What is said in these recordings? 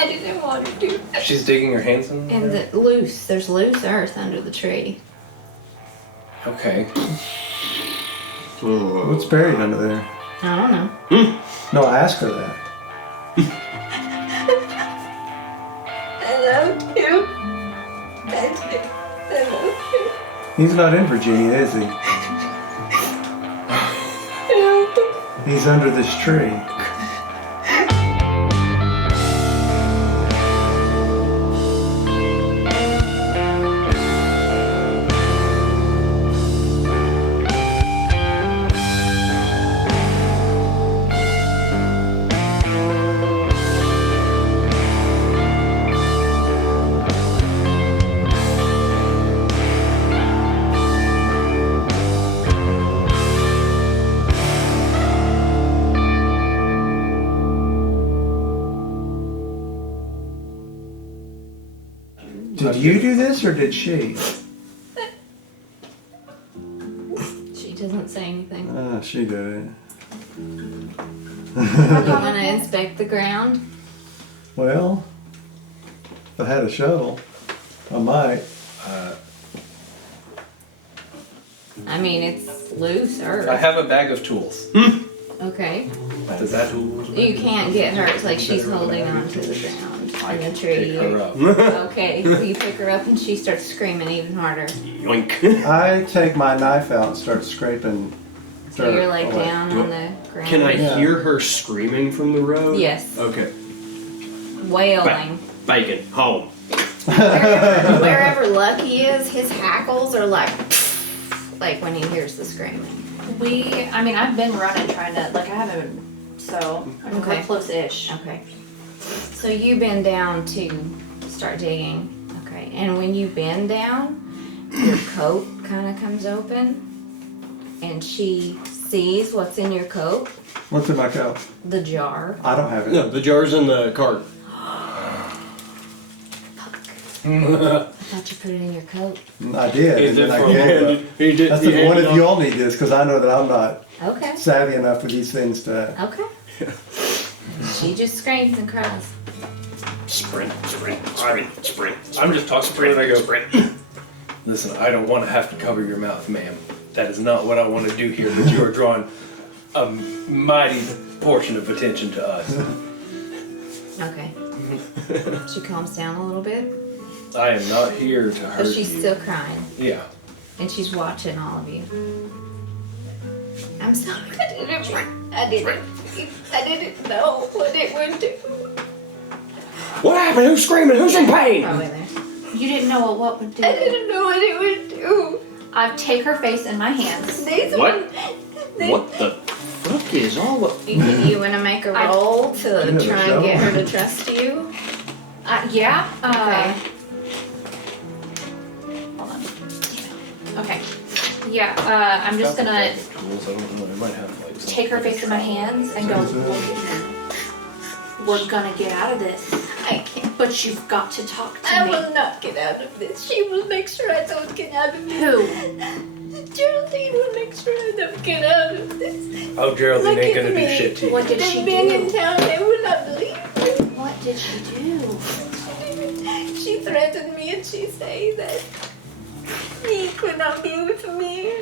I didn't want to. She's digging her hands in And there? there's loose earth under the tree. Okay. What's buried under there? I don't know. No, I asked her that. I love you. I love you. He's not in Virginia, is he? He's under this tree. Did you do this or did she? She doesn't say anything. She did it. You want to inspect the ground? Well, if I had a shovel, I might. I mean, it's loose earth. I have a bag of tools. Okay. Does that... You can't get her. It's like she's holding on to the ground I in the can tree. pick her up. Okay, so you pick her up and she starts screaming even harder. Yoink. I take my knife out and start scraping So dirt you're like away. down on the ground. Can I Yeah. hear her screaming from the road? Yes. Okay. Wailing. Bacon, home. Wherever Lucky is, his hackles are like when he hears the screaming. I've been running trying to, I haven't, so I'm Okay. close-ish. Okay. So you bend down to start digging. Okay. And when you bend down, your coat kind of comes open and she sees what's in your coat, What's in my coat? the jar. I don't have it. No, the jar's in the cart. I thought you put it in your coat. I did. Is And then it I from- gave up. He did, That's he the one handed of you off- all need this because I know that I'm not Okay. savvy enough with these things to. Okay. She just screams and cries. Sprint, sprint, sprint, sprint. I'm just talking to her and I go, Sprint. listen, I don't want to have to cover your mouth, ma'am. That is not what I want to do here, but you are drawing a mighty portion of attention to us. Okay. She calms down a little bit, I am not here to hurt but you. she's still crying. Yeah. And she's watching all of you. I'm sorry. I didn't know what it would do. What happened? Who's screaming? Who's in pain? Probably there. You didn't know what would do. I didn't know what it would do. I take her face in my hands. These What? They, What the fuck is all of... You want to make a roll to Yeah, try and get her to trust you? Yeah. Okay. Hold on. Okay. Yeah. I'm just gonna Tools, I don't know. I might have like take her face in my hands and go. We're gonna get out of this, I can't. but you've got to talk to I me. will not get out of this. She will make sure I don't get out of this. Who? Geraldine will make sure I don't get out of this. Oh, Geraldine Look ain't at gonna do me. shit to you. What did she They've been in do? town. They will not believe me. What did she do? She threatened me and she said that he could not be with me.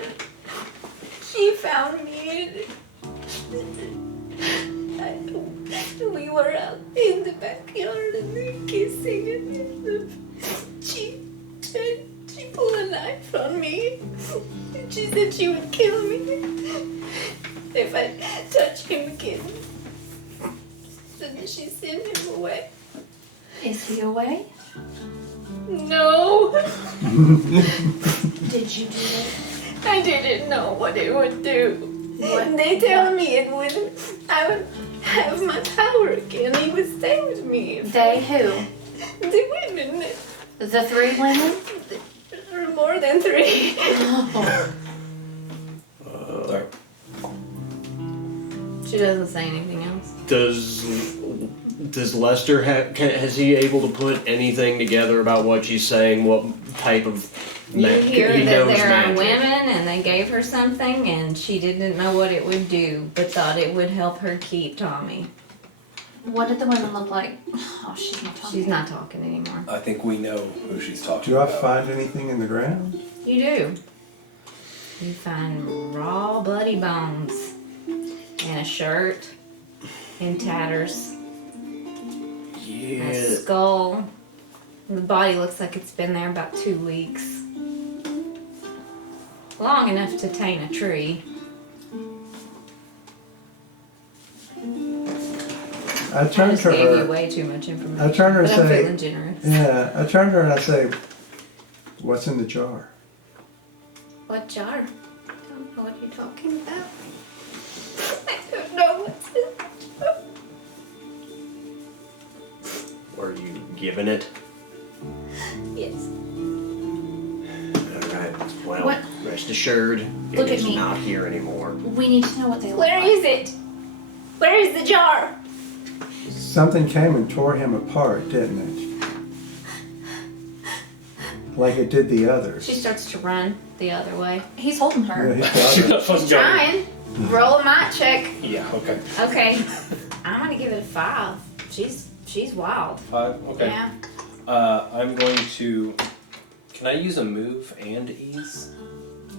She found me. We were out in the backyard and kissing and she pulled a knife on me. She said she would kill me if I touched him again. So then she sent him away. Is he away? No, Did you do it? I didn't know what it would do. What? They tell me it would. I would have my power again. He would stay with me. They who? The women, The three women? there are more than 3. Sorry. She doesn't say anything else. Does Lester has he able to put anything together about what she's saying? What type of You hear he that knows there are magic. women and they gave her something and she didn't know what it would do, but thought it would help her keep Tommy. What did the women look like? Oh, she's not talking. She's not talking anymore. I think we know who she's talking Do I about. find anything in the ground? You do. You find raw bloody bones and a shirt in tatters, Yeah. a skull. The body looks like it's been there about 2 weeks. Long enough to taint a tree. I I turn just to gave you her. way too much information. I turn to her but and I'm say, feeling generous. yeah, I turn to her and I say, what's in the jar? What jar? I don't know what you're talking about. I don't know what's in the jar. Were you given it? Yes. Alright, well, What? rest assured, Look it at is me. not here anymore. We need to know what they look Where like. is it? Where is the jar? Something came and tore him apart, didn't it? Like it did the others. She starts to run the other way. He's holding her. Yeah, he's got her. She's trying. Roll a might check. Yeah, okay. Okay. I'm gonna give it a 5. She's wild. 5, okay. Yeah. I'm going to. Can I use a move and ease?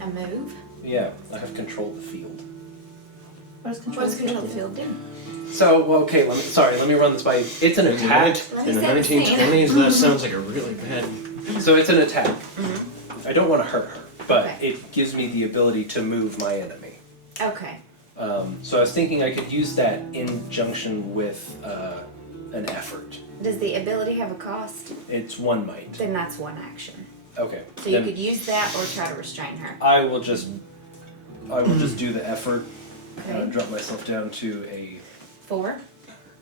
A move. Yeah, I have control of the field. What does control What's the control field the do? field do? So, well, okay, let me run this by you. It's an attack. Let In me the say the same. 1920s, that sounds like a really bad. So it's an attack. I don't want to hurt her, but Okay. it gives me the ability to move my enemy. Okay. So I was thinking I could use that in junction with an effort. Does the ability have a cost? It's 1 might. Then that's 1 action. Okay. So you then could use that or try to restrain her. I will just do the effort. Okay. Drop myself down to a. 4.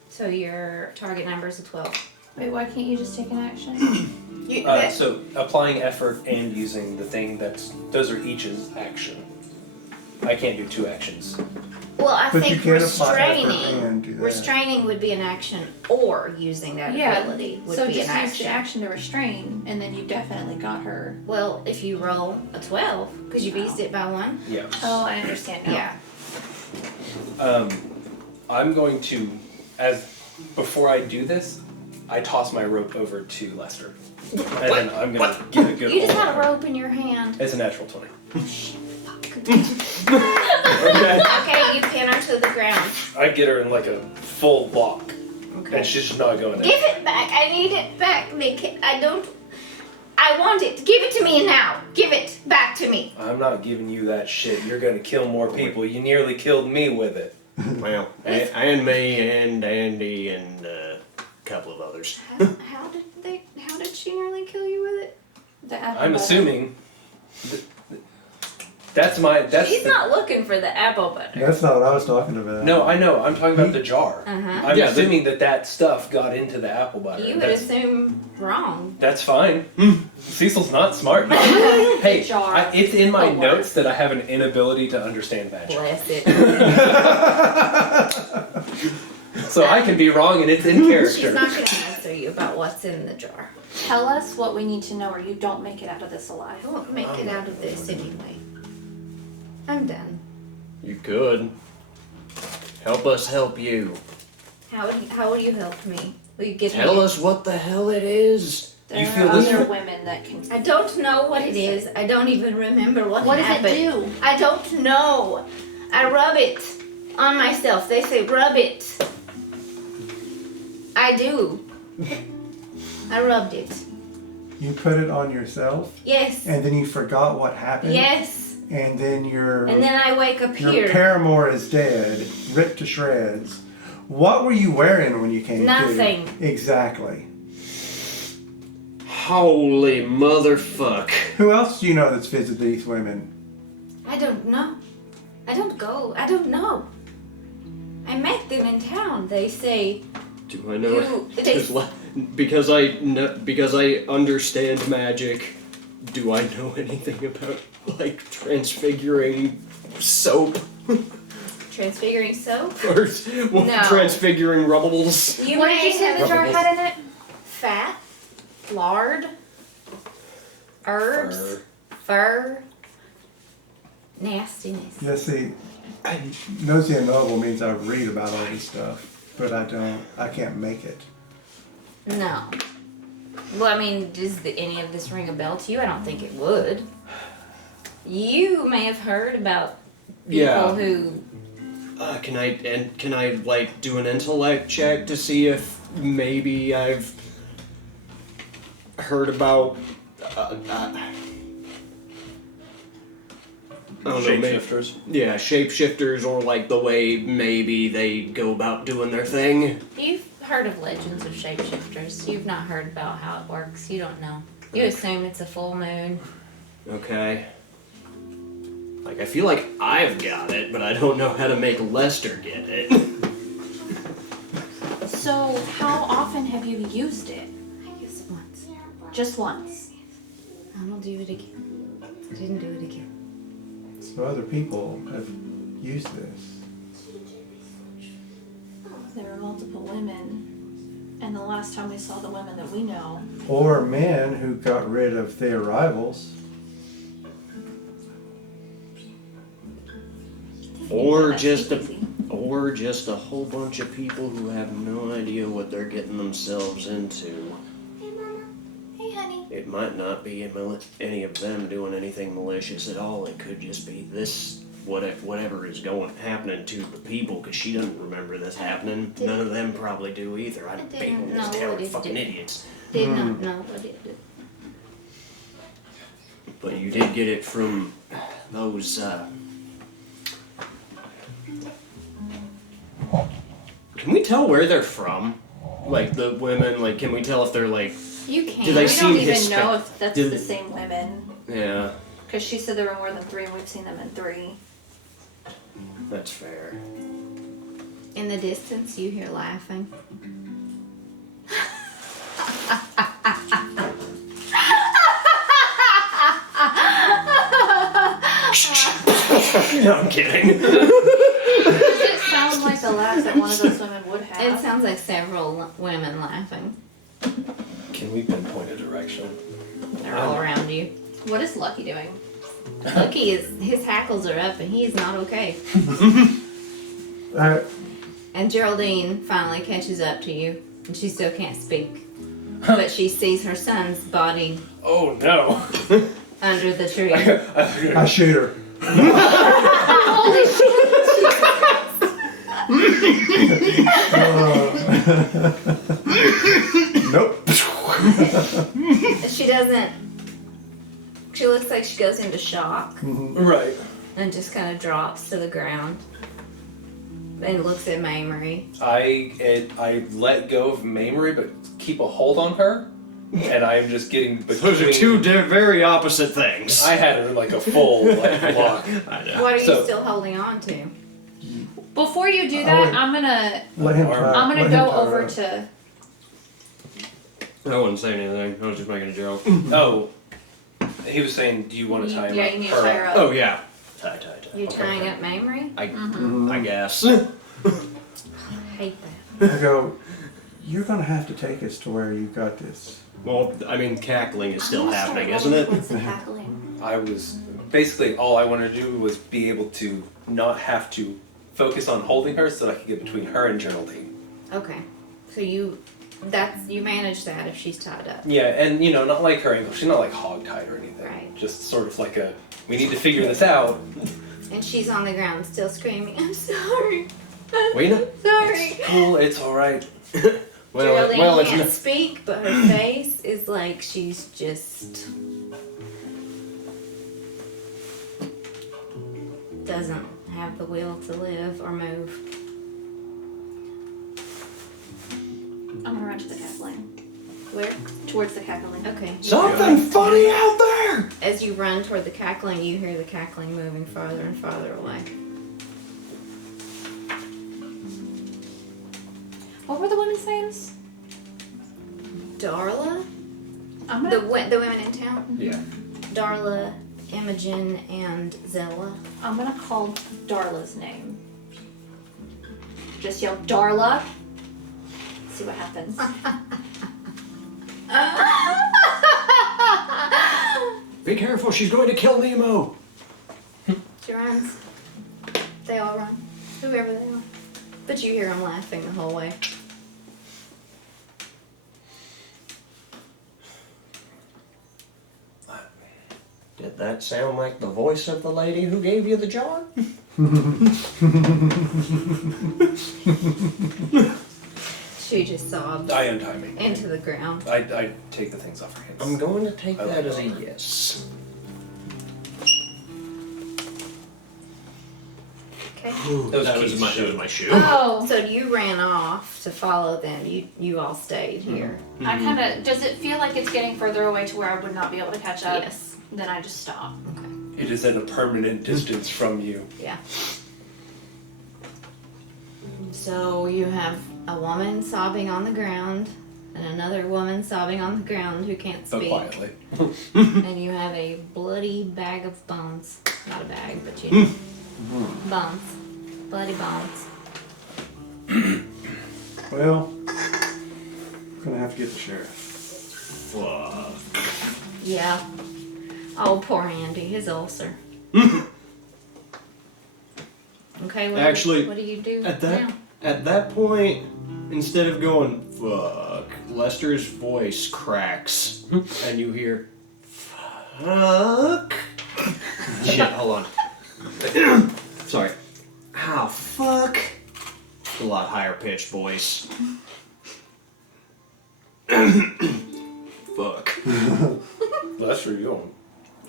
So your target number is a 12. Wait, why can't you just take an action? So applying effort and using the thing those are each an action. I can't do 2 actions. Well, I But you think can apply effort and restraining. do that. Restraining would be an action, or using that Yeah, ability would so be just an use the action. action to restrain, and then you definitely got her. Well, if you roll a 12, because you beat it by 1. Yeah. Oh, I understand now. Yeah. I'm going to, before I do this, I toss my rope over to Lester. And then I'm going to get a good You just hold had of a her. rope in your hand. It's a natural 20. Okay. Okay, you pin her to the ground. I get her in like a full lock. Okay. And she's just not going Give there. it back. I need it back, Nick. I want it. Give it to me now. Give it back to me. I'm not giving you that shit. You're going to kill more people. You nearly killed me with it. Well, and me and Andy and a couple of others. How did she nearly kill you with it? The apple I'm butter. assuming. She's not looking for the apple butter. That's not what I was talking about. No, I know. I'm talking about the jar. Uh-huh. I'm Yeah, assuming that stuff got into the apple butter. You would assume wrong. That's fine. Cecil's not smart. Hey, jar. it's in my Oh, what? notes that I have an inability to understand magic. Bless it. So I can be wrong and it's in She's character. not going to answer you about what's in the jar. Tell us what we need to know, or you don't make it out of this alive. I won't make it out of this anyway. I'm done. You could. Help us help you. How will you help me? Will you give Tell me? us what the hell it is. There You are feel this- other women that can. I don't know what it is. I don't even remember what What does happened. it do? I don't know. I rub it on myself. They say rub it. I do. I rubbed it. You put it on yourself, Yes. and then you forgot what happened. Yes. And then your And then I wake up your here. paramour is dead, ripped to shreds. What were you wearing when you came Nothing. to? Exactly. Holy motherfuck. Who else do you know that's visited these women? I don't know. I don't go. I don't know. I met them in town. They say Do I know You- it? they- Because I understand magic. Do I know anything about like transfiguring soap transfiguring soap. or No. transfiguring rubbles? You What may did you say have the jar had in it? fat, lard, herbs, fur, nastiness. Yeah, see, nosy and noble means I read about all this stuff. but I can't make it. No. Well, I mean, does any of this ring a bell to you? I don't think it would. You may have heard about people who. Can I like do an intellect check to see if maybe I've heard about I don't know, maybe- Shapeshifters. Yeah, shapeshifters, or like the way maybe they go about doing their thing. You've heard of legends of shapeshifters. You've not heard about how it works. You don't know. You assume it's a full moon. Okay. Like, I feel like I've got it, but I don't know how to make Lester get it. So, how often have you used it? I guess once. Just once. I will do it again. I didn't do it again. So other people have used this. There are multiple women, and the last time we saw the women that we know, Or men who got rid of their rivals. Or that's just easy. or just a whole bunch of people who have no idea what they're getting themselves into. Hey, Mama. Hey, honey. It might not be any of them doing anything malicious at all. It could just be this, whatever is happening to the people, because she doesn't remember this happening. None of them probably do either. didn't People in this know town what are it fucking did. idiots. Did not know what it did. But you did get it from those, Can we tell where they're from? Like, the women, like, can we tell if they're, like... You can. Do they We seem don't even Hispa- know if that's do- the same women. Yeah, Because she said there were more than 3, and we've seen them in 3. that's fair. In the distance, you hear laughing. No, I'm kidding. Does it sound like the laugh that one of those women would have? It sounds like several women laughing. Can we pinpoint a direction? They're all around you. What is Lucky doing? Lucky his hackles are up and he is not okay. And Geraldine finally catches up to you, and she still can't speak. But she sees her son's body Oh no! under the tree. I shoot her. Holy shit! Nope. She doesn't. She looks like she goes into shock Right. and just kind of drops to the ground. And looks at Mamrie. I let go of Mamrie, but keep a hold on her, and I'm just getting between. Those are two very opposite things. I had her like a full lock. I know. What are you So- still holding on to? Before you do I that, would- I'm gonna Let him try. I'm gonna let him go try over her. to. I wouldn't say anything. I was just making a joke. Oh, he was saying, do you want to tie him Yeah, up? you need to Or- tie her up. Oh yeah. Tie. You're Okay. tying up Mamrie? I guess. I hate that. I go, you're gonna have to take us to where you got this. Well, I mean, cackling is still I'm gonna happening, start isn't it? rolling towards the cackling. I was basically all I wanted to do was be able to not have to focus on holding her, so that I could get between her and Geraldine. Okay. So you manage that if she's tied up. Yeah, and not like her ankle. She's not like hog-tied or anything. Right. Just sort of like we need to figure this out. And she's on the ground still screaming, I'm sorry. Wait, no. Sorry. It's cool. It's all right. Geraldine it's can't not. speak, but her face is like she's just doesn't have the will to live or move. I'm gonna run to the cackling. Where? Towards the cackling. Okay. Something funny out there. As you run toward the cackling, you hear the cackling moving farther and farther away. What were the women's names? Darla? I'm The gonna women in town? Yeah. Darla, Imogen, and Zella. I'm gonna call Darla's name. Just yell Darla. See what happens. Be careful, she's going to kill Nemo. She runs. They all run. Whoever they are. But you hear him laughing the whole way. Did that sound like the voice of the lady who gave you the jar? She just sobbed I untie me. into the ground. I take the things off her hands. I'm going to take I that like as a it. yes. Okay. That was Keith's my shoe. shoe. Oh, So you ran off to follow them. You all stayed here. I kind of. Does it feel like it's getting further away to where I would not be able to catch up? Yes. Then I just stop. Okay. It is at a permanent distance from you. Yeah. So you have a woman sobbing on the ground and another woman sobbing on the ground who can't So speak. quietly. And you have a bloody bag of bones. Not a bag, but you know. Bones. Bloody bones. Well, we're gonna have to get the sheriff. Fuck. Yeah. Oh, poor Andy. His ulcer. Okay, Actually, what do you do At now? that point, instead of going fuck, Lester's voice cracks, and you hear fuck. Shit, hold on. Sorry. Ow, fuck. A lot higher pitched voice. Fuck. Lester, you going?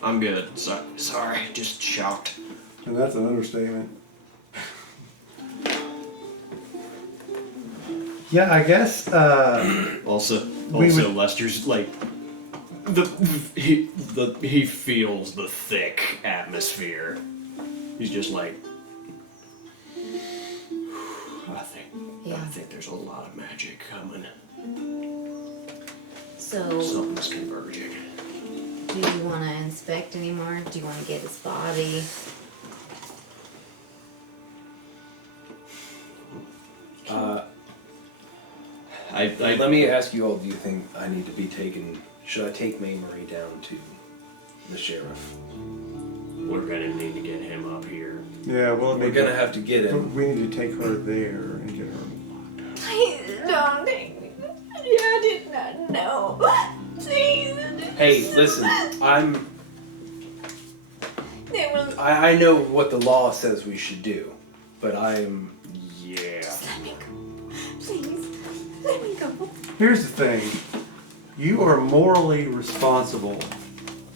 I'm good. Sorry, just shocked. And that's an understatement. Yeah, I guess, Also, We would- Lester's like he feels the thick atmosphere. He's just like, I Yeah. think there's a lot of magic coming. So, Something's converging. do you want to inspect anymore? Do you want to get his body? Let me ask you all, do you think I need to be taken, should I take May Marie down to the sheriff? We're gonna need to get him up here. yeah, well, We're gonna have to get him. we need to take her there and get her. Please don't take me. I did not know. Please. Hey, listen, They will. I know what the law says we should do, but I'm, Yeah. Let me go. Please. Let me go. Here's the thing. You are morally responsible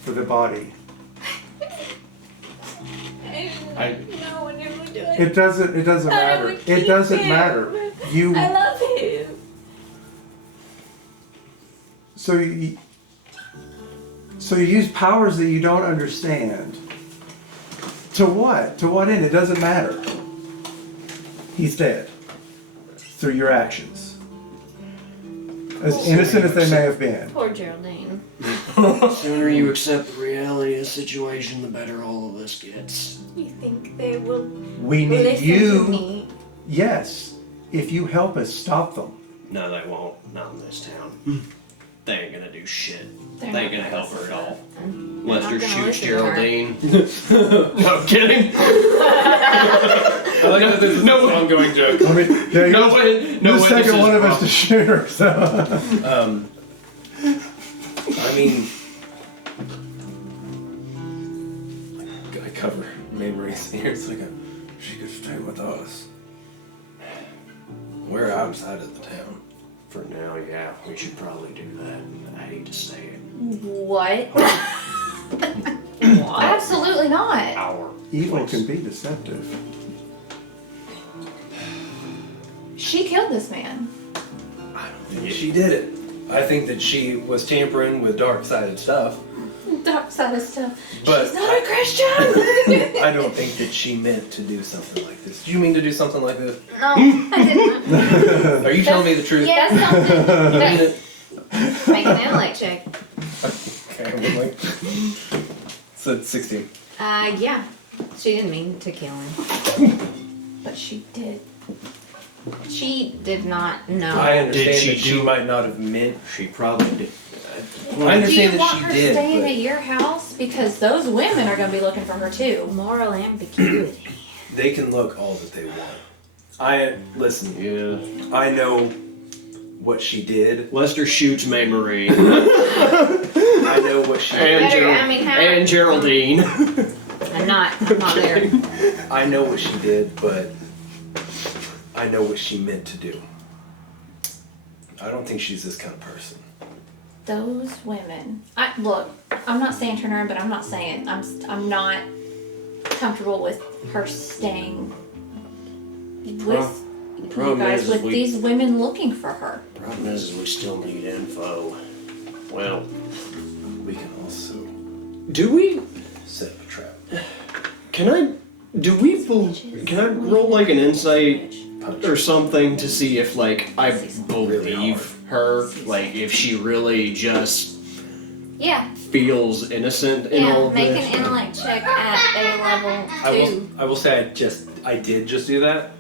for the body. I didn't know what you were doing. It doesn't I matter. would It keep doesn't him. matter. You I love him. so you use powers that you don't understand. To what? To what end? It doesn't matter. He's dead. Through your actions. As innocent as they may have been. Poor Geraldine. The sooner you accept the reality of the situation, the better all of this gets. You think they will We need listen to you. me? Yes. If you help us stop them. No, they won't. Not in this town. They ain't gonna do shit. They're They ain't not gonna help her listen at all. And Lester they're not gonna shoots listen to her. Geraldine. No, I'm kidding. I like that this is No. an ongoing joke. I mean, yeah, No you're way. No the way. second one of us to shoot her, so. I mean, I cover May Marie's ears like she could stay with us. We're outside of the town. For now, yeah, we should probably do that. I hate to say it. What? Absolutely not. Our Evil place. can be deceptive. She killed this man. I don't think she did it. I think that she was tampering with dark-sided stuff, Dark side of stuff. but She's not a Christian. I don't think that she meant to do something like this. Do you mean to do something like this? No, I didn't. Are you telling me the truth? Yeah. That's something. That's, Make an intellect check. Okay, I'm like, so it's 16. Yeah. She didn't mean to kill him. but she did. She did not know. I understand Did she that she do- might not have meant. She probably did. I Do you understand that want she her did, staying but at your house? Because those women are going to be looking for her too. Moral ambiguity. they can look all that they want. Listen. Yeah. I know what she did. Lester shoots May Marie. I know what she did. And Geraldine. I'm not there. I know what she did, but I know what she meant to do. I don't think she's this kind of person. Those women. Look, I'm not saying turn her in, but I'm not saying I'm not comfortable with her staying with you guys with these women looking for her. Problem is we still need info. Well, We can also do we? set up a trap. Can I roll like an insight Punch. or something to see if like I believe her? Like if she really just Yeah. feels innocent in all of Make this? an intellect check at a level 2. I will say I did just do that.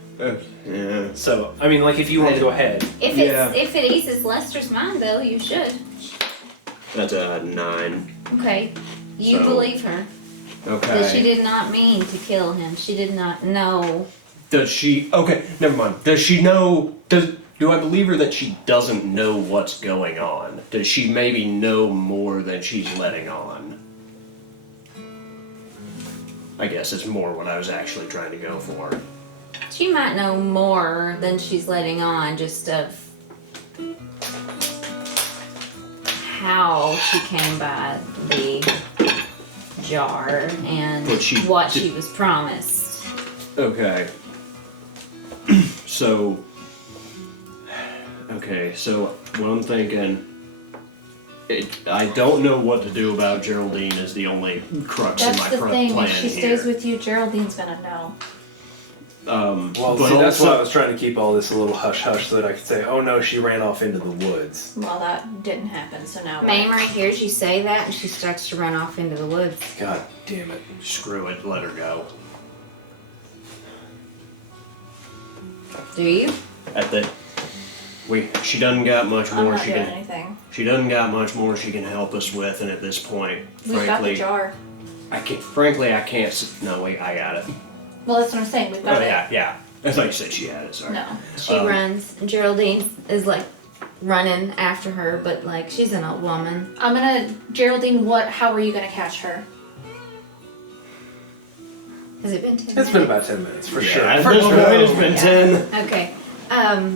Yeah. So I mean, like if you want to go ahead, If if it eases Lester's mind though, you should. That's a 9. Okay. You So- believe her. Okay. That she did not mean to kill him. She did not know. Does she? Okay, never mind. Does she know? Do I believe her that she doesn't know what's going on? Does she maybe know more than she's letting on? I guess it's more what I was actually trying to go for. She might know more than she's letting on, just of how she came by the jar and But she what did- she was promised. Okay. So what I'm thinking, I don't know what to do about Geraldine is the only crux in my That's the thing. plan If she here. stays with you, Geraldine's gonna know. well, but see, that's also- why I was trying to keep all this a little hush hush so that I could say, oh no, she ran off into the woods. Well, that didn't happen, so now Mamrie hears you say that and she starts to run off into the woods. God damn it. Screw it, let her go. Do you? She doesn't got much I'm more not she doing can. anything. She doesn't got much more she can help us with, and at this point, We've got the frankly, jar. I can't. Frankly, I can't. No, wait, I got it. Well, that's what I'm saying. We've Oh got it. yeah. I thought you said she had it. Sorry. No. She runs. And Geraldine is like running after her, but like she's an old woman. Geraldine, how are you gonna catch her? Has it been 10 It's minutes? been about 10 minutes, for sure. At First this of point, all, it's been 10. Okay. I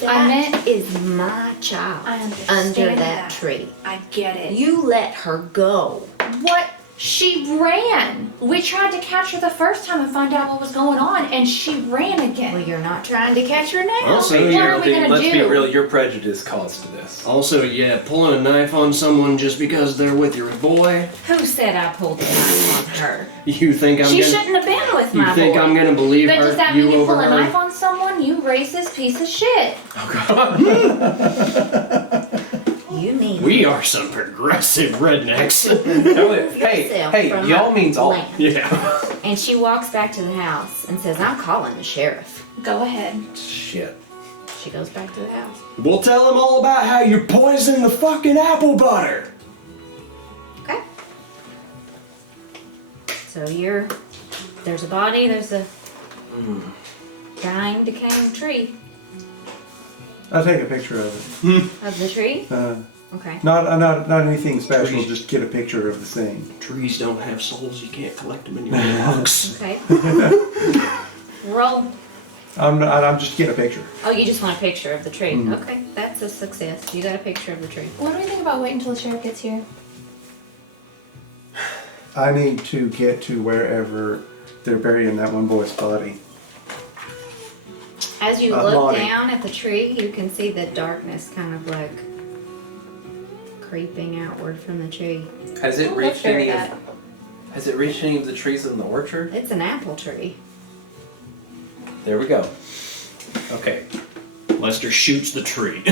That is my child I understand under that that. tree. I get it. You let her go. What? She ran. We tried to catch her the first time and find out what was going on, and she ran again. Well, you're not trying to catch her now. Also, What are we Geraldine, gonna let's do? be real, your prejudice caused to this. Also, yeah, pulling a knife on someone just because they're with your boy. Who said I pulled the knife on her? You think I'm She gonna? shouldn't have been with You my think boy. I'm gonna believe But her? does that mean you over pull a her? knife on someone? You racist piece of shit. You mean We are some progressive rednecks. Hey, from y'all my means all. land. Yeah. And she walks back to the house and says, I'm calling the sheriff. Go ahead. Shit. She goes back to the house. We'll tell them all about how you poisoned the fucking apple butter. Okay. So there's a body, there's a dying, decaying tree. I'll take a picture of it. Of the tree? Okay. Not anything special. Trees. Just get a picture of the thing. Trees don't have souls. You can't collect them in your mailbox. Okay. Roll. I'm just getting a picture. Oh, you just want a picture of the tree. Okay, that's a success. You got a picture of the tree. What do we think about waiting until the sheriff gets here? I need to get to wherever they're burying that one boy's body. As you look Lonnie. down at the tree, you can see the darkness kind of like creeping outward from the tree. Has it Let's reached bury any that. of? Has it reached any of the trees in the orchard? It's an apple tree. There we go. Okay. Lester shoots the tree.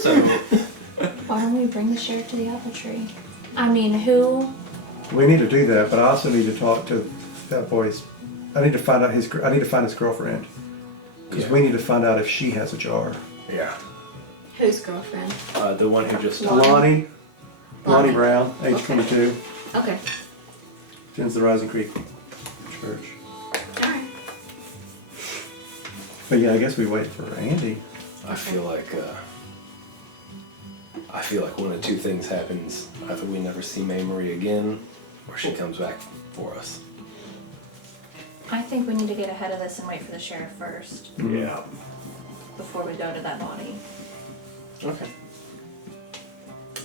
So Why don't we bring the sheriff to the apple tree? I mean, who? We need to do that, but I also need to talk to that boy's. I need to find out I need to find his girlfriend, because we need to find out if she has a jar. yeah, Whose girlfriend? the one who just Lonnie Lonnie. Brown, age Okay. 22, Okay. attends the Rising Creek Church. Alright. But yeah, I guess we wait for Andy. I feel like one of two things happens. Either we never see Mae Marie again, or she comes back for us. I think we need to get ahead of this and wait for the sheriff first Yeah. before we go to that body. Okay.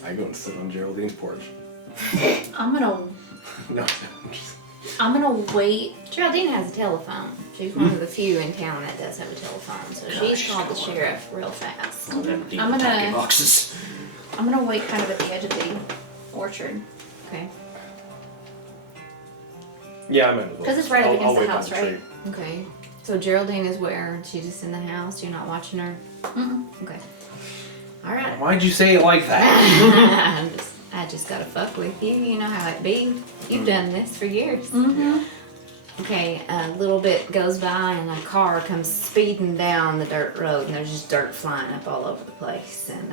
I go and sit on Geraldine's porch. I'm gonna wait. Geraldine has a telephone. She's one of the few in town that does have a telephone, so she's called the sheriff real fast. All them deep I'm gonna- talkie boxes. I'm gonna wait kind of at the edge of the orchard. Okay. Yeah, I'm in. as well. 'Cause it's right up I'll against the wait by house, right? tree. Okay. So Geraldine is where? She's just in the house? You're not watching her? Mm-mm. Okay. Alright. Why'd you say it like that? I just gotta fuck with you. You know how it be. You've done this for years. Mm-hmm. Okay, a little bit goes by and a car comes speeding down the dirt road and there's just dirt flying up all over the place and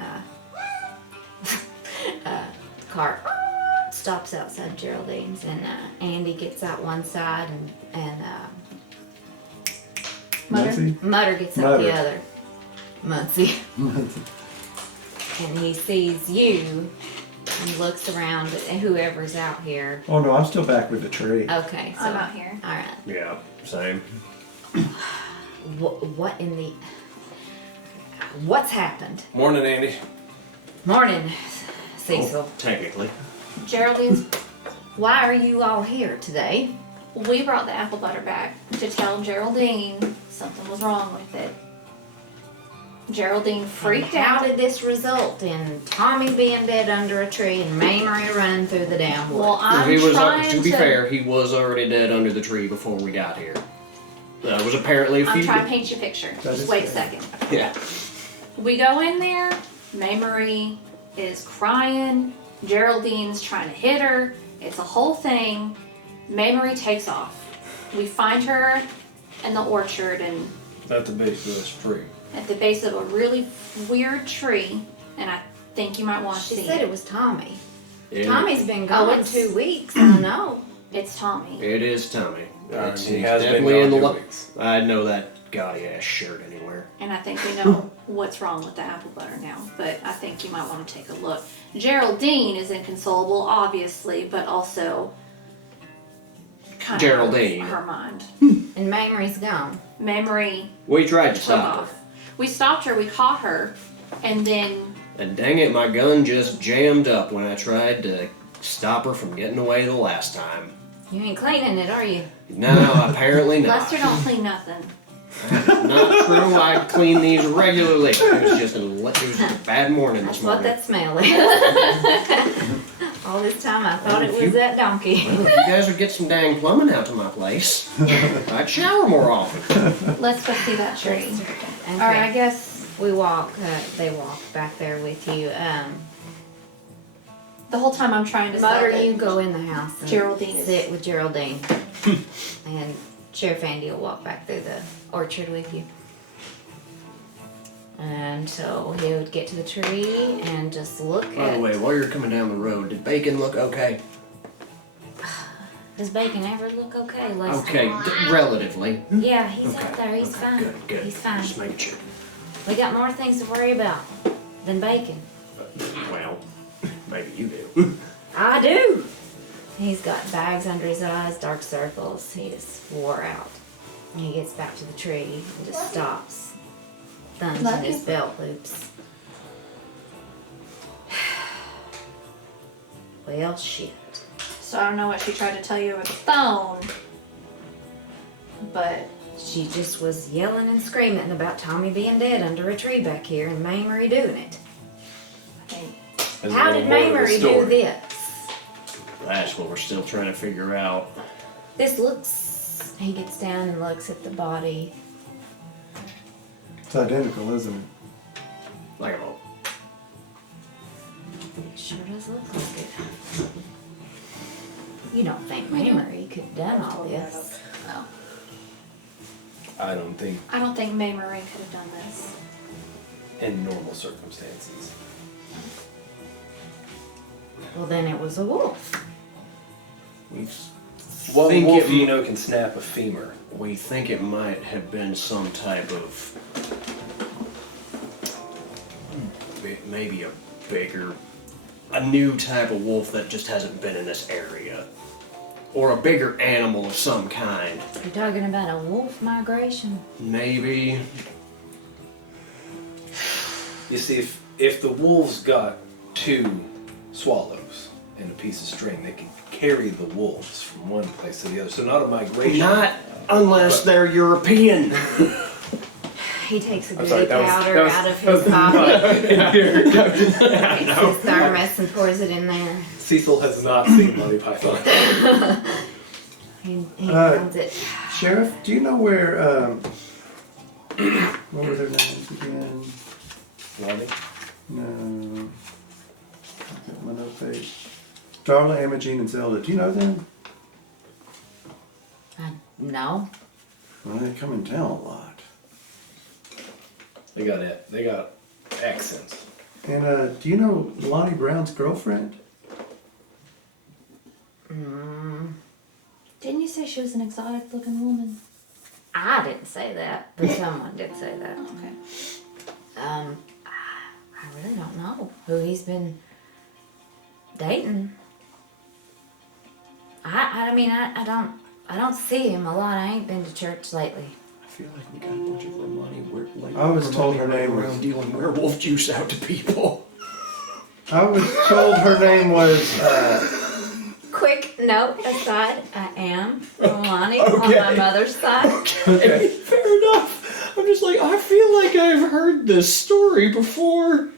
the car stops outside Geraldine's and Andy gets out one side and Muncie? Mutter gets out Mutter. the other. Muncie. And he sees you and looks around at whoever's out here. Oh no, I'm still back with the tree. Okay, so I'm out here. all right. Yeah, same. What in the? What's happened? Morning, Andy. Morning, Cecil. Technically. Geraldine's. Why are you all here today? We brought the apple butter back to tell Geraldine something was wrong with it. Geraldine freaked And how out. did this result in Tommy being dead under a tree and Mae Marie running through the damn woods? Well, I'm he was, trying to be fair, he was already dead under the tree before we got here. That was apparently a I'm few. trying to paint you a picture. That Just is wait a fair. second. Yeah. We go in there. Mae Marie is crying. Geraldine's trying to hit her. It's a whole thing. Mae Marie takes off. We find her in the orchard and At the base of this tree. at the base of a really weird tree, and I think you might want to She see said it. it was Tommy. It- Tommy's been Oh, gone it's- 2 weeks. I know. It's Tommy. It is Tommy. He He's has been definitely in the gone 2 lo- weeks. I know that gaudy ass shirt anywhere. And I think we know what's wrong with the apple butter now, but I think you might want to take a look. Geraldine is inconsolable, obviously, but also kind Geraldine. of her mind. And Mae Marie's gone. Mae Marie We tried to took stop her. off. We stopped her, we caught her, and then And dang it, my gun just jammed up when I tried to stop her from getting away the last time. You ain't cleaning it, are you? No, apparently not. Lester don't clean nothing. Not true. I clean these regularly. It was just a bad morning That's this what morning. that smell is. All this time I thought it was that donkey. Well, if you guys would get some dang plumbing out to my place, I'd shower more often. Let's go see that tree. Okay. Alright, I guess We walk, they walk back there with you. the whole time I'm trying to sell Mutter, it. you go in the house and Geraldine is- sit with Geraldine. And Sheriff Andy will walk back through the orchard with you. And so he would get to the tree and just look By at... the way, while you're coming down the road, did Bacon look okay? Does Bacon ever look okay, Lester? Okay, relatively. Yeah, he's Okay, out there. He's okay, fine. Good, good. He's fine. Just making sure. We got more things to worry about than Bacon. Well, maybe you do. I do. He's got bags under his eyes, dark circles. He is wore out. And he gets back to the tree and just stops. Thumbs in Lucky. his belt loops. Well, shit. So I don't know what she tried to tell you over the phone, but She just was yelling and screaming about Tommy being dead under a tree back here and Mae Marie doing it. I think There's a How little did more Mae to the Marie do story. this? That's what we're still trying to figure out. This looks... He gets down and looks at the body. It's identical, isn't it? Like, oh, It sure does look like it. You don't think Mae Marie could have done all this? no. I don't think I don't think Mae Marie could have done this. in normal circumstances. Well, then it was a wolf. we've What think wolf it do you know can snap a femur? We think it might have been some type of maybe a new type of wolf that just hasn't been in this area, or a bigger animal of some kind. You're talking about a wolf migration. Maybe. You see, if the wolves got 2 swallows and a piece of string, they could carry the wolves from one place to the other. So not a migration. Not unless they're European. He takes a I'm sorry, goody that was- powder that was- out of that his was pocket, not- takes his thermos and pours it in there. Cecil has not seen Monty Python. He finds it. Sheriff, do you know where, what were their names again? Lonnie? No. Look at my note page. Darla, Imogene, and Zelda. Do you know them? No. Well, they come in town a lot. They got it. They got accents. And do you know Lonnie Brown's girlfriend? Didn't you say she was an exotic looking woman? I didn't say that, but someone did say that. Okay. I really don't know who he's been dating. I mean, I don't see him a lot. I ain't been to church lately. I feel like we got a bunch of Romani. I was told her name was- around dealing werewolf juice out to people. I was told her name was, Quick note aside, I am Romani on my mother's side. Okay, fair enough. I'm just like, I feel like I've heard this story before.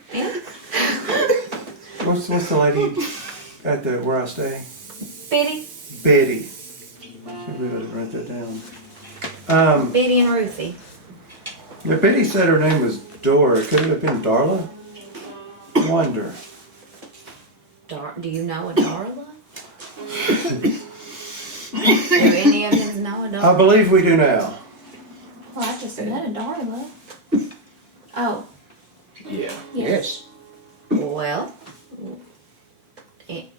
what's the lady at the, where I stay? Biddy, Betty. Can't believe I didn't write that down. Biddy and Ruthie. Yeah, Betty said her name was Dora. Could it have been Darla? Wonder. Do you know a Darla? Do any of them know a Darla? I believe we do now. Well, I just met a Darla. Oh, Yeah. Yes. well.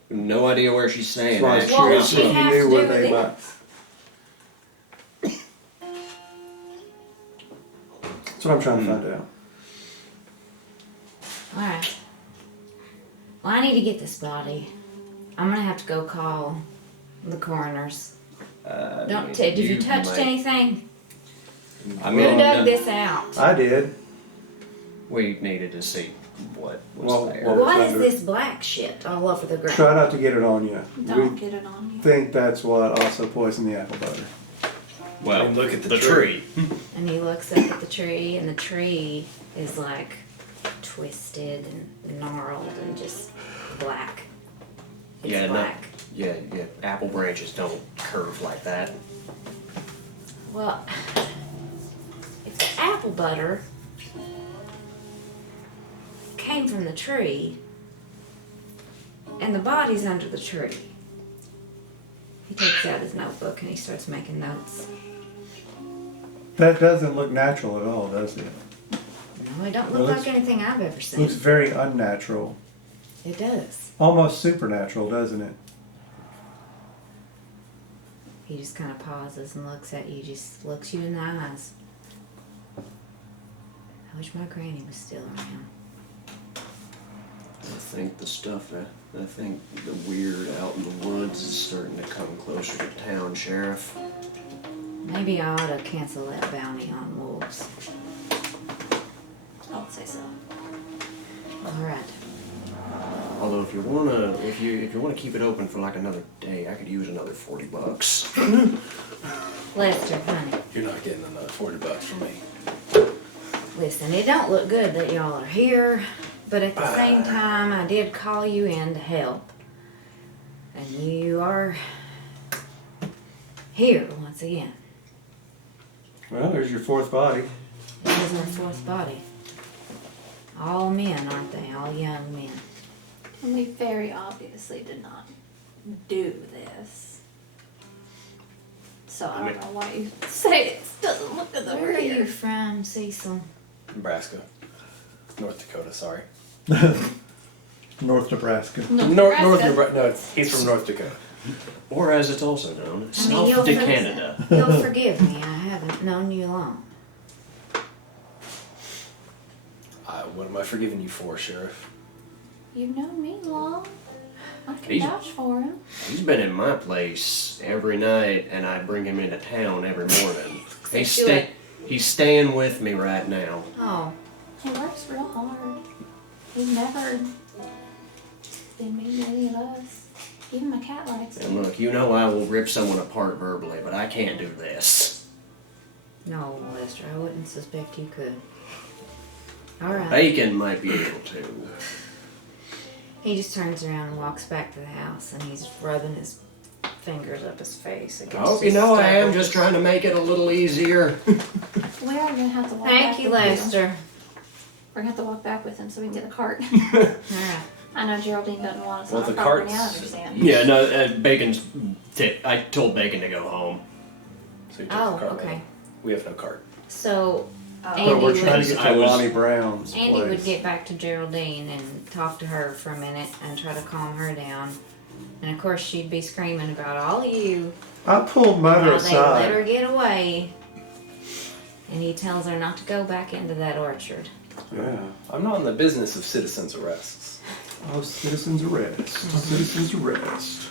No idea where she's saying That's that. why I Well, was she curious if you has knew to where do they with might. That's what I'm trying to find out. Alright. Well, I need to get this body. I'm gonna have to go call the coroners. Have you touched anything? I Who mean, dug this out? I did. we needed to see what was Well, there. well- What is this black shit all over the ground? Try not to get it on you. Don't We get it on you. think that's what also poisoned the apple butter. Well, And look at the tree. And he looks up at the tree, and the tree is like twisted and gnarled and just black. It's Yeah, black. Yeah, apple branches don't curve like that. Well, if the apple butter came from the tree and the body's under the tree, he takes out his notebook and he starts making notes. That doesn't look natural at all, does it? No, it don't Well, look it's- like anything I've ever Looks seen. very unnatural. It does. Almost supernatural, doesn't it? He just kind of pauses and looks at you, just looks you in the eyes. I wish my granny was still around. I think I think the weird out in the woods is starting to come closer to town, Sheriff. Maybe I ought to cancel that bounty on wolves. I would say so. Alright. Although if you wanna keep it open for like another day, I could use another $40. Lester, honey, You're not getting another $40 from me. listen, it don't look good that y'all are here, but at the same time, I did call you in to help. And you are here once again. Well, there's your fourth body. It is my fourth body. All men, aren't they? All young men. And we very obviously did not do this. So I don't know why you say it doesn't look good that Where we're are you here. from, Cecil? Nebraska. North Dakota, sorry. North Nebraska. North North Nebraska. Nebraska. No, he's from North Dakota. Or as it's also known, I mean, South you'll de forgive- Canada. You'll forgive me. I haven't known you long. What am I forgiving you for, Sheriff? You've known me long. I can He's- vouch for him. He's been in my place every night, and I bring him into town every morning. He's, Do it. he's staying with me right now. Oh, He works real hard. He's never been mean to any of us. Even my cat likes And him. look, you know I will rip someone apart verbally, but I can't do this. no, Lester, I wouldn't suspect you could. Alright. Bacon might be able to. He just turns around and walks back to the house, and he's rubbing his fingers up his face against Oh, you his know I am stubble. just trying to make it a little easier. We are gonna have to walk back Thank you, with him. Lester. We're gonna have to walk back with him so we can get the cart. Alright. I know Geraldine doesn't want us Well, on the our property, I cart's- understand. Yeah, no, Bacon's. I told Bacon to go home. So you took Oh, the cart okay. with you. We have no cart. So, But Andy we're trying to would, get I to was- Lonnie Brown's Andy would place. get back to Geraldine and talk to her for a minute and try to calm her down. And of course, she'd be screaming about all you. I pulled Mother How they let her aside. get away. And he tells her not to go back into that orchard. Yeah. I'm not in the business of citizens' arrests. Oh, citizens arrest. Citizens arrest.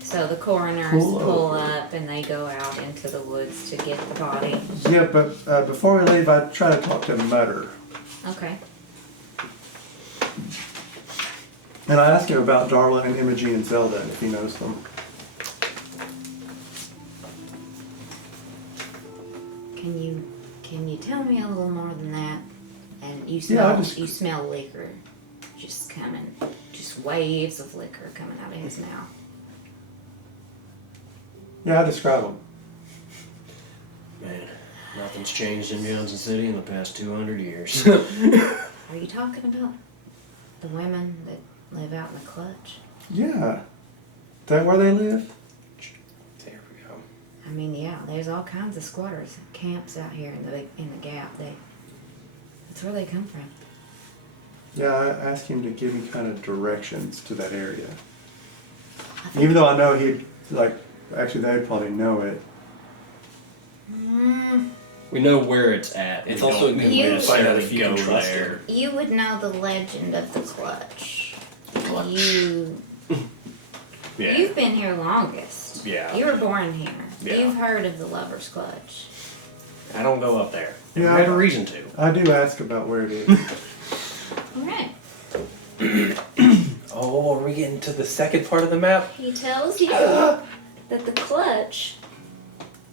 So the coroners Pull pull over. up and they go out into the woods to get the body. Yeah, but before we leave, I'd try to talk to Mutter. Okay. And I asked him about Darla and Imogene and Zelda, and if he knows them. Can you tell me a little more than that? And you Yeah, smell I just- you smell liquor just coming, just waves of liquor coming out of his mouth. Yeah, I describe them. Man, nothing's changed in Johnson City in the past 200 years. Are you talking about the women that live out in the clutch? Yeah. That where they live? There we go. I mean, yeah, there's all kinds of squatters camps out here in the gap. That's where they come from. Yeah, I asked him to give me kind of directions to that area. Even though I know he'd, actually they'd probably know it. We know where it's at. It's We also don't a good way to find out necessarily if you can go trust there. her. You would know the legend of the clutch. You Yeah. You've been here longest. Yeah. You were born here. Yeah. You've heard of the Lover's Clutch. I don't go up there. Never Yeah, had a reason to. I do ask about where it is. Alright. Oh, are we getting to the second part of the map? He tells you that the clutch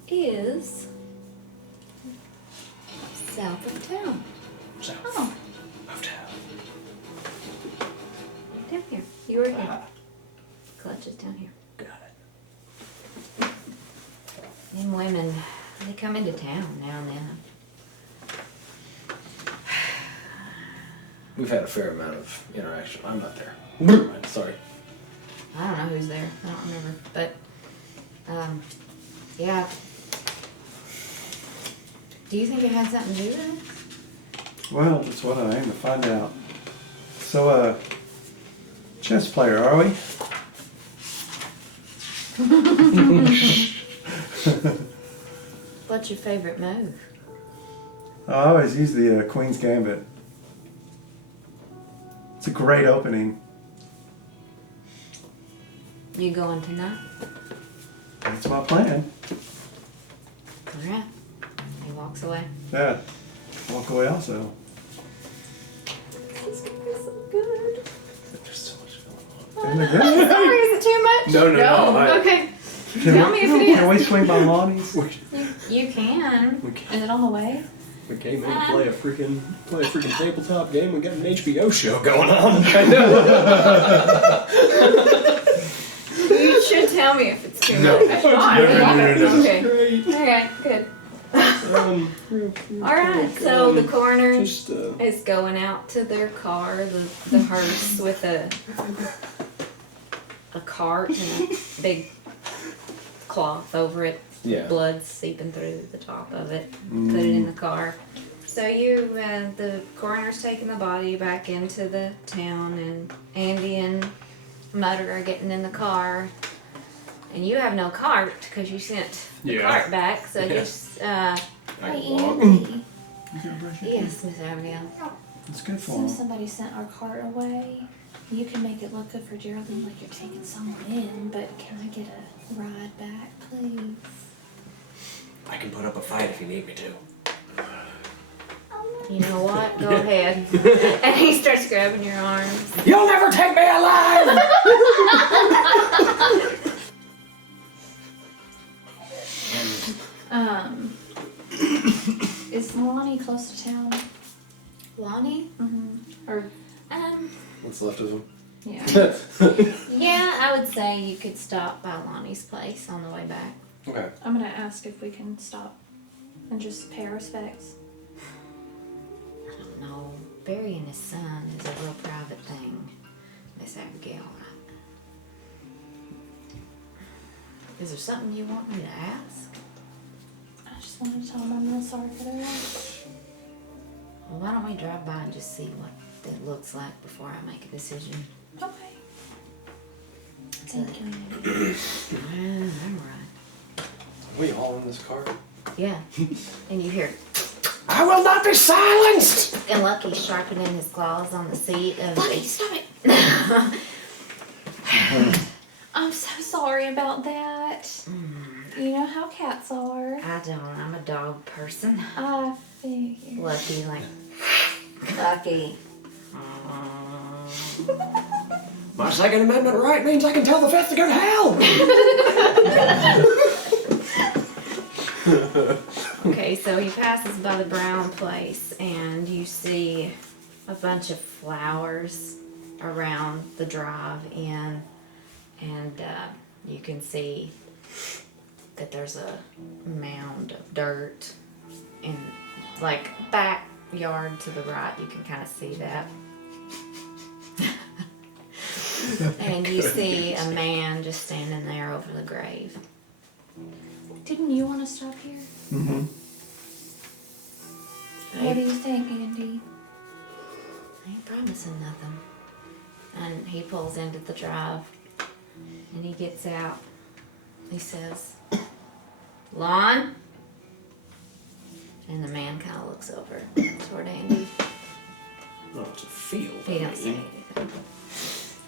is south of town. South Oh, of town. down here. You were here. Clutch is down here. Got it. Them women, they come into town now and then. We've had a fair amount of interaction. I'm not there. Never mind, sorry. I don't know who's there. I don't remember. But, yeah. Do you think it had something to do with it? Well, that's what I aim to find out. So, chess player, are we? What's your favorite move? I always use the Queen's Gambit. It's a great opening. You going tonight? That's my plan. Alright. He walks away. Yeah. Walk away also. This is gonna be so good. There's so much going on. Isn't it good? Sorry, is it too much? No, I- Okay. Can Tell me if it is. Can we swing by Lonnie's? You can. Is it on the way? We came in to play a freaking tabletop game. We got an HBO show going on. You should tell me if it's too No. much. No. Okay. Great. Okay, good. Alright, so the coroner Just is going out to their car, the hearse with a cart and a big cloth over it. Yeah. Blood seeping through the top of it. Put it in the car. So the coroner's taking the body back into the town, and Andy and Mutter are getting in the car. And you have no cart because you sent the cart back. So just, I Hey, can walk. Andy. You gonna brush your yes, teeth? Miss Abigail. It's good for Since him. somebody sent our cart away, you can make it look good for Geraldine like you're taking someone in, but can I get a ride back, please? I can put up a fight if you need me to. You know what? Go ahead. And he starts grabbing your arms. You'll never take me alive! Is Lonnie close to town? Lonnie? Or, What's left of him? yeah. Yeah, I would say you could stop by Lonnie's place on the way back. Okay. I'm gonna ask if we can stop and just pay our respects. I don't know. Burying his son is a real private thing, Miss Abigail. Is there something you want me to ask? I just wanted to tell him I'm real sorry for their loss. Well, why don't we drive by and just see what it looks like before I make a decision? Okay. So, Thank you. I'm right. Are we all in this car? Yeah. And you hear, I will not be silenced! and Lucky's sharpening his claws on the seat of Lucky, stop it! I'm so sorry about that. You know how cats are. I don't. I'm a dog person. I figured. Lucky, like, Lucky. My Second Amendment right means I can tell the Fifth to go to hell! Okay, so he passes by the brown place and you see a bunch of flowers around the drive in, and you can see that there's a mound of dirt in, like, backyard to the right. You can kind of see that. And you see a man just standing there over the grave. Didn't you want to stop here? Mm-hmm. What do you think, Andy? I ain't promising nothing. And he pulls into the drive and he gets out. He says, Lon? And the man kind of looks over toward Andy. Oh, it's a field. He don't say anything.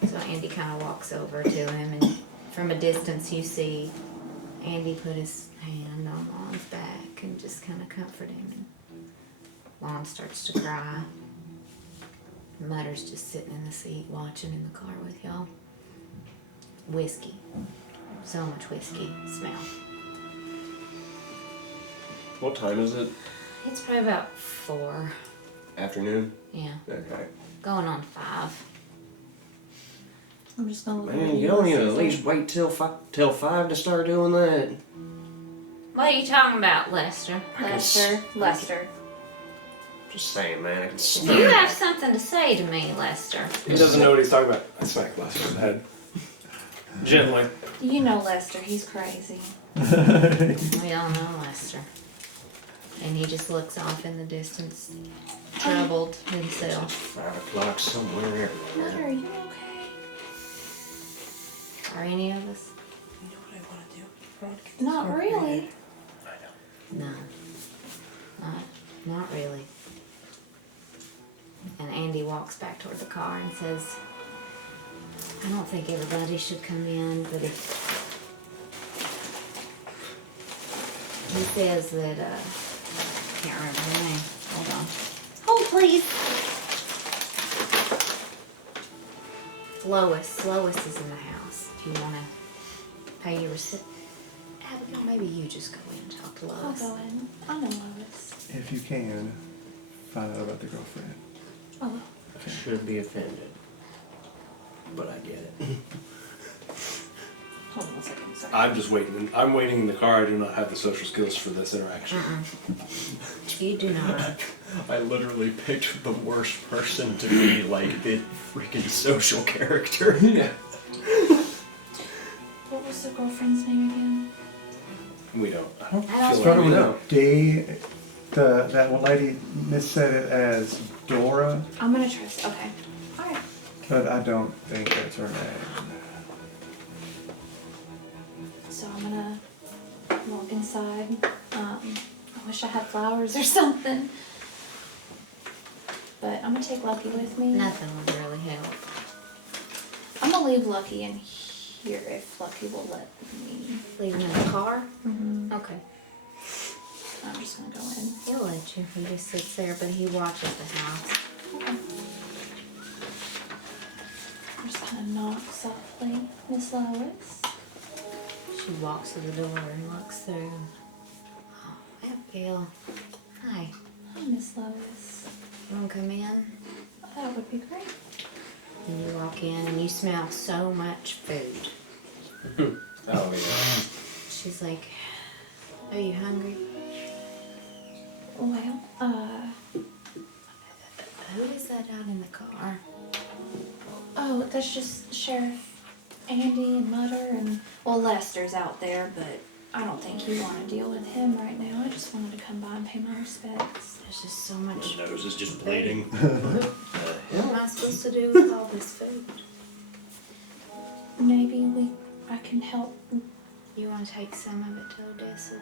So Andy kind of walks over to him, and from a distance you see Andy put his hand on Lon's back and just kind of comfort him. And Lon starts to cry. Mutter's just sitting in the seat watching in the car with y'all. Whiskey. So much whiskey smell. What time is it? It's probably about 4. Afternoon? Yeah. Okay. Going on 5. I'm just gonna look Man, you don't even at least wait till 5 to start doing that. What are you talking about, Lester? Lester. Just saying, man. I can If smell you it. have something to say to me, Lester. He doesn't know what he's talking about. I smacked Lester in the head. Gently. You know Lester, he's crazy. We all know Lester. And he just looks off in the distance, troubled himself. 5 o'clock somewhere What everywhere. are you okay? Are any of us? You know what I want to do? I want to get this Not car really. prepared. No. Not really. And Andy walks back toward the car and says, I don't think everybody should come in, but if... He says that, I can't remember her name. Hold on. Hold, please. Lois is in the house. If you want to pay your receipt. Abigail, maybe you just go in and talk to I'll Lois. go in. I know Lois. If you can, find out about the girlfriend. Oh, Should be offended. But I get it. hold on a second. Sorry. I'm just waiting. I'm waiting in the car. I do not have the social skills for this interaction. You do not. I literally picked the worst person to be like the freaking social character. Yeah. What was the girlfriend's name again? We don't. I don't I feel don't like Started we with know. a D. That one lady missaid it as Dora, I'm gonna try. Okay. All right. but I don't think that's her name. So I'm gonna walk inside. I wish I had flowers or something. But I'm gonna take Lucky with me. Nothing would really help. I'm gonna leave Lucky in here if Lucky will let me. Leave him in the car? Mm-hmm. Okay. I'm just gonna go in. He'll let you. He just sits there, but he watches the house. Okay. I'm just gonna knock softly. Miss Lois. She walks to the door and looks through. Oh, Abigail. Hi. Hi, Miss Lois. You want to come in? That would be great. And you walk in and you smell so much food. Oh yeah. She's like, are you hungry? Well, Who is that out in the car? oh, that's just Sheriff Andy and Mutter and, well, Lester's out there, but I don't think you want to deal with him right now. I just wanted to come by and pay my respects. There's just so much. My nose is just bleeding. What am I supposed to do with all this food? Maybe I can help. You want to take some of it to Odessa?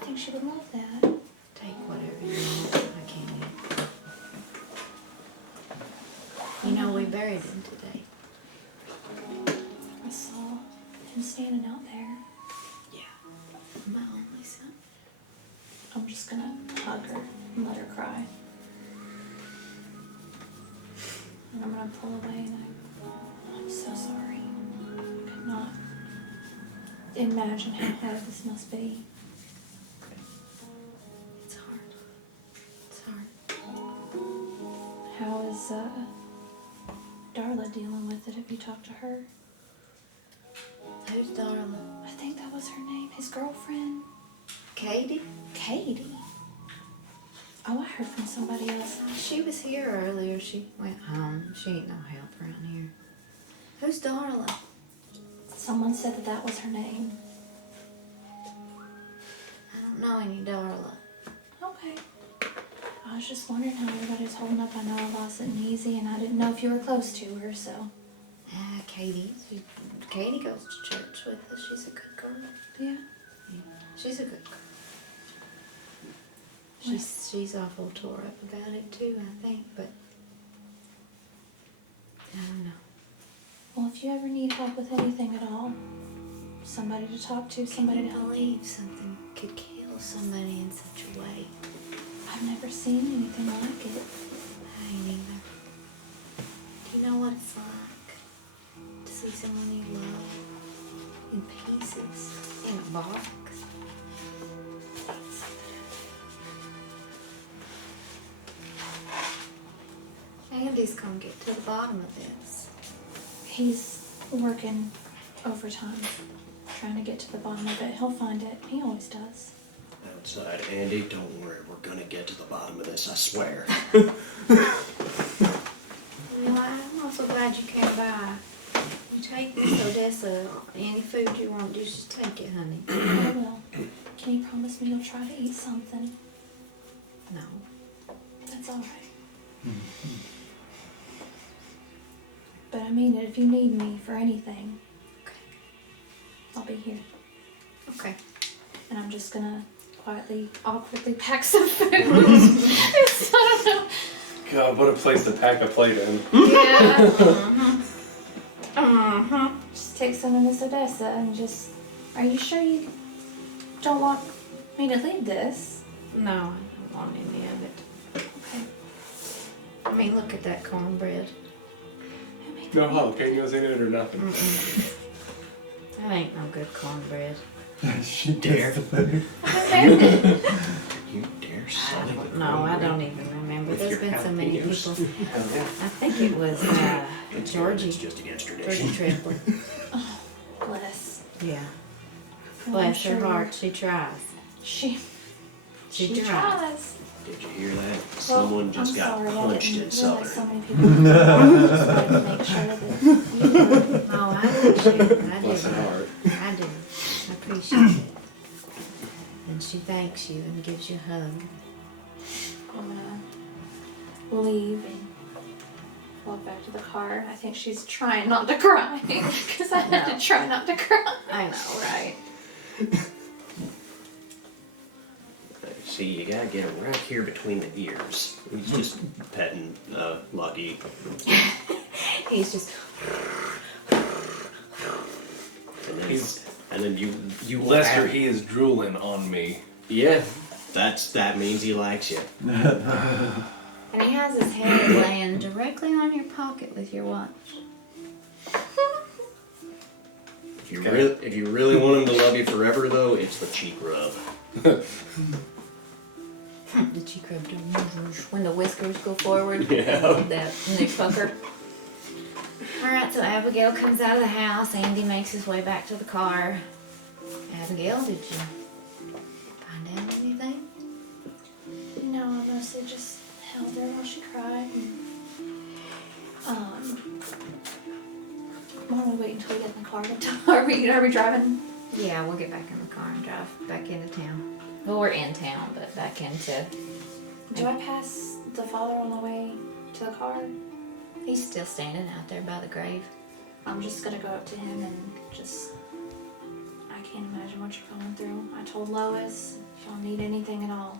I think she would love that. Take whatever you want. I can't eat. You know, we buried him today. I saw him standing out there. Yeah. My only son. I'm just gonna hug her and let her cry. And I'm gonna pull away and I'm so sorry. I could not imagine how hard this must be. It's hard. It's hard. How is Darla dealing with it? Have you talked to her? Who's Darla? I think that was her name. His girlfriend. Katie? Katie. Oh, I heard from somebody else. She was here earlier. She went home. She ain't no help around here. Who's Darla? Someone said that was her name. I don't know any Darla. Okay. I was just wondering how everybody's holding up. I know I wasn't easy, and I didn't know if you were close to her, so. Katie. Katie goes to church with us. She's a good girl. Yeah. She's a good girl. She's awful tore up about it too, I think, but I don't know. Well, if you ever need help with anything at all, somebody to talk to, somebody Can to you help. believe something could kill somebody in such a way? I've never seen anything like it. I ain't either. Do you know what it's like to see someone you love in pieces in a box? Andy's gonna get to the bottom of this. He's working overtime, trying to get to the bottom of it. He'll find it. He always does. Outside, Andy, don't worry. We're gonna get to the bottom of this, I swear. You know, I'm also glad you came by. You take this Odessa, any food you want, you just take it, honey. I will. Can you promise me you'll try to eat something? No. That's all right. But I mean it. If you need me for anything, Okay. I'll be here. Okay. And I'm just gonna quietly, awkwardly pack some food. I don't know. God, what a place to pack a plate in. Yeah. Just take some of this Odessa and just. Are you sure you don't want me to leave this? No, I don't want any of it. Okay. I mean, look at that cornbread. Who made No that? jalapenos in it or nothing. That ain't no good cornbread. She dares the food. Who made it? You dare I sully the don't know. I don't even remember. with There's your been so many jalapenos? people. I think it was It's Georgie. It's just against tradition. Georgie Tripler. Bless. Yeah. Well, I'm Bless her sure heart. She tries. She She tries. tries. Did you hear that? Well, Someone just I'm got sorry, punched I in didn't Southern. realize so many people. I just wanted to make sure that you were. Oh, I appreciate it. I Bless do. her heart. I do. I appreciate it. And she thanks you and gives you a hug. I'm gonna leave and walk back to the car. I think she's trying not to cry because I had to try not to cry. I know, right? See, you gotta get him right here between the ears. He's just petting Lucky. He's just. And then you Lester, he is drooling on me. Yeah, that means he likes you. And he has his head laying directly on your pocket with your watch. If you really want him to love you forever, though, it's the cheek rub. The cheek rub when the whiskers go forward. Yeah. And they pucker. Alright, so Abigail comes out of the house. Andy makes his way back to the car. Abigail, did you find out anything? No, I mostly just held her while she cried. Why don't we wait until we get in the car? Are we driving? Yeah, we'll get back in the car and drive back into town. Well, we're in town, but back into... Do I pass the father on the way to the car? He's still standing out there by the grave. I'm just gonna go up to him and just... I can't imagine what you're going through. I told Lois, if y'all need anything at all,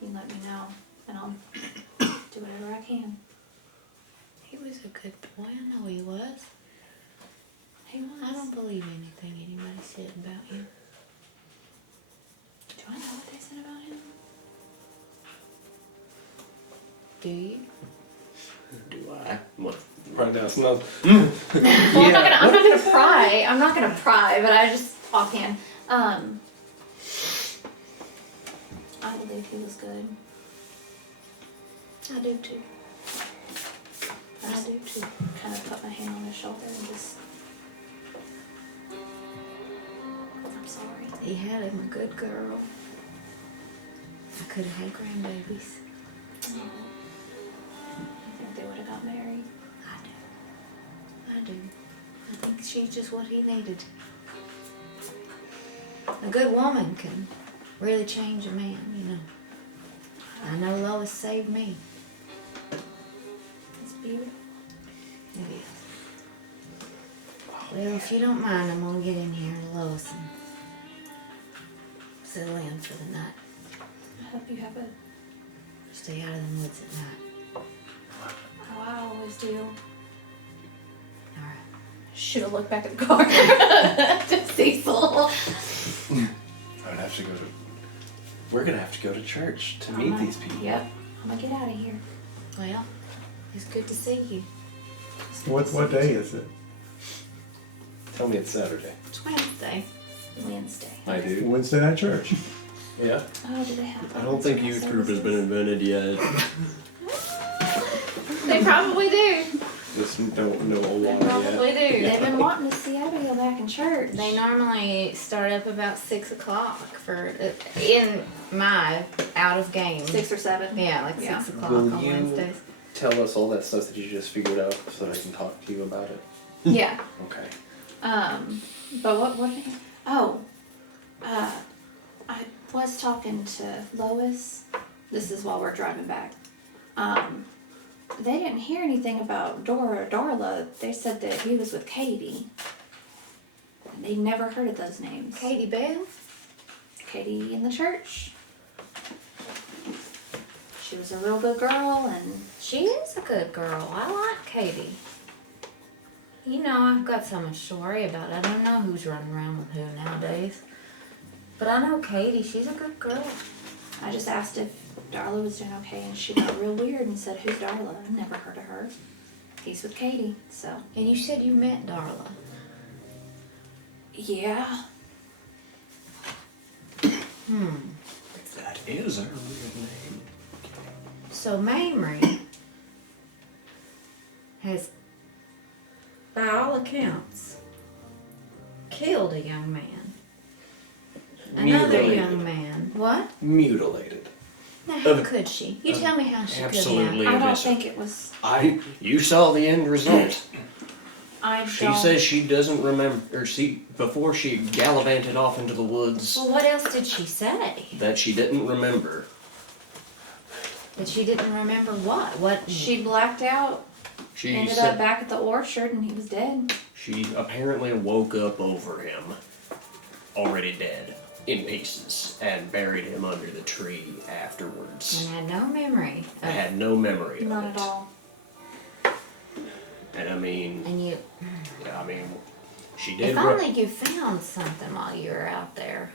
you let me know, and I'll do whatever I can. He was a good boy. I know he was. He was. I don't believe anything anybody said about you. Do I know what they said about him? Do you? Do I? What? Right now, it's not. Well, I'm not gonna pry. I'm not gonna pry, but I just offhand. I believe he was good. I do too. I do too. Kind of put my hand on his shoulder and just. I'm sorry. He had him a good girl. I could have had grandbabies. Oh. I think they would have got married. I do. I think she's just what he needed. A good woman can really change a man, you know. I know Lois saved me. It's beautiful. It is. Well, if you don't mind, I'm gonna get in here to Lois and settle in for the night. I hope you have a. Stay out of the woods at night. Oh, I always do. Alright. Should have looked back at the car. To Cecil. I'd have to go to. We're gonna have to go to church to meet these people. Yep. I'm gonna get out of here. Well, it's good to see you. What day is it? Tell me it's Saturday. It's Wednesday. Wednesday. I do. Wednesday night church. Yeah. Oh, do they have? I don't think youth group has been invented yet. They probably do. Just don't know a They lot yet. probably do. They've been wanting to see Abigail back in church. They normally start up about 6 o'clock for in my out of game. 6 or 7. Yeah, like Yeah. 6 o'clock Will on you- Wednesdays. Tell us all that stuff that you just figured out so I can talk to you about it. Yeah. Okay. But what? Oh, I was talking to Lois. This is while we're driving back. They didn't hear anything about Dora or Darla. They said that he was with Katie. And they never heard of those names. Katie Bell? Katie in the church. She was a real good girl, and She is a good girl. I like Katie. You know, I've got so much to worry about. I don't know who's running around with who nowadays. But I know Katie. She's a good girl. I just asked if Darla was doing okay, and she got real weird and said, "Who's Darla?" I never heard of her. He's with Katie, so. And you said you met Darla. Yeah. That is a weird name. So Mamrie has, by all accounts, killed a young man. Another Mutilated. young man. What? Mutilated. Now, how could she? You tell me how she Absolutely. could. I don't Eviscerate. think it was. You saw the end result. I She don't. says she doesn't remember, or before she gallivanted off into the woods, Well, what else did she say? that she didn't remember. That she didn't remember what? What? She blacked out. She Ended said up back at the orchard, and he was dead. she apparently woke up over him. already dead, in pieces, and buried him under the tree afterwards. And had no memory. I had no memory of Not it. at all. And I mean, And you, yeah, I mean, she did. if only you found something while you were out there.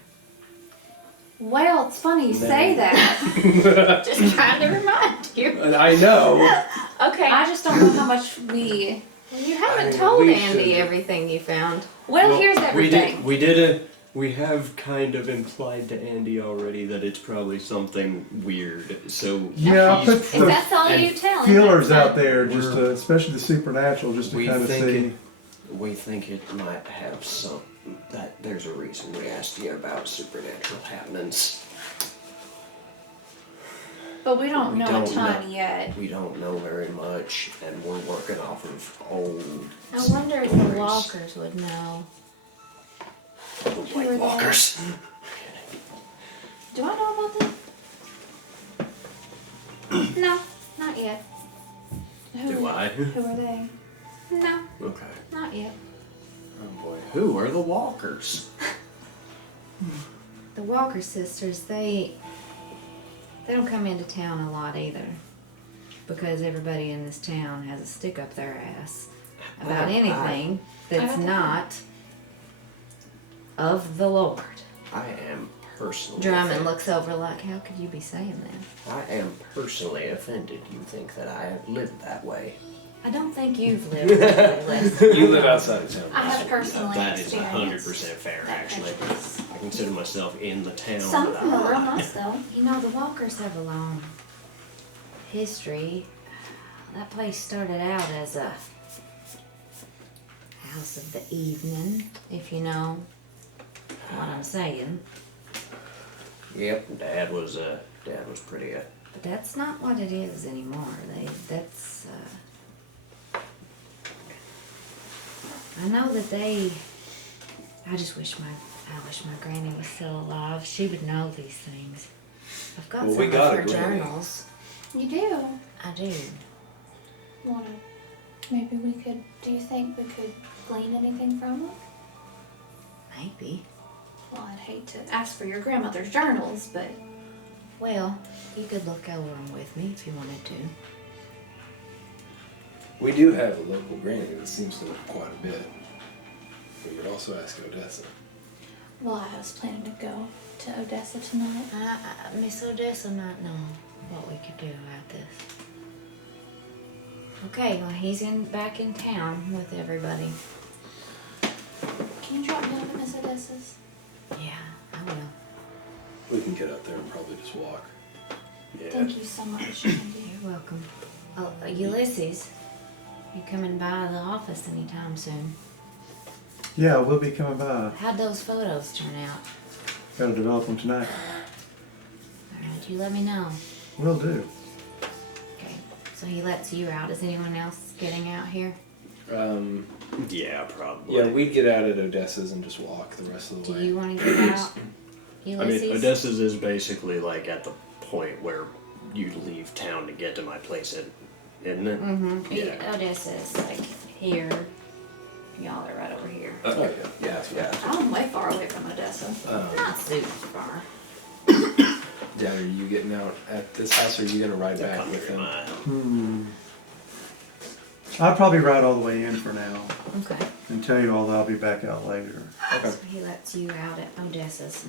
Well, it's funny you say that. Just trying to remind you. I know. Okay. I just don't know how much we. Well, you haven't I mean, told we Andy should- everything you found. Well, here's everything. We have kind of implied to Andy already that it's probably something weird. So Yeah, I put If the that's all and you tell him. feelers that's out there, just to, especially the supernatural, just to we kind of think see. we think it might have some. That there's a reason we asked you about supernatural happenings. But we don't We know don't a ton know. yet. We don't know very much, and we're working off of old. I wonder if the stories. walkers would know. The Who are White they? Walkers. Do I know about them? No, not yet. Who Do are I? Who are they? No, Okay. not yet. Oh boy. Who are the Walkers? The Walker sisters, they don't come into town a lot either. Because everybody in this town has a stick up their ass about Oh, anything that's I- not of the Lord. I am personally. Drummond offended. looks over like, how could you be saying that? I am personally offended. You think that I lived that way? I don't think you've lived that way, Les. You live outside of town. I have personally That is experienced 100% fair, that actually. prejudice. I consider myself in the town. Some of but them are real I- nice though. You know, the Walkers have a long history. That place started out as a house of the evening, if you know what I'm saying. Yep, Dad was pretty. But that's not what it is anymore. I know that I wish my granny was still alive. She would know these things. I've got Well, some we got of a her granny. journals. You do. I do. Wanna? Maybe we could. Do you think we could glean anything from them? Maybe. Well, I'd hate to ask for your grandmother's journals, but Well, you could look over them with me if you wanted to. We do have a local granny that seems to know quite a bit. We could also ask Odessa. well, I was planning to go to Odessa tonight. Miss Odessa not know what we could do about this. Okay, well he's back in town with everybody. Can you drop me off at Miss Odessa's? Yeah, I will. We can get out there and probably just walk. Yeah. Thank you so much, Andy. You're welcome. Oh, Ulysses, you coming by the office anytime soon? Yeah, we'll be coming by. How'd those photos turn out? Got to develop them tonight. Alright, you let me know. Will do. Okay, so he lets you out. Is anyone else getting out here? Yeah, probably. Yeah, we'd get out at Odessa's and just walk the rest of the Do way. you want to get out? I Ulysses? mean, Odessa's is basically like at the point where you leave town to get to my place, isn't it? Mm-hmm. Yeah. Odessa's like here. Y'all are right over here. Oh, Yeah. I'm way far away from Odessa. Not super far. Dad, are you getting out at this house or are you going to ride The back country with him? mile. I'll probably ride all the way in for now Okay. and tell you all that I'll be back out later. So he lets you out at Odessa's.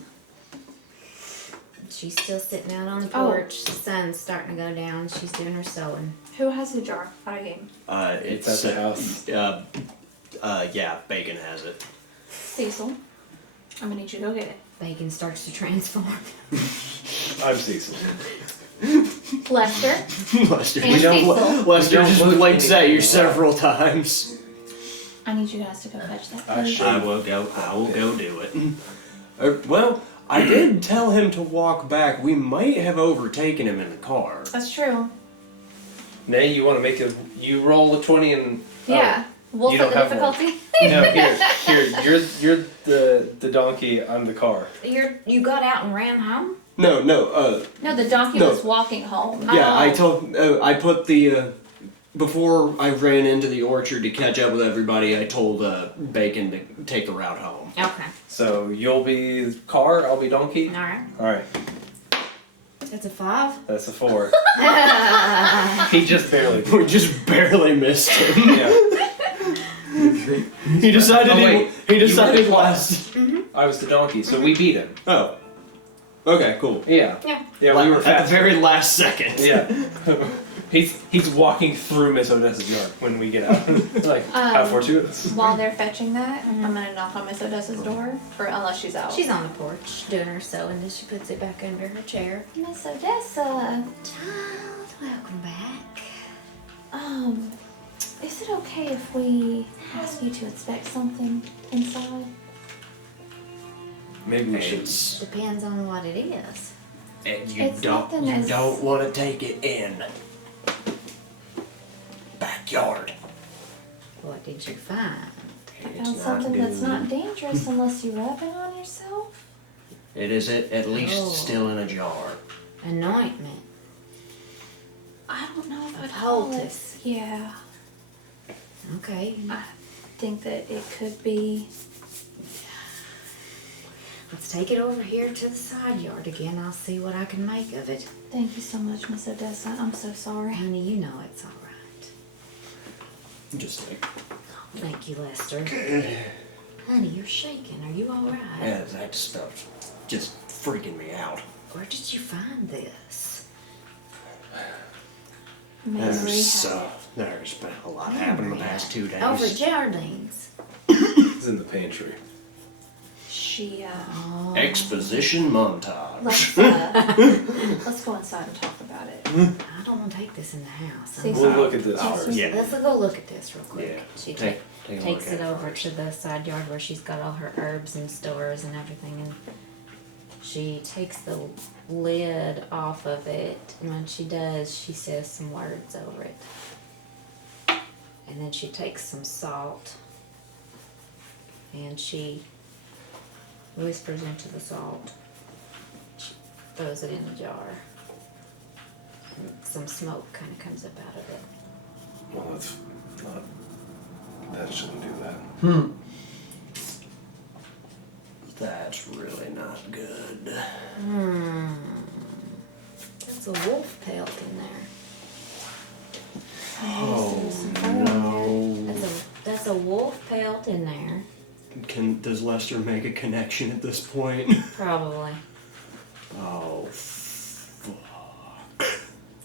She's still sitting out on the Oh. porch. The sun's starting to go down. She's doing her sewing. Who has the jar? I game. It's It's at the house. Yeah, Bacon has it. Cecil. I'm gonna need you to go get it. Bacon starts to transform. I'm Cecil. Lester. Lester, And Cecil. Lester don't just look blinked at you anything several times. I need you guys to go fetch that. I please. sure- I will go do it. Well, I did tell him to walk back. We might have overtaken him in the car. That's true. Nay, you want to make you roll a 20 and... Yeah. We'll you set don't the have one. difficulty. No, here, you're the donkey, I'm the car. You got out and ran home? No, No, the donkey No. was walking home. yeah, I Oh. told, I put the before I ran into the orchard to catch up with everybody, I told Bacon to take the route home. Okay. So you'll be car, I'll be donkey? Alright. Alright, That's a 5. that's a 4. He just barely did. We just barely missed him. Yeah. He decided. Oh, wait. He decided You were the last. I was the donkey, so we beat him. Oh. Okay. Cool. Yeah. Yeah. Yeah, we were at fast. the very last second. Yeah. He's walking through Miss Odessa's yard when we get out. It's like, how fortuitous. While they're fetching that, I'm gonna knock on Miss Odessa's door, or unless she's out. She's on the porch doing her sewing, and she puts it back under her chair. Miss Odessa. Child, welcome back. Is it okay if we ask you to inspect something inside? Maybe we should. It's, Depends on what it is. and you It's nothing as- don't want to take it in. Backyard. What did you find? I It's found not something that's good. not dangerous unless you rub it on yourself. It is at least Oh. still in a jar. Anointment. I don't know if Of I'd call it. poultice. Yeah, Okay. I think that it could be. Let's take it over here to the side yard again. I'll see what I can make of it. Thank you so much, Miss Odessa. I'm so sorry. Honey, you know it's all right. Just like, Thank you, Lester. Honey, you're shaking. Are you all right? yeah, that stuff just freaking me out. Where did you find this? Mary There's had there's been a lot happened the past 2 days. Over at Jardine's. It's in the pantry. she. Oh. Exposition montage. Let's go inside and talk about it. I don't want to take this in the house. See, We'll look at this Let's first. Yeah. Let's go look at this real quick. Yeah. She Take a takes look it at over first. to the side yard where she's got all her herbs and stores and everything, and she takes the lid off of it, and when she does, she says some words over it. And then she takes some salt and she whispers into the salt. She throws it in the jar. And some smoke kind of comes up out of it. Well, that's not. That shouldn't do that. That's really not good. That's a wolf pelt in there. No. That's a wolf pelt in there. Does Lester make a connection at this point? Probably. Oh,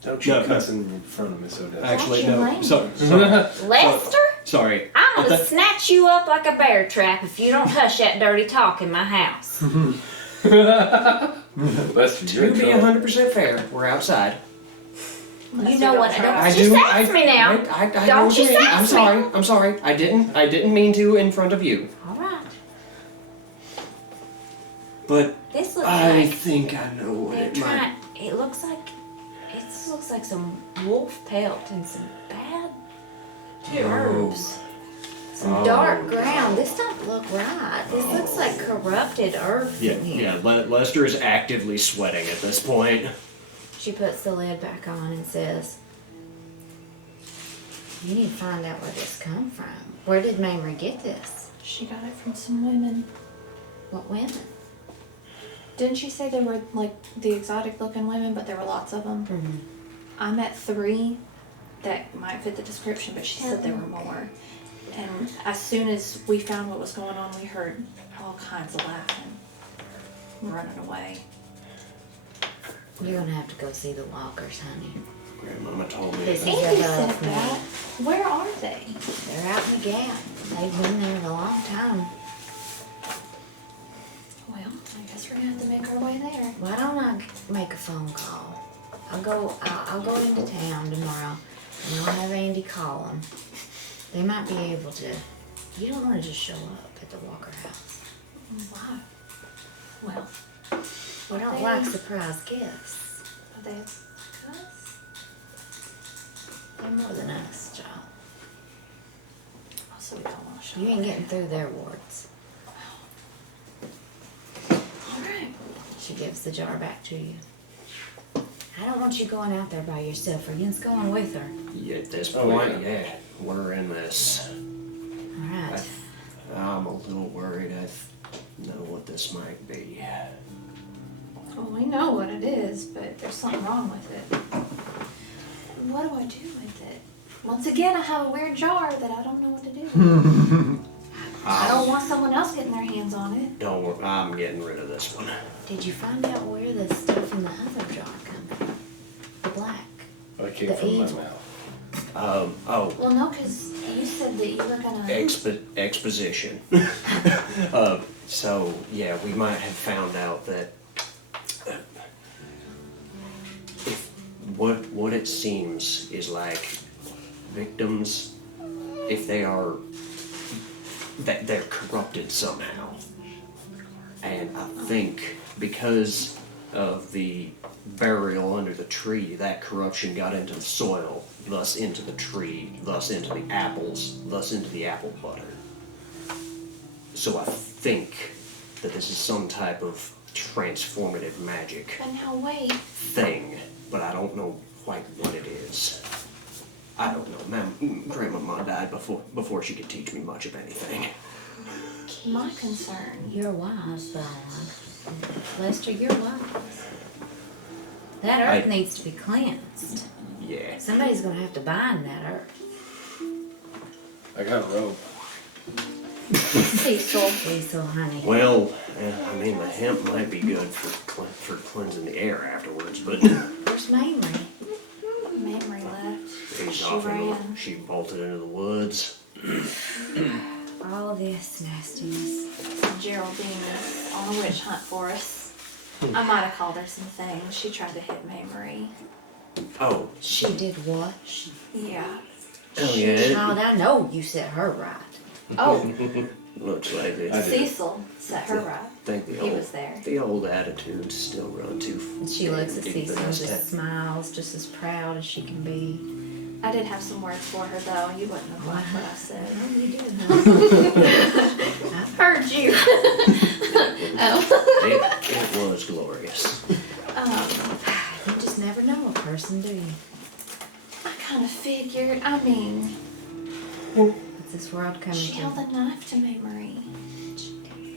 Don't you No, cuss in front of Miss Odessa. actually your no. language. Lester, Sorry. I'm I gonna thought- snatch you up like a bear trap if you don't hush that dirty talk in my house. Lester, To you're in be trouble. 100% fair, we're outside. You know what? Don't I you do. sass me now. I know Don't what you you mean. sass I'm me. sorry. I'm sorry. I didn't mean to in front of you. All right. But This looks I like think I know what they're it might. trying. It looks like some wolf pelt and some bad herbs. Some dark ground. This don't look right. This looks like corrupted earth Yeah, in here. yeah. Lester is actively sweating at this point. She puts the lid back on and says, "You need to find out where this come from. Where did Mamrie get this? She got it from some women. What women?" Didn't she say they were like the exotic looking women, but there were lots of them? Mm-hmm. I met 3 that might fit the description, but she said there were more. And as soon as we found what was going on, we heard all kinds of laughing, running away. You're gonna have to go see the Walkers, honey. Grandmama told me. This that- is Andy above said me. that. Where are they? They're out in the gap. They've been there a long time. Well, I guess we're gonna have to make our way there. Why don't I make a phone call? I'll go into town tomorrow and I'll have Andy call them. They might be able to. You don't want to just show up at the Walker house. Why? Well, We don't like surprise guests. are they like us? They're more than us, child. Also, we don't want to show You ain't up. getting through their wards. All right. She gives the jar back to you. I don't want you going out there by yourself. Are you going with her? Yeah, at this Oh, point, yeah. yeah, we're in this. All right. I'm a little worried. I know what this might be. Well, we know what it is, but there's something wrong with it. What do I do with it? Once again, I have a weird jar that I don't know what to do with. I don't want someone else getting their hands on it. Don't worry, I'm getting rid of this one. Did you find out where the stuff in the other jar come from? The black. I came The from my evil. mouth. Well, no, because you said that you were gonna. Exposition. So, yeah, we might have found out that if what it seems is like victims, if they are, that they're corrupted somehow. And I think because of the burial under the tree, that corruption got into the soil, thus into the tree, thus into the apples, thus into the apple butter. So I think that this is some type of transformative magic But now wait. thing, but I don't know quite what it is. I don't know. Grandmama died before she could teach me much of anything. My concern. You're wise, though. Lester, you're wise. That earth I- needs to be cleansed. Yeah. Somebody's gonna have to bind that earth. I got a rope. Cecil. Cecil, honey. Well, I mean, the hemp might be good for cleansing the air afterwards, but Where's Mamrie? Memory left. she's She off into ran. she bolted into the woods. All this nastiness. Geraldine is on a witch hunt for us. I might have called her some things. She tried to hit Memory. Oh, She did what? Yeah. yeah. Child, I know you set her right. Oh, Looks like it. I did. Cecil set her right. I think the He old, was there. the old attitudes still run too. And she looks at deep in Cecil and this just head. smiles, just as proud as she can be. I did have some words for her though. You wouldn't have liked what I said. Oh, you did, huh? I've heard you. It was glorious. You just never know a person, do you? I kind of figured. I mean, What's this world coming she to? held a knife to Memory.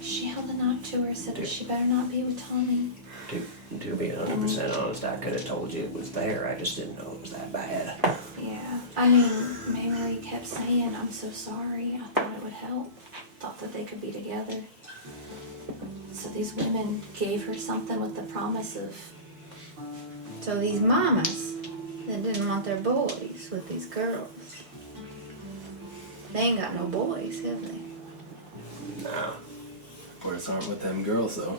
She held a knife to her. Said that she better not be with Tommy. To be 100% honest, I could have told you it was there. I just didn't know it was that bad. Yeah. I mean, Memory kept saying, "I'm so sorry. I thought it would help. Thought that they could be together." So these women gave her something with the promise of. So these mamas that didn't want their boys with these girls, they ain't got no boys, have they? No. Boys aren't with them girls though.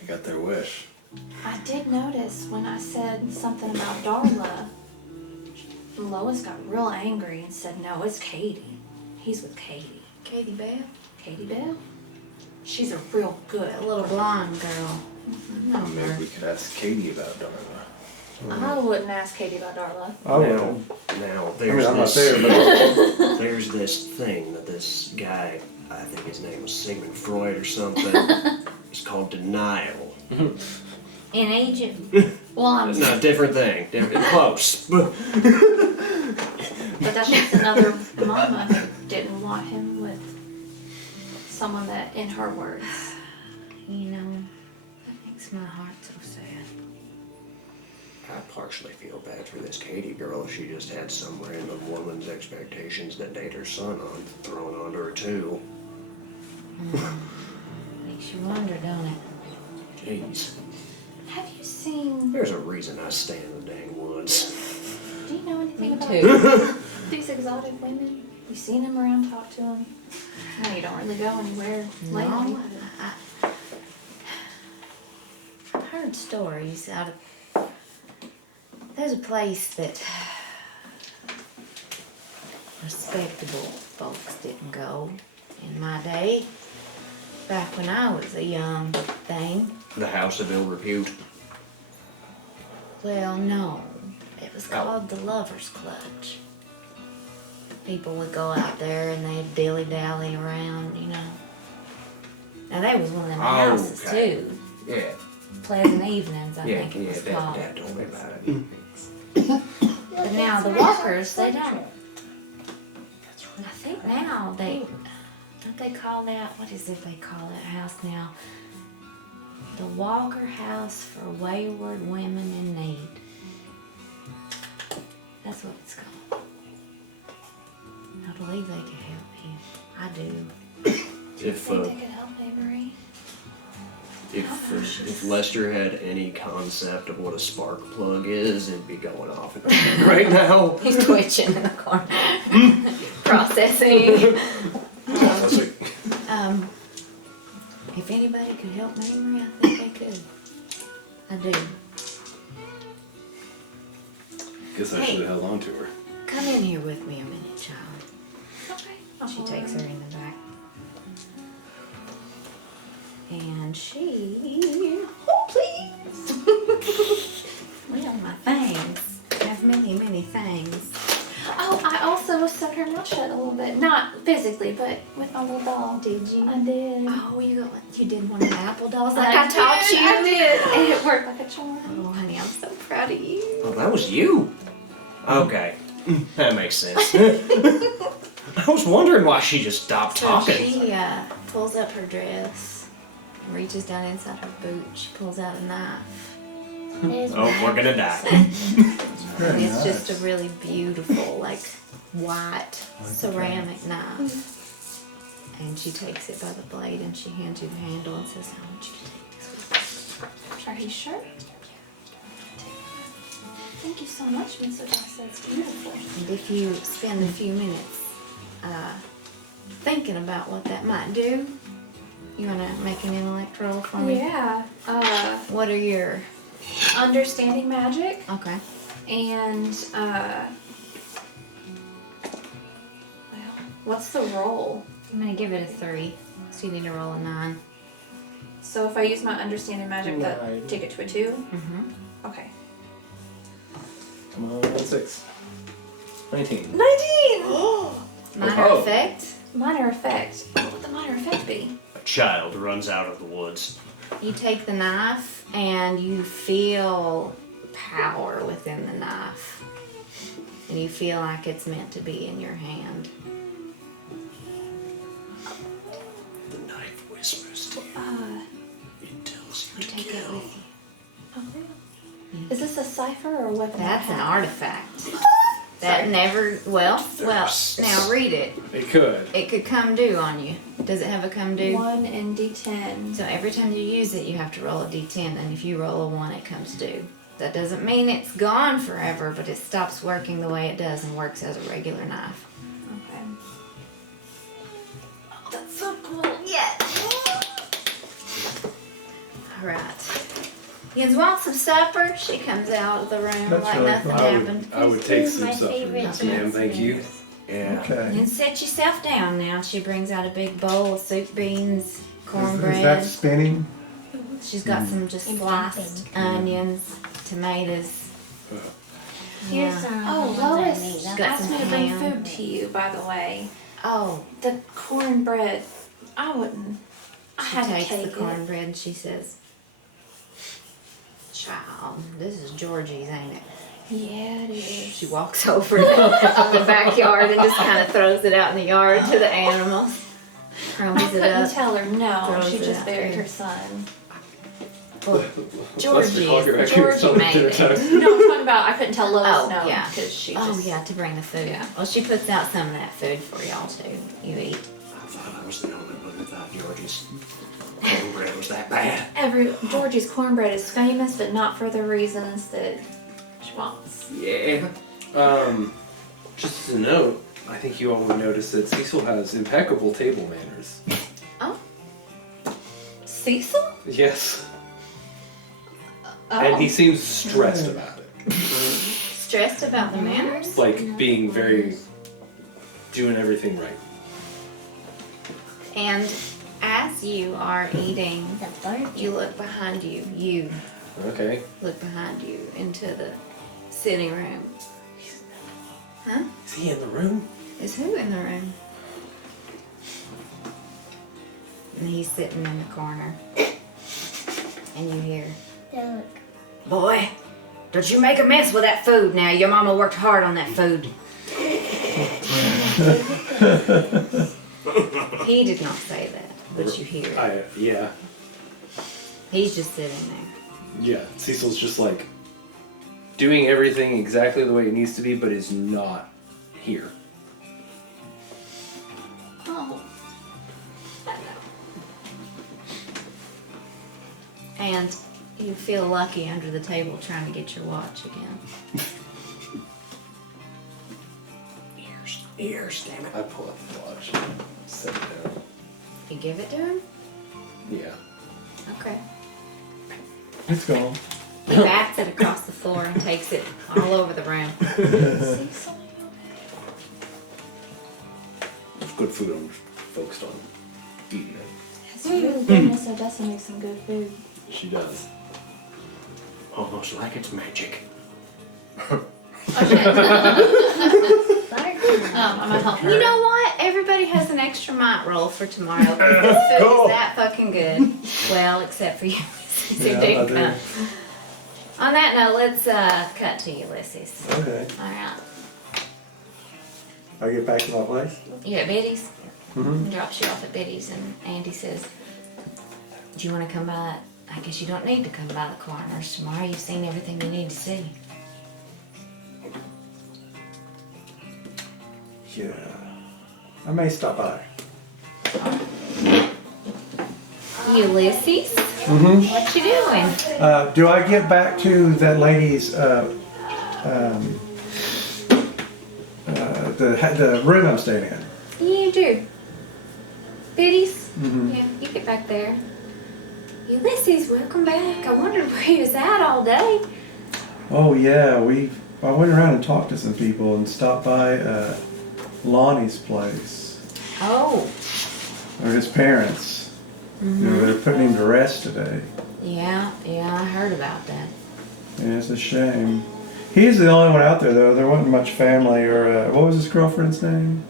They got their wish. I did notice when I said something about Darla, Lois got real angry and said, "No, it's Katie. He's with Katie." Katie Bell? Katie Bell? She's a real good That little blonde girl. No, Maybe her. we could ask Katie about Darla. I wouldn't ask Katie about Darla. I would. Now I there's mean, I'm not this. there, but There's this thing that this guy, I think his name was Sigmund Freud or something, it's called denial. In Egypt. Well, I'm. It's not a different thing, close. But But that's just another mama who didn't want him with someone that, in her words. You know, that makes my heart so sad. I partially feel bad for this Katie girl. She just had some random woman's expectations that date her son on thrown onto her too. Makes you wonder, don't it? Jeez. Have you seen? There's a reason I stay in the dang woods. Do you know anything Me about too. these exotic women? You seen them around? Talk to them? No, you don't really go anywhere lately. No, I've heard stories out of. There's a place that respectable folks didn't go in my day. Back when I was a young thing. The House of Ill Repute. Well, no. It was called the Lover's Clutch. People would go out there and they'd dilly-dally around, you know. Now, there was one of them houses, Okay. too. Yeah. pleasant evenings, I think it was called. Dad told me about it. But now the walkers, they don't. I think now don't they call that, what is it they call that house now? The Walker House for Wayward Women in Need. That's what it's called. I believe they can help you. I do. If Think they could help Avery? if Lester had any concept of what a spark plug is, it'd be going off in his head right now. He's twitching in the corner. Processing. If anybody could help Mamrie, I think they could. I do. Guess I should have held on to her. Come in here with me a minute, child. Okay. She takes her in the back. And she... Oh, please! Well, my fangs. I have many, many fangs. Oh, I also sewed her mouth shut a little bit. Not physically, but with my little ball. Did you? I did. Oh, you did one of the apple dolls like I taught you? I did. And it worked like a charm. Oh, honey, I'm so proud of you. Oh, that was you. Okay, that makes sense. I was wondering why she just stopped So talking. she pulls up her dress, reaches down inside her boot. She pulls out a knife. Oh, we're gonna die. Very And it's nice. just a really beautiful, like, white ceramic knife. And she takes it by the blade and she hands you the handle and says, I want you to take this with you. Are you sure? Thank you so much, Miss Odessa. It's beautiful. And if you spend a few minutes thinking about what that might do, you want to make an intellect roll for me? Yeah. What are your... Understanding magic Okay. and well, what's the roll? I'm going to give it a 3. So you need to roll a 9. So if I use my understanding magic, that take it to a 2. Mm-hmm. Okay. Come on, 6. 19. 19. Minor Oh. effect. Minor effect. What would the minor effect be? A child runs out of the woods. You take the knife and you feel power within the knife. And you feel like it's meant to be in your hand. The knife whispers to you. It tells you You to take it kill. with you. Oh, really? Is this a cipher or a weapon? That's I an have? artifact. That never, well, now read it. It could. It could come due on you. Does it have a come due? 1 and D10. So every time you use it, you have to roll a d10, and if you roll a 1, it comes due. That doesn't mean it's gone forever, but it stops working the way it does and works as a regular knife. Okay. Oh, that's so cool. Yes. All right. You want some supper? She comes out of the room That's like really nothing cool. happened. I would take some My supper. favorite Yes, ma'am. Thank you. Yeah. Okay. And sit yourself down now. She brings out a big bowl of soup, beans, cornbread. Is that spinning? She's got some just sliced onions, tomatoes. Here's Yeah. Oh, the ones I Lois made. got asked some me to bring ham. food to you, by the way. Oh, The cornbread. I wouldn't. I she had to takes take the it. cornbread and she says, "Child, this is Georgie's, ain't it?" Yeah, it is. She walks over to the backyard and just kind of throws it out in the yard to the animals. I Crumbles it couldn't up. tell her no. Throws She it just out buried there. her son. Well, Georgie, call your Georgie accurate made it. No, I'm talking about I couldn't tell Lois Oh, no yeah. because she Oh just. yeah, to bring the food. Yeah. Well, she puts out some of that food for y'all too. You eat. I thought I was the only one who thought Georgie's cornbread was that bad. Georgie's cornbread is famous, but not for the reasons that she wants. Yeah. Just as a note, I think you all would notice that Cecil has impeccable table manners. Cecil? Yes. Oh. And he seems stressed about it. Stressed about the manners? Like being doing everything right. And as you are eating, The bird. you look behind you. You Okay. look behind you into the sitting room. Huh? Is he in the room? Is who in the room? And he's sitting in the corner. And you hear, Yeah, boy, don't you make a mess with that food now. Your mama worked hard on that food. He did not say that, but you hear it. Yeah. He's just sitting there. Yeah. Cecil's just like doing everything exactly the way it needs to be, but is not here. Oh. And you feel lucky under the table trying to get your watch again. Ears, damn it. I pull up the watch, set it down. You give it to him? Yeah. Okay. It's gone. He bats it across the floor and takes it all over the room. It's good food. I'm focused on eating it. It's really good. Miss Odessa makes some good food. She does. Almost like it's magic. I'm gonna help her. You know what? Everybody has an extra might roll for tomorrow. 'Cause this food is that fucking good. Well, except for you, Ulysses, who Yeah, I didn't do. come. On that note, let's cut to Ulysses. Okay. All right. I get back to my place? You at Biddy's? Mm-hmm. He drops you off at Biddy's, and Andy says, "Do you want to come by? I guess you don't need to come by the coroner's tomorrow. You've seen everything you need to see." Yeah. I may stop by. Ulysses, Mm-hmm. what you doing? Do I get back to that lady's, the room I'm staying in? You do. Biddy's? Mm-hmm. Yeah, you get back there. Ulysses, welcome back. I wondered where you was at all day. Oh yeah, I went around and talked to some people and stopped by Lonnie's place. Oh. Or his parents. You know, they're putting him to rest today. Yeah, I heard about that. Yeah, it's a shame. He's the only one out there though. There wasn't much family or what was his girlfriend's name?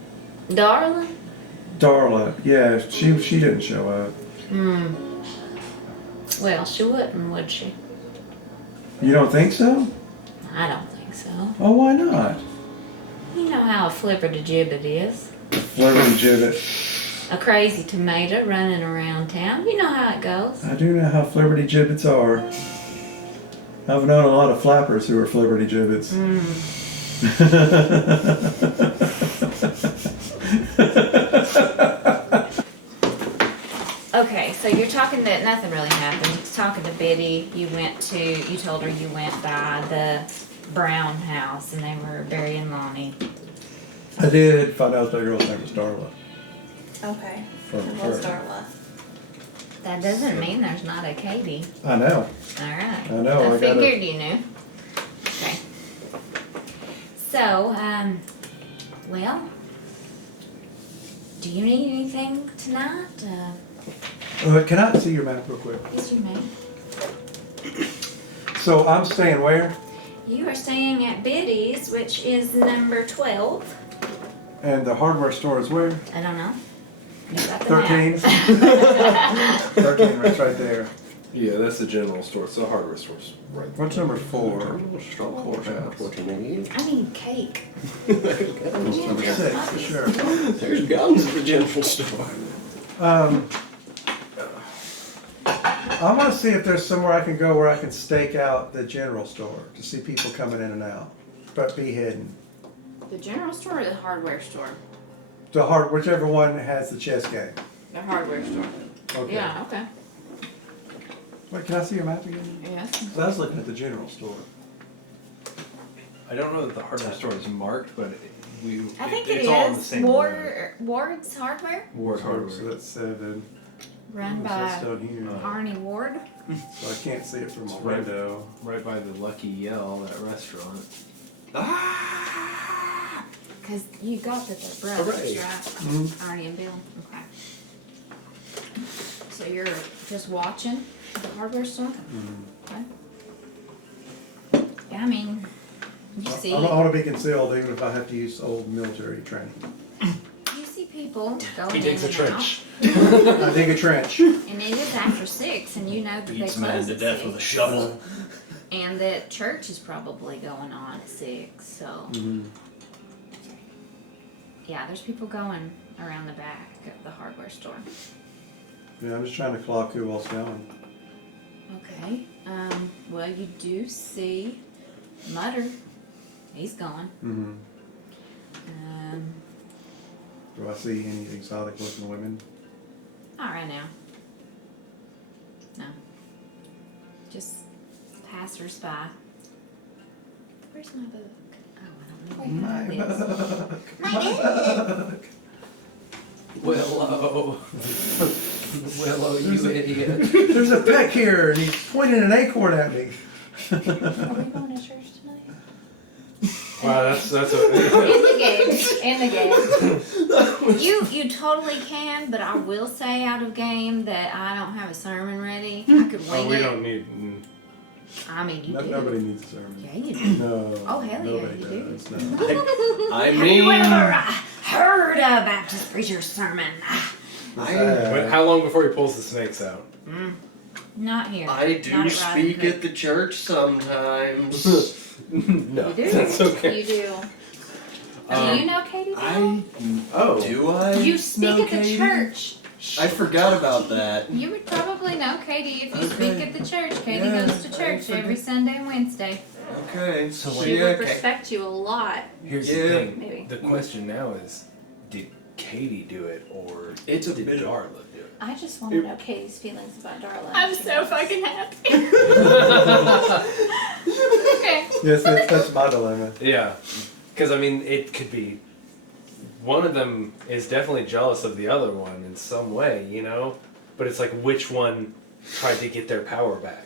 Darla? Darla. Yeah, she didn't show up. Well, she wouldn't, would she? You don't think so? I don't think so. Oh, why not? You know how a flipper-to-gibbet is. Flirting gibbet. A crazy tomato running around town. You know how it goes. I do know how flibberty gibbets are. I've known a lot of flappers who are flibberty gibbets. Okay, so you're talking that nothing really happened. You're talking to Biddy. You told her you went by the Brown house and they were burying Lonnie. I did find out that girl's name was Darla. Okay. From We'll her. start with. That doesn't mean there's not a Katie. I know. Alright. I know, I gotta- figured you knew. Okay. So, well, do you need anything tonight? Can I see your map real quick? Yes, you may. So I'm staying where? You are staying at Biddy's, which is number 12. And the hardware store is where? I don't know. You got the 13. map. 13, right there. Yeah, that's the general store. It's the hardware store's right there. What's number 4? Courthouse. What you need. I need cake. Number 6, for sure. There's guns at the general store. I want to see if there's somewhere I can go where I can stake out the general store to see people coming in and out, but be hidden. The general store or the hardware store? Whichever one has the chess game. The hardware store. Okay. Yeah, okay. Wait, can I see your map again? Yes. So I was looking at the general store. I don't know that the hardware store is marked, but I think it's it all on the is. same Ward's Hardware? Ward So hardware. that's 7. Run So by that's down here. Arnie Ward. So I can't see it from my It's right- window. Right by the Lucky Yell, that restaurant. Because you got that they're brothers, Hooray. right? Mhm. Arnie and Bill. Okay. So you're just watching the hardware store? Okay. Yeah, I mean, you see I ought to be concealed even if I have to use old military training. you see people going He in digs a and trench. I dig a trench. out, and it is after 6, and you know that they Beats close man to at death 6, with a shovel. and that church is probably going on at 6. So yeah, there's people going around the back of the hardware store. Yeah, I'm just trying to clock who else going. Okay. Well, you do see Mutter. He's gone. Mm-hmm. Do I see any exotic looking women? Not right now. No. Just passers-by. Where's my book? Oh, I don't know. My Where book. My book. Willow. Willow, you idiot. There's a peck here, and he's pointing an acorn at me. Are we going to church tonight? Wow, that's a. In the game. You totally can, but I will say out of game that I don't have a sermon ready. I could wing Oh, we it. don't need. I mean, you do. Nobody needs a sermon. Yeah, you do. No. Oh, hell yeah, nobody you do. does. No. I Have you mean, ever heard a Baptist preacher's sermon? But how long before he pulls the snakes out? Not here. I Not do at speak Rising at the church sometimes. No, You do. that's okay. You do. Do you know Katie? Oh. Do I? You speak know at the Katie? church. I forgot about that. You would probably know Katie if you Okay. speak at the church. Katie Yeah, goes to church I every Sunday and Wednesday. Okay. So She yeah, would respect you a lot. Here's Yeah. the thing. Maybe. The question now is, did Katie do it or It's a did bit of- Darla do it? I just want to know Katie's feelings about Darla. I'm She so knows. fucking happy. Okay. Yes, that's my dilemma. Yeah, because I mean, it could be one of them is definitely jealous of the other one in some way, you know. But it's like which one tried to get their power back.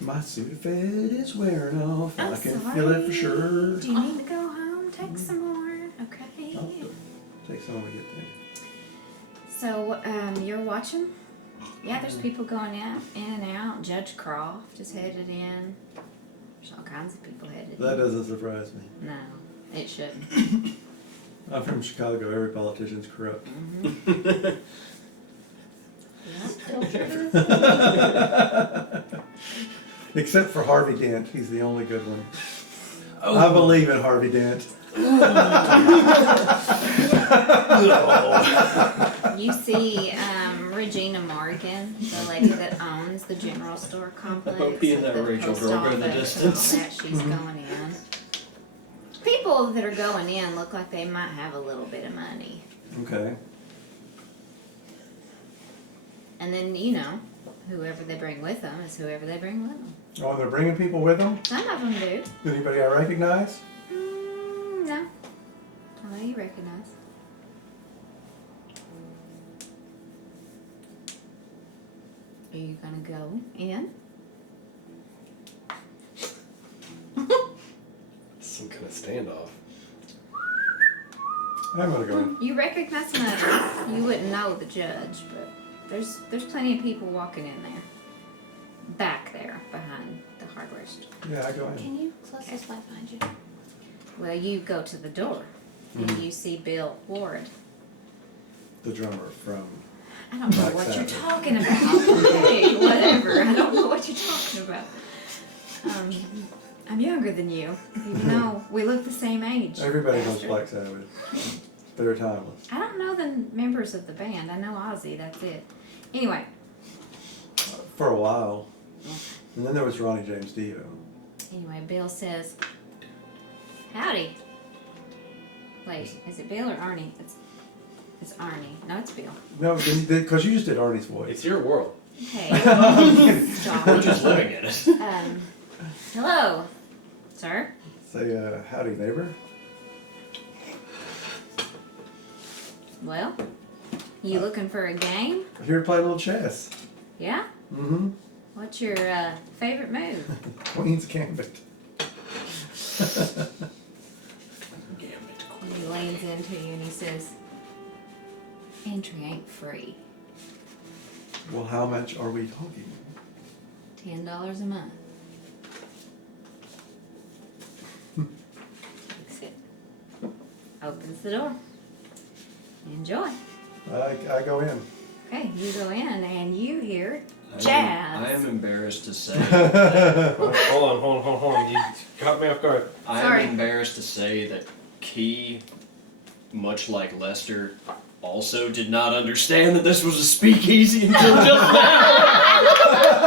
My Sudafed is wearing off. I'm I can sorry. feel it for sure. Do you need to go home? Take some more. Okay. Oh, take some when we get there. So, you're watching? Yeah, there's people going in and out. Judge Croft is headed in. There's all kinds of people headed That in. doesn't surprise me. No, it shouldn't. I'm from Chicago. Every politician's corrupt. Except for Harvey Dent. He's the only good one. Oh. I believe in Harvey Dent. You see Regina Morgan, the lady that owns the general store complex. hope he and with that the Rachel post girl go the office and all distance. that, she's going in. People that are going in look like they might have a little bit of money. Okay. And then, you know, whoever they bring with them is whoever they bring with them. Oh, they're bringing people with them? Some of them do. Anybody I recognize? No. Well, you recognize. Are you gonna go in? Some kind of standoff. I'm gonna go in. You recognize Mother. You wouldn't know the judge, but there's plenty of people walking in there. Back there, behind the hardware store. Yeah, I go in. Can you close this light behind you? Well, you go to the door, and you see Bill Ward. The drummer from. I don't know Black what you're Sabbath. talking about. Hey, whatever. I don't know what you're talking about. I'm younger than you, even though we look the same age. Everybody knows bastard. Black Sabbath. They're timeless. I don't know the members of the band. I know Ozzy, that's it. Anyway, For a while. And then there was Ronnie James Dio. Bill says, "Howdy." Wait, is it Bill or Arnie? It's Arnie. No, it's Bill. No, because you just did Arnie's voice. It's your world. Hey, stop. We're just living in it. Hello, sir. Say, howdy, neighbor. Well, you looking for a game? I'm here to play a little chess. Yeah? Mm-hmm. What's your favorite move? Queen's Gambit. And he leans into you and he says, "Entry ain't free. Well, how much are we talking? $10 a month." opens the door. Enjoy. I go in. Okay, you go in and you hear I jazz. am embarrassed to say. Hold on. You caught me off guard. I Sorry. am embarrassed to say that Key, much like Lester, also did not understand that this was a speakeasy until just now.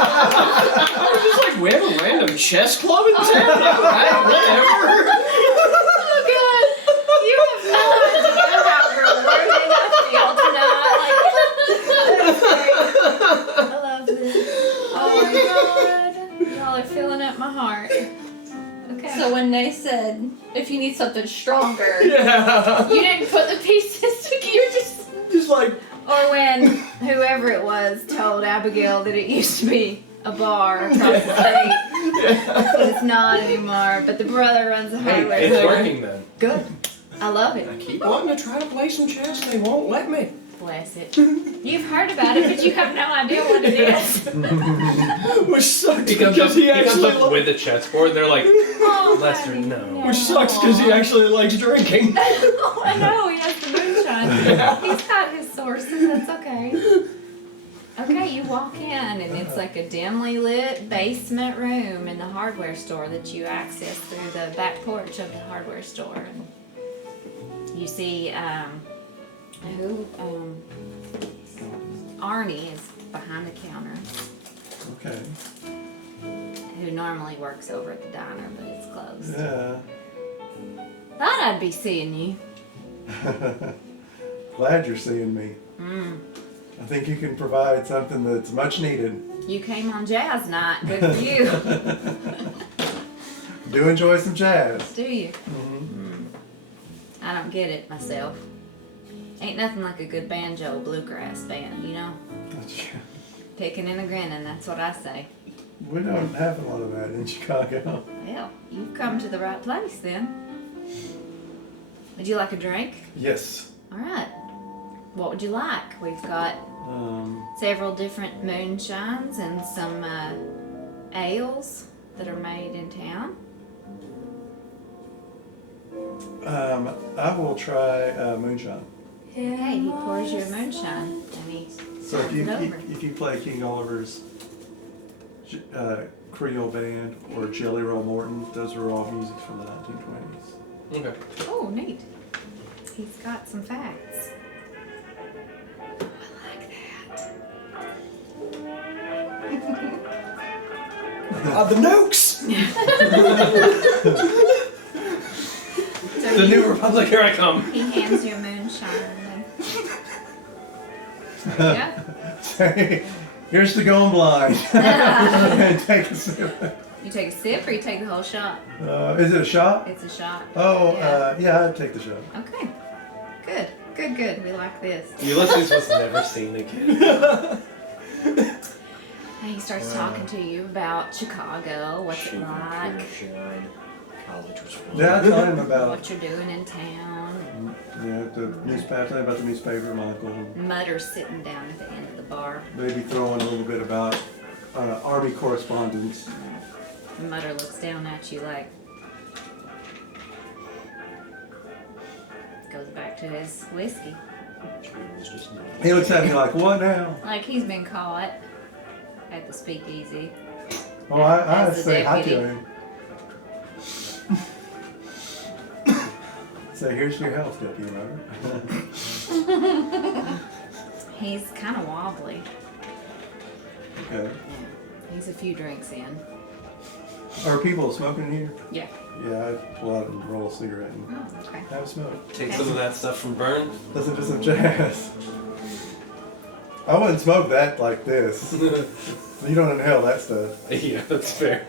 I was just like, we have a random chess club in town? Alright, whatever. Oh god! You have no idea how rewarding I feel tonight. Like, that's great. I love this. Oh my god. Y'all are filling up my heart. Okay. So when they said, if you need something stronger, Yeah. you didn't put the pieces together, you Just like, or when whoever it was told Abigail that it used to be a bar across the street, but it's not anymore. But the brother runs a Hey, hardware it's store. working then. Good. I love I it. keep wanting to try to play some chess, they won't let me. Bless it. You've heard about it, but you have no idea what it is. Which sucks He comes because up, he he comes actually up with a chessboard. They're like, Oh, Lester, honey, no. Which sucks because he actually likes drinking. Oh, I know, he has the moonshine. He's got his sources, that's okay. Okay, you walk in and it's like a dimly lit basement room in the hardware store that you access through the back porch of the hardware store. And you see Arnie is behind the counter, Okay. who normally works over at the diner, but it's closed. Yeah. Thought I'd be seeing you. Glad you're seeing me. I think you can provide something that's much needed. You came on jazz night, good for you. Do enjoy some jazz. Do you? I don't get it myself. Ain't nothing like a good banjo bluegrass band, you know? Picking and a grinning, that's what I say. We don't have a lot of that in Chicago. Well, you've come to the right place then. Would you like a drink? Yes. All right. What would you like? We've got several different moonshines and some ales that are made in town. I will try moonshine. Okay, he pours you a moonshine and he So turns it over. if you play King Oliver's Creole Band or Jelly Roll Morton, those are all music from the 1920s. Okay. Oh, neat. He's got some facts. I like that. The Nukes! So The you- New Republic, here I come. He hands you a moonshine and then... Yeah. Here's the going blind. And take a sip. You take a sip or you take the whole shot? Is it a shot? It's a shot. Oh, Yeah. yeah, I'd take the shot. Okay. Good. Good, good. We like this. Ulysses was never seen again. And he starts talking to you about Chicago, what's it like, College was fun. Yeah, I tell him about what you're doing in town. the newspaper. Tell him about the newspaper, Michael. Mutter's sitting down at the end of the bar. Maybe throw in a little bit about Army correspondence. Mutter looks down at you like... Goes back to his whiskey. He looks at me like, what now? Like he's been caught at the speakeasy. Oh, I As the say hi to deputy. him. Say, here's your health, Deputy Robert. He's kind of wobbly. Okay. Yeah. He's a few drinks in. Are people smoking in here? Yeah. Yeah, I'd pull out and roll a cigarette and Oh, okay. have a smoke. Take some of that stuff from Burn. Listen to some jazz. I wouldn't smoke that like this. You don't inhale that stuff. Yeah, that's fair.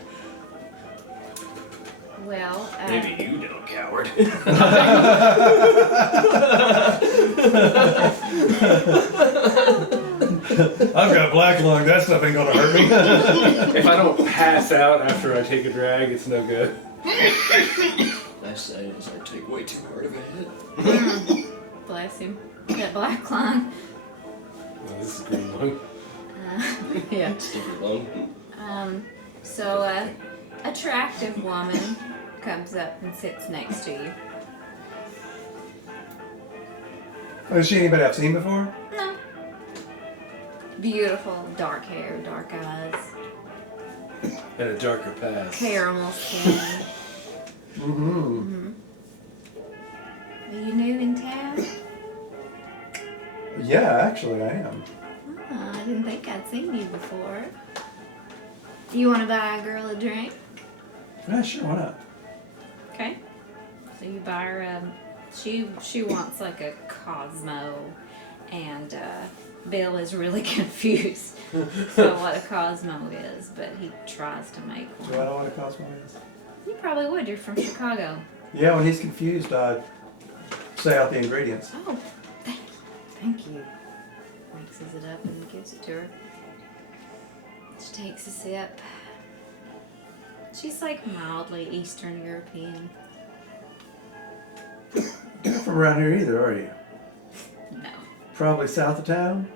Well, Maybe you don't, coward. I've got black lung. That stuff ain't gonna hurt me. If I don't pass out after I take a drag, it's no good. I say as I take way too hard of a hit. bless him. That black lung. Oh, this is green lung. Yeah. Sticky lung. So a attractive woman comes up and sits next to you. Is she anybody I've seen before? No. Beautiful, dark hair, dark eyes, And a darker past. caramel skin. Mm-hmm. Are you new in town? Yeah, actually, I am. Oh, I didn't think I'd seen you before. You want to buy a girl a drink? Yeah, sure, why not? Okay. So you buy her she wants like a Cosmo, and Bill is really confused about what a Cosmo is, but he tries to make Do I one. know what a Cosmo is? You probably would. You're from Chicago. Yeah, when he's confused, I say out the ingredients. Oh, thank you. Thank you. Mixes it up and gives it to her. She takes a sip. She's like mildly Eastern European. You're not from around here either, are you? No. Probably south of town?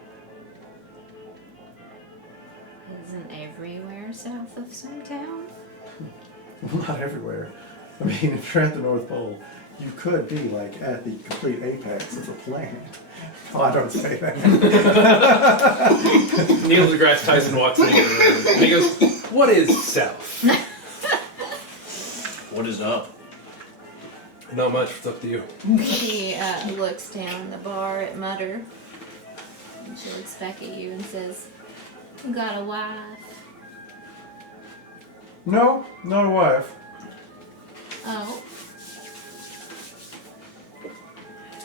Isn't everywhere south of some town? Well, not everywhere. I mean, if you're at the North Pole, you could be like at the complete apex of the planet. Oh, I don't say that. Neil deGrasse Tyson walks into the room and he goes, "What is south?" What is up? Not much. It's up to you. He looks down the bar at Mutter. And she looks back at you and says, "You got a wife?" No, not a wife. Oh.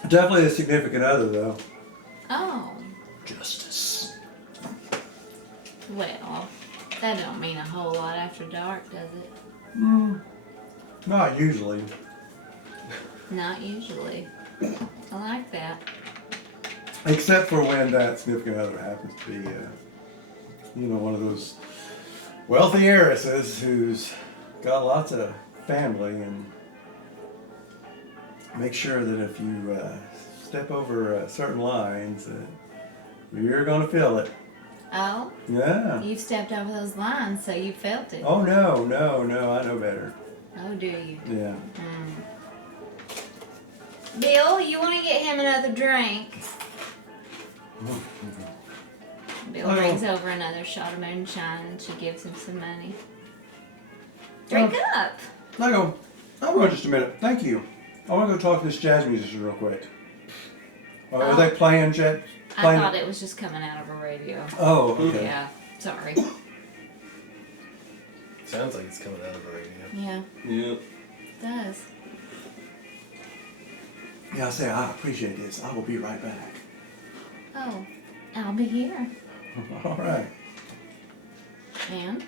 Definitely a significant other, though. Oh. Justice. Well, that don't mean a whole lot after dark, does it? Not usually. Not usually. I like that. Except for when that significant other happens to be, one of those wealthy heiresses who's got lots of family and make sure that if you step over certain lines, you're going to feel it. Oh? Yeah. You've stepped over those lines, so you felt it. Oh, no, I know better. Oh, do you? Yeah. Bill, you want to get him another drink? Bill brings over another shot of moonshine and she gives him some money. Drink up. I'm going just a minute. Thank you. I want to go talk to this jazz musician real quick. Are they playing jet? I thought it was just coming out of a radio. Oh, okay. Yeah, sorry. Sounds like it's coming out of a radio. Yeah, Yeah. it does. Yeah, I say I appreciate this. I will be right back. Oh, I'll be here. All right. And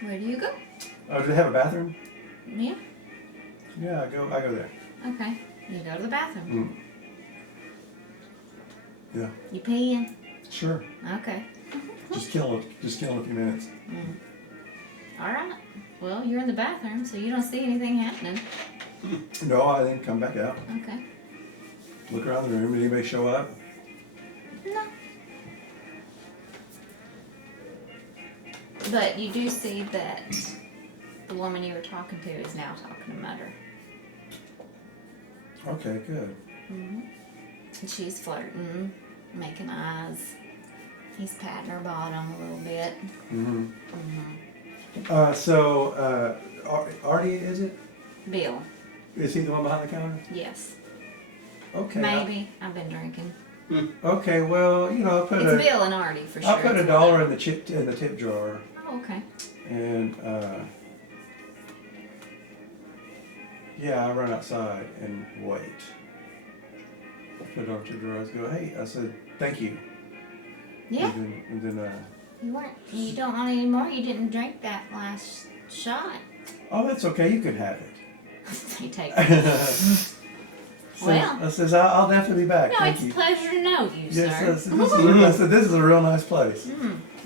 where do you go? Oh, do they have a bathroom? Yeah. Yeah, I go there. Okay. You go to the bathroom. Yeah, You pee in. sure. Okay. Just kill a few minutes. All right. Well, you're in the bathroom, so you don't see anything happening. No, I then come back out. Okay. Look around the room. Did anybody show up? No. But you do see that the woman you were talking to is now talking to Mutter. Okay, good. And she's flirting, making eyes. He's patting her bottom a little bit. Artie, is it? Bill. Is he the one behind the counter? Yes. Okay. Maybe. I've been drinking. Okay, well, I'll put It's Bill and Artie for sure. I'll put It's $1 in the tip jar, Oh, okay. and yeah, I run outside and wait. Put it on the tip jar. I go, hey, I said thank you. Yeah. And then You don't want any more? You didn't drink that last shot. oh, that's okay. You can have it. You take it. Well. I says I'll definitely be back. No, Thank it's you. a pleasure to know you, Yes, sir. I said this is a real nice place.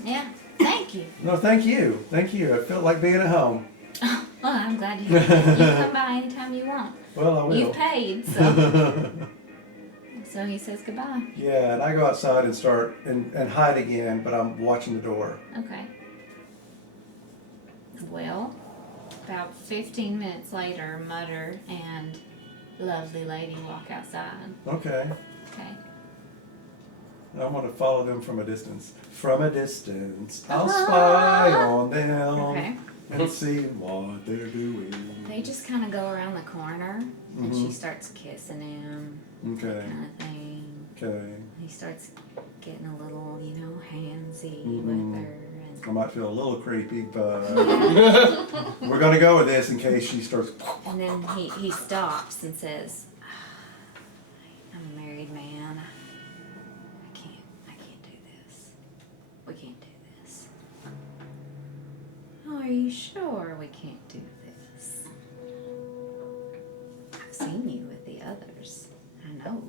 Yeah. Thank you. No, thank you. Thank you. I felt like being at home. Well, I'm glad you can come by anytime you want. Well, I will. You paid, so. So he says goodbye. Yeah, and I go outside and start and hide again, but I'm watching the door. Okay. Well, about 15 minutes later, Mutter and lovely lady walk outside. Okay. Okay. I want to follow them from a distance. From a distance, I'll spy on them Okay. and see what they're doing. They just kind of go around the corner, and she Mhm. starts kissing him, Okay. kind of thing. Okay. He starts getting a little, handsy Mhm. with her. I might feel a little creepy, but we're gonna go with this in case she starts. And then he stops and says, I'm a married man. I can't do this. We can't do this. Oh, are you sure we can't do this? I've seen you with the others. I know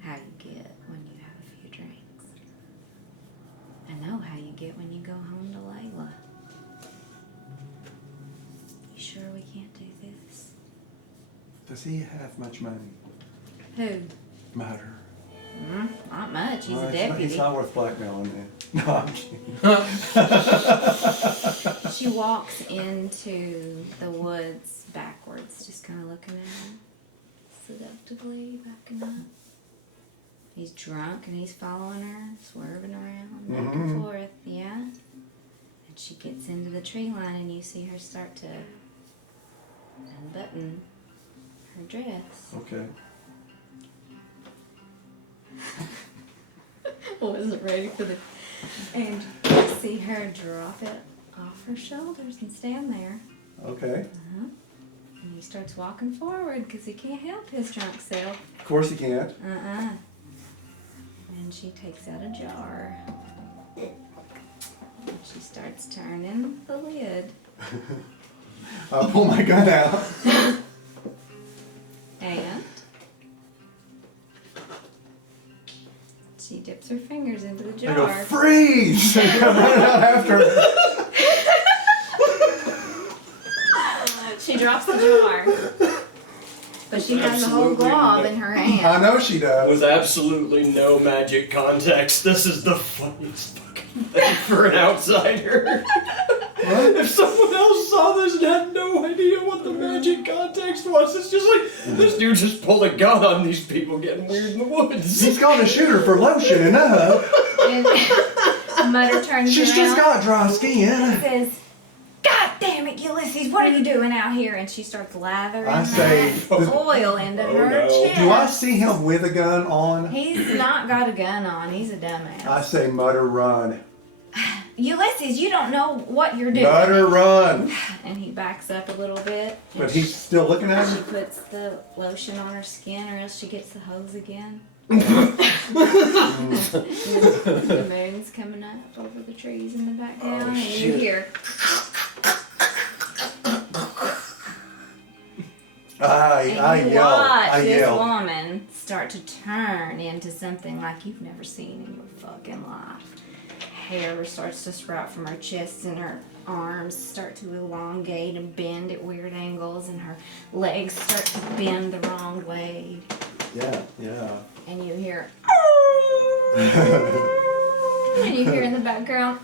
how you get when you have a few drinks. I know how you get when you go home to Layla. You sure we can't do this? Does he have much money? Who? Matter. Not much. He's Well, a deputy. It's not worth blackmailing then. No, I'm kidding. She walks into the woods backwards, just kind of looking at him, seductively backing up. He's drunk and he's following her, swerving around, back and forth, yeah? And she gets into the tree line and you see her start to unbutton her dress. Okay. Wasn't ready for the... And you see her drop it off her shoulders and stand there. Okay. And he starts walking forward because he can't help his drunk self. Of course he can't. And she takes out a jar. And she starts turning the lid. I'll pull my gun out. And she dips her fingers into the I go, jar. freeze! And I'm running out after her. She drops the jar. But she has the whole Absolutely glob no. in her hand. I know she does. With absolutely no magic context, this is the funniest fucking thing for an outsider. If someone else saw this and had no idea what the magic context was, it's just like, this dude just pulled a gun on these people getting weird in the woods. He's gonna shoot her for lotion enough. And Mutter turns She's around just got dry skin. and says, God damn it, Ulysses, what are you doing out here? And she starts lathering I say, that oil into her no. chest. do I see him with a gun on? He's not got a gun on. He's a dumbass. I say, Mutter, run. Ulysses, you don't know what you're doing. Mutter, run. And he backs up a little bit. And But he's still looking at she her. puts the lotion on her skin or else she gets the hose again. The moon's coming up over the trees in the background. and you shit. hear... I And you yell. watch I this yell. woman start to turn into something like you've never seen in your fucking life. Hair starts to sprout from her chest and her arms start to elongate and bend at weird angles and her legs start to bend the wrong way. Yeah, yeah. And you hear... and you hear in the background...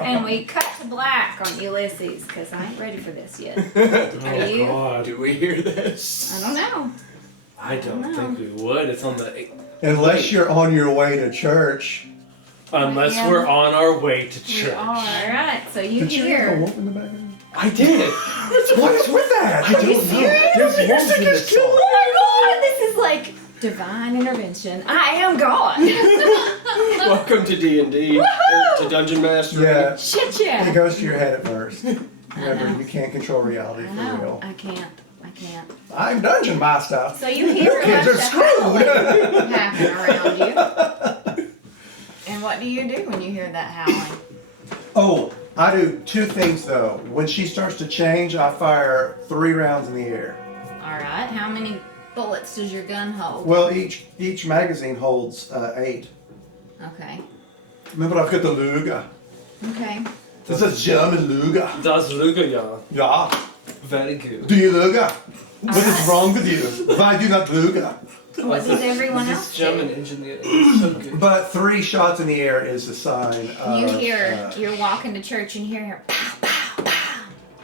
And we cut to black on Ulysses, because I ain't ready for this yet. Are you? God. Do we hear this? I don't know. I don't think we would. It's on the... Unless you're on your way to church. Unless Yeah. we're on our way to We church. are. Alright, so you Did you hear a hear. wolf in the background? I did. What is with that? I don't know. There's wolves in this song. Oh my god, this is like divine intervention. I am God. Welcome to D&D, to Dungeon Master. Yeah. Shit, It yeah. goes to your head at first. know. Remember, you can't control reality I for know. real. I can't. I'm dungeon master. So you hear a Kids bunch are of screwed. howling happen around you. And what do you do when you hear that howling? Oh, I do two things though. When she starts to change, I fire 3 rounds in the air. Alright, how many bullets does your gun hold? Well, each magazine holds 8. Okay. Remember, I've got the Luger. Okay. This is German Luger. Das Luger, ja. Yeah. Very good. Do you Luger? What is wrong with you? Why do you not Luger? What does everyone This else is German do? engineer. It's so good. But 3 shots in the air is a sign of... You hear, you're walking to church and you hear her pow, pow, pow.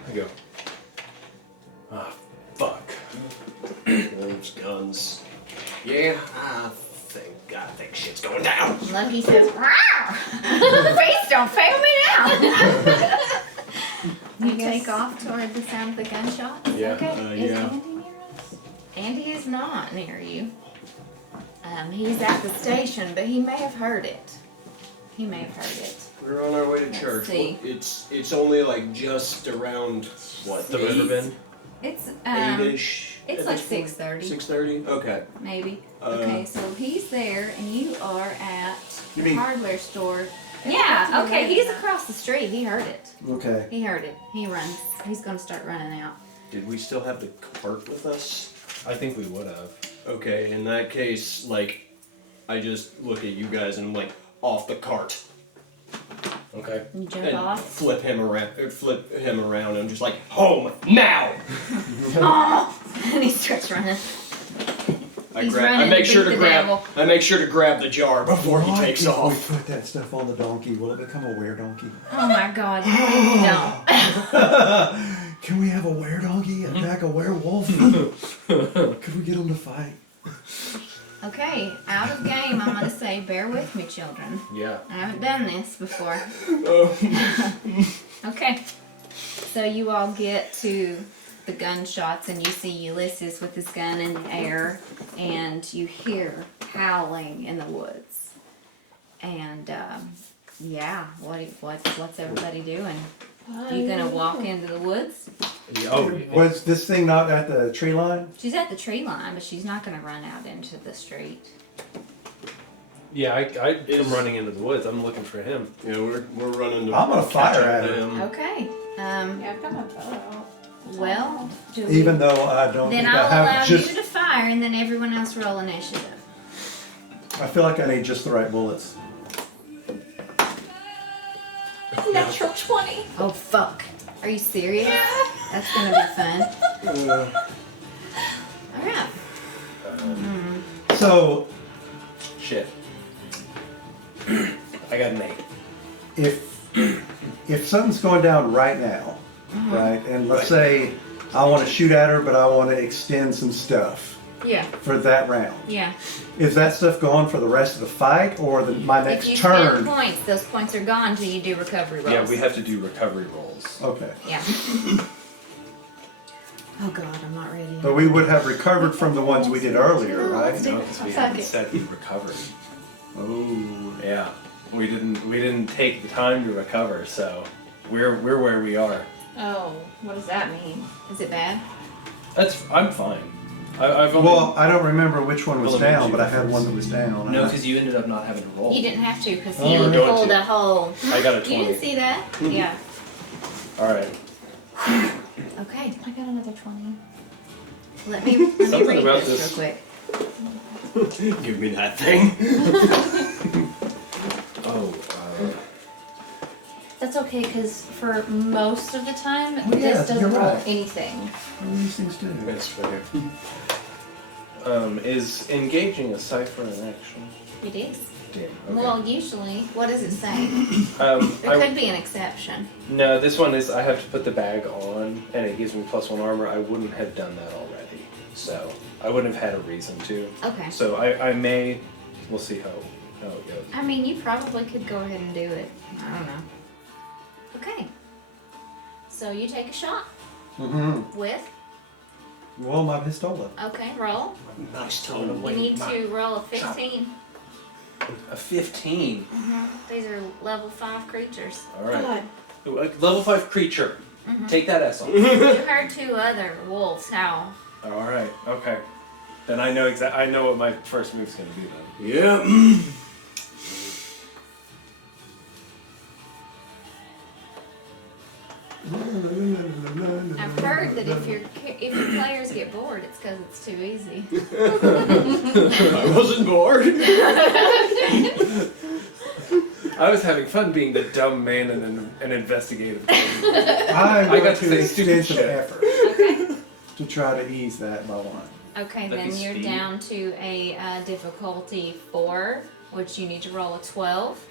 I go. Ah, fuck. Yeah, I think shit's going down. Lucky says, "Rawr! Face don't fail me now." You take off toward the sound of the gunshot. Yeah. Okay. Is yeah. Andy near us? Andy is not near you. He's at the station, but he may have heard it. He may have heard it. We're on our way to Let's church. see. It's only like just around what The river bend. It's 8-ish. it's like 6:30. 6:30. Okay. Maybe. Okay, so he's there, and you are at You the mean- hardware store. Yeah. Okay, he's across the street. He heard it. Okay. He heard it. He runs. He's gonna start running out. Did we still have the cart with us? I think we would have. Okay, in that case, like, I just look at you guys and I'm like, off the cart. Okay. You jump And off. flip him around. I'm just like, home now. Oh! And he starts running. I He's grab. I running make to sure beat to the grab. devil. I make sure to grab the jar before he Why takes can't off. we put that stuff on the donkey? Will it become a were-donkey? Oh my God! No. Can we have a were-donkey attack a werewolf? Could we get them to fight? Okay, out of game. I'm gonna say, bear with me, children. Yeah. I haven't done this before. Okay. So you all get to the gunshots and you see Ulysses with his gun in the air and you hear howling in the woods. And yeah, what's everybody doing? You gonna walk into the woods? Oh, yeah. Was this thing not at the tree line? She's at the tree line, but she's not gonna run out into the street. Yeah, I am running into the woods. I'm looking for him. Yeah, we're running to. I'm gonna catch fire up at to him. him. Okay. Yeah, I've got my bow out. Well, do we, Even though I don't then think I'll I have allow just. you to fire, and then everyone else roll initiative. I feel like I need just the right bullets. Natural 20. Oh fuck! Are you serious? That's gonna be fun. All right. So Shit. I got an 8. if something's going down right now, right, and let's say I want to shoot at her, but I want to extend some stuff Yeah. for that round. Yeah. Is that stuff going for the rest of the fight or my If next you turn? spend points, those points are gone till you do recovery rolls. Yeah, we have to do recovery rolls. Okay, Yeah. Oh god, I'm not ready. but we would have recovered from the ones we did earlier, right? No, because we Fuck haven't it. set the recovery. Oh, Yeah. We didn't take the time to recover, so we're where we are. Oh, what does that mean? Is it bad? I'm fine. I've only, well, I don't remember which one was Well, let me down, do but I that had first. one that was down. No, because you ended up not having to roll. You didn't have to because Oh, he we're going pulled to. a whole. I got a You 20. didn't see that? Yeah. All right. Okay. I got another 20. Let me Something read about this this- real quick. Give me that thing. Oh. That's okay, because for most of the time, yeah, this doesn't you're roll right. anything. What do these things do? That's fair. Is engaging a cipher an action? It is. Damn. Okay. Well, usually, what does it say? There I, could be an exception. no, this one is I have to put the bag on, and it gives me +1 armor. I wouldn't have done that already, so I wouldn't have had a reason to. Okay. So I may. We'll see how it goes. I mean, you probably could go ahead and do it. I don't know. Okay. So you take a shot Mm-hmm. with. Well, my pistola. Okay, roll. Nice You tone. need to roll a 15. A 15. These are level 5 creatures. All right. God. Ooh, a level 5 creature. Take that S off. You heard 2 other wolves howl. All right. Okay. Then I know I know what my first move's gonna be then. Yeah. I've heard that if your players get bored, it's because it's too easy. I wasn't bored. I was having fun being the dumb man in an investigative game. I got got to to say extend stupid some shit. effort Okay. to try to ease that by one. Okay, That'd then be you're speed. down to a difficulty 4, which you need to roll a 12.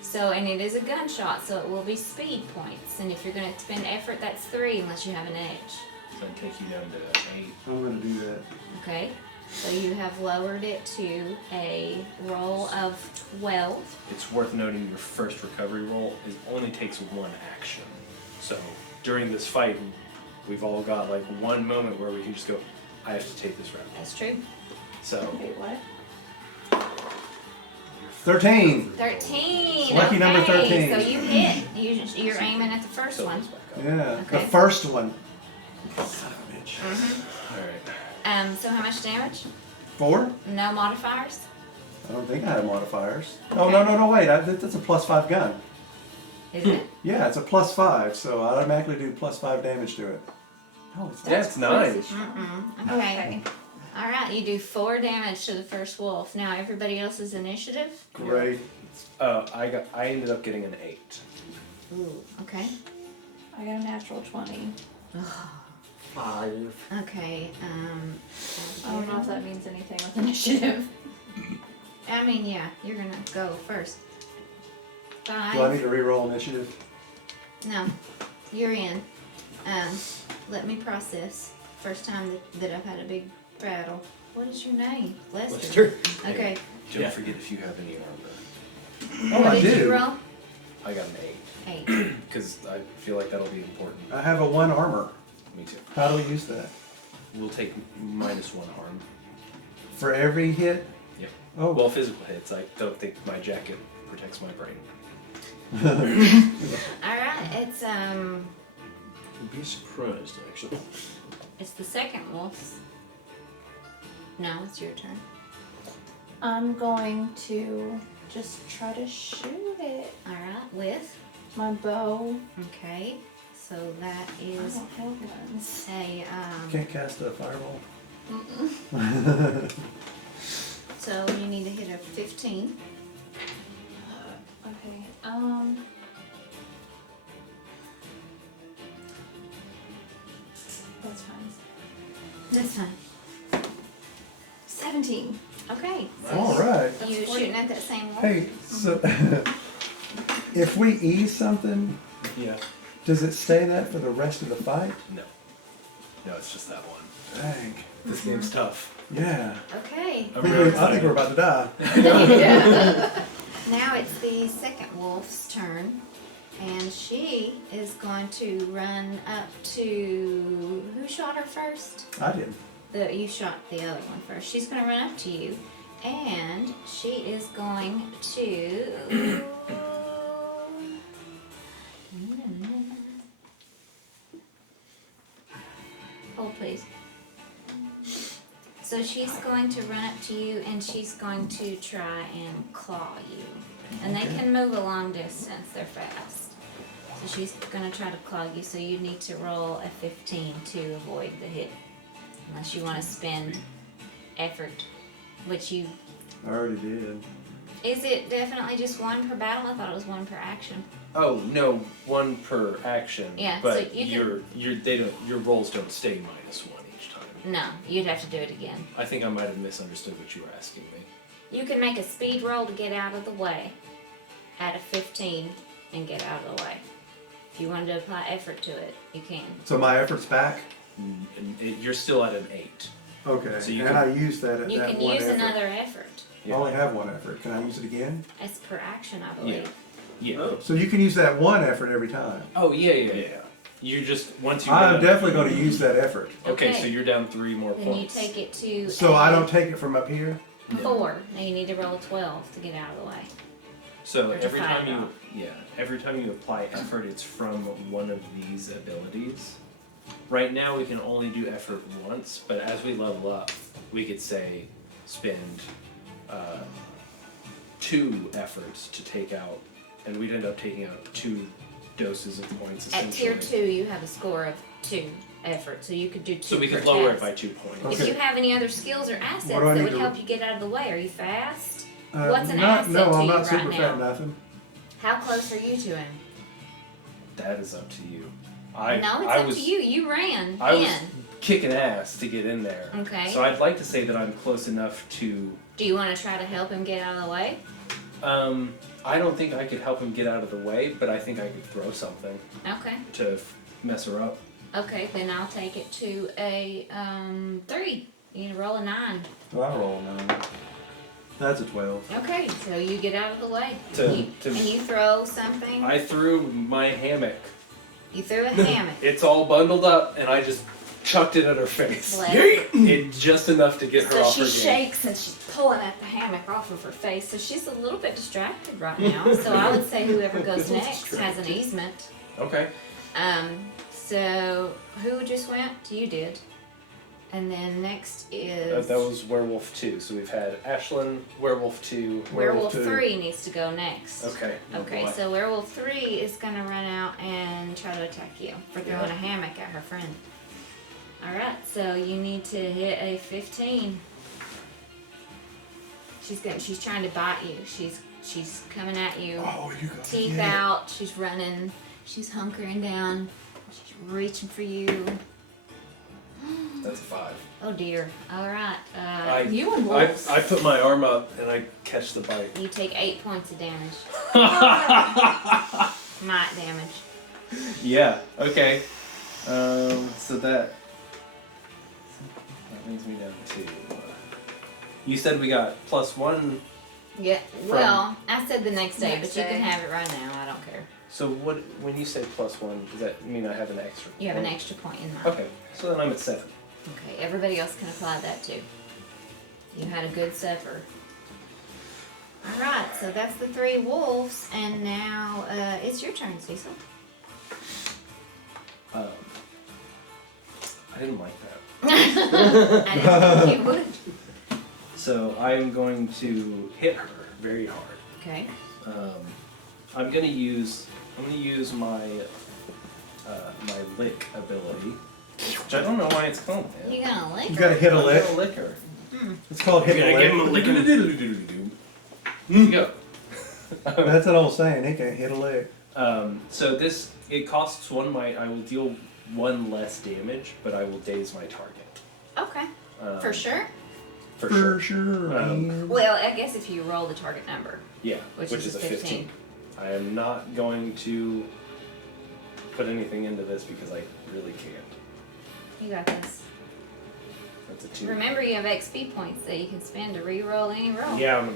So, and it is a gunshot, so it will be speed points. And if you're going to spend effort, that's 3 unless you have an edge. So I take you down to 8. I'm gonna do that. Okay. So you have lowered it to a roll of 12. It's worth noting your first recovery roll only takes one action. So during this fight, we've all got like one moment where we can just go, I have to take this round. That's true. So Wait, what? 13. 13. Lucky number okay, 13. So you hit. You're aiming at the first one. Yeah, the Okay. first one. Son of a bitch. Alright. So how much damage? 4? No modifiers? I don't think I have modifiers. Oh, no, wait. That's a +5 gun. Is it? Yeah, it's a +5, so I automatically do +5 damage to it. Oh, it's Yeah, it's 9. Mm-mm. Okay. All right, you do 4 damage to the first wolf. Now everybody else's initiative. great. I ended up getting an 8. Ooh. Okay. I got a natural 20. 5. Okay. I don't know if that means anything with initiative. I mean, yeah, you're gonna go first. Do I 5. need to re-roll initiative? No, you're in. Let me process. First time that I've had a big battle. What is your name? Lester. Okay. Don't forget if you have any armor. Oh, What I did you do. roll? I got an 8. 8. Because I feel like that'll be important. I have a 1 armor. Me too. How do we use that? We'll take -1 harm. For every hit? Yep. Oh, Well, physical hits. I don't think my jacket protects my brain. Alright, it's You'd be surprised, actually. it's the second wolf's. No, it's your turn. I'm going to just try to shoot it. Alright, with. My bow. Okay. So that I is don't have guns. a can't cast a fireball. so you need to hit a 15. Okay. That's fine. That's fine. 17. Okay. All right. You shooting at that same wolf? Hey, so if we ease something, Yeah. does it stay that for the rest of the fight? No. No, it's just that one. Dang. This game's tough. Yeah. Okay. I'm I really think we're about to die. Now it's the second wolf's turn. And she is going to run up to who shot her first? I did. You shot the other one first. She's going to run up to you, and she is going to. Hold, please. So she's going to run up to you, and she's going to try and claw you. And they can move a long distance. They're fast. So she's going to try to claw you. So you need to roll a 15 to avoid the hit. Unless you want to spend effort, which you... I already did. Is it definitely just 1 per battle? I thought it was 1 per action. Oh no, 1 per action. Yeah, But so you your rolls don't stay -1 each time. No, you'd have to do it again. I think I might have misunderstood what you were asking me. You can make a speed roll to get out of the way at a 15 and get out of the way. If you wanted to apply effort to it, you can. So my effort's back? You're still at an 8. Okay. So you and can- I used that at You that can one use effort. another effort. I only have 1 effort. Can I use it again? It's per action, I believe. Yeah. So you can use that 1 effort every time. Oh yeah. You just once you. I'm definitely going to use that effort. Okay, Okay. so you're down 3 more Then points. you take it to So I don't take it from up here? 4. Now you need to roll a 12 to get out of the way. So Or to every fire time it you, off. every time you apply effort, it's from one of these abilities. Right now we can only do effort once, but as we level up, we could say spend 2 efforts to take out, and we'd end up taking out 2 doses of points At essentially. tier 2, you have a score of 2 effort, so you could do 2 So we per could lower it task. by 2 points. Okay. If you have any other skills or assets What do I that need would to- help you get out of the way, are you fast? What's an not, asset no, to I'm you not right super now? fat nothing. How close are you to him? That is up to you. No, I it's up was, to you. You ran I was in. kicking ass to get in there. Okay. So I'd like to say that I'm close enough to. Do you want to try to help him get out of the way? I don't think I could help him get out of the way, but I think I could throw something Okay. to mess her up. Okay, then I'll take it to a 3. You need to roll a 9. Well, I roll 9. That's a 12. Okay, so you get out of the way. To- and you throw something. I threw my hammock. You threw a hammock. It's all bundled up, and I just chucked it at her face. Bless. It just enough to get her So off she her game. shakes and she's pulling at the hammock off of her face. So she's a little bit distracted right now. So I would say whoever goes next has an easement. Okay. So who just went? You did. And then next is That was Werewolf 2. So we've had Ashlyn, Werewolf 2. Werewolf Werewolf 3 needs to go next. Okay. Oh Okay, boy. so Werewolf 3 is gonna run out and try to attack you for throwing a hammock at her friend. Alright, so you need to hit a 15. She's trying to bite you. She's coming at you. Oh, you got Teeth out, she's running, she's hunkering down, she's reaching for you. That's a 5. Oh dear. Alright. You and wolves. I put my arm up and I catch the bite. You take 8 points of damage. Might damage. Yeah. Okay. So that brings me down to. You said we got +1. Yeah. Well, I said the next day, Next but you can day. have it right now. I don't care. So what? When you say +1, does that mean I have an extra? You have an point? extra point in mind. Okay. So then I'm at 7. Okay, everybody else can apply that too. You had a good supper. Alright, so that's the 3 wolves, and now it's your turn, Cecil. I didn't like that. I didn't think you would. So I'm going to hit her very hard. Okay. I'm gonna use my my lick ability, which I don't know why it's called that. You gonna lick You her? gotta hit a I'm lick. gonna lick her. It's called hit I'm a gonna give him a lick. lick and a Here you go. That's an old saying. He can hit a lick. So it costs 1 might. I will deal 1 less damage, but I will daze my target. Okay. Um, For sure? For sure. man. Well, I guess if you roll the target number. Yeah, Which which is is a a 15. I am not going to put anything into this because I really can't. You got this. That's a 2. Remember, you have XP points that you can spend to re-roll any roll. Yeah,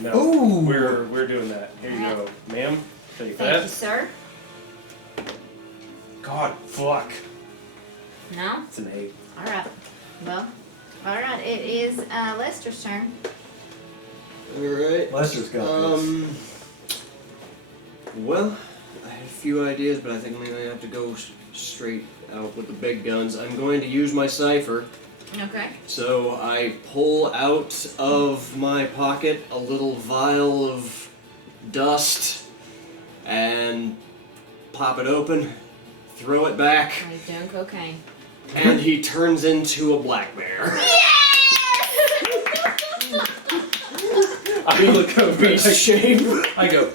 no. Ooh. We're doing that. Here you go, ma'am. Take Thank you, that. sir. God, fuck. No? It's an 8. Alright. Well, alright, it is Lester's turn. Alright. Lester's got this. Well, I had a few ideas, but I think I'm gonna have to go straight out with the big guns. I'm going to use my cipher. Okay. So I pull out of my pocket a little vial of dust and pop it open, throw it back, Are you doing cocaine? and he turns into a black bear. I look over Beast shape. I go,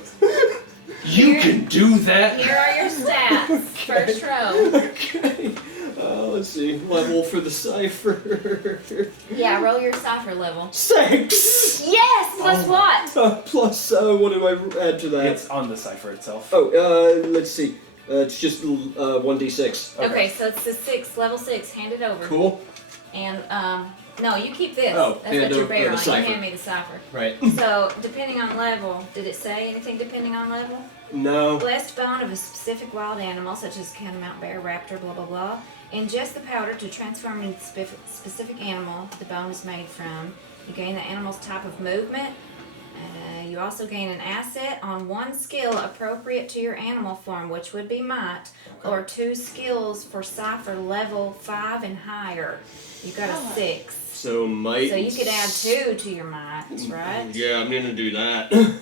you can do that? Here are your stats. First row. Okay. Let's see. Level for the cipher. Yeah, roll your cipher level. 6! Yes! Plus what? Plus, what do I add to that? It's on the cipher itself. Oh, let's see. It's just 1d6. Okay, so it's the 6, level 6. Hand it over. Cool. And, no, you keep this. Oh, That's hand what you're over bearing the on. You cipher. hand me the cipher. Right. So, depending on level, did it say anything depending on level? No. Blessed bone of a specific wild animal, such as catamount, bear, raptor, blah blah blah. Ingest the powder to transform into specific animal the bone is made from. You gain the animal's type of movement. You also gain an asset on 1 skill appropriate to your animal form, which would be might, or 2 skills for cipher level 5 and higher. You got a 6. So might. So you could add 2 to your mights, right? Yeah, I'm gonna do that. Alright.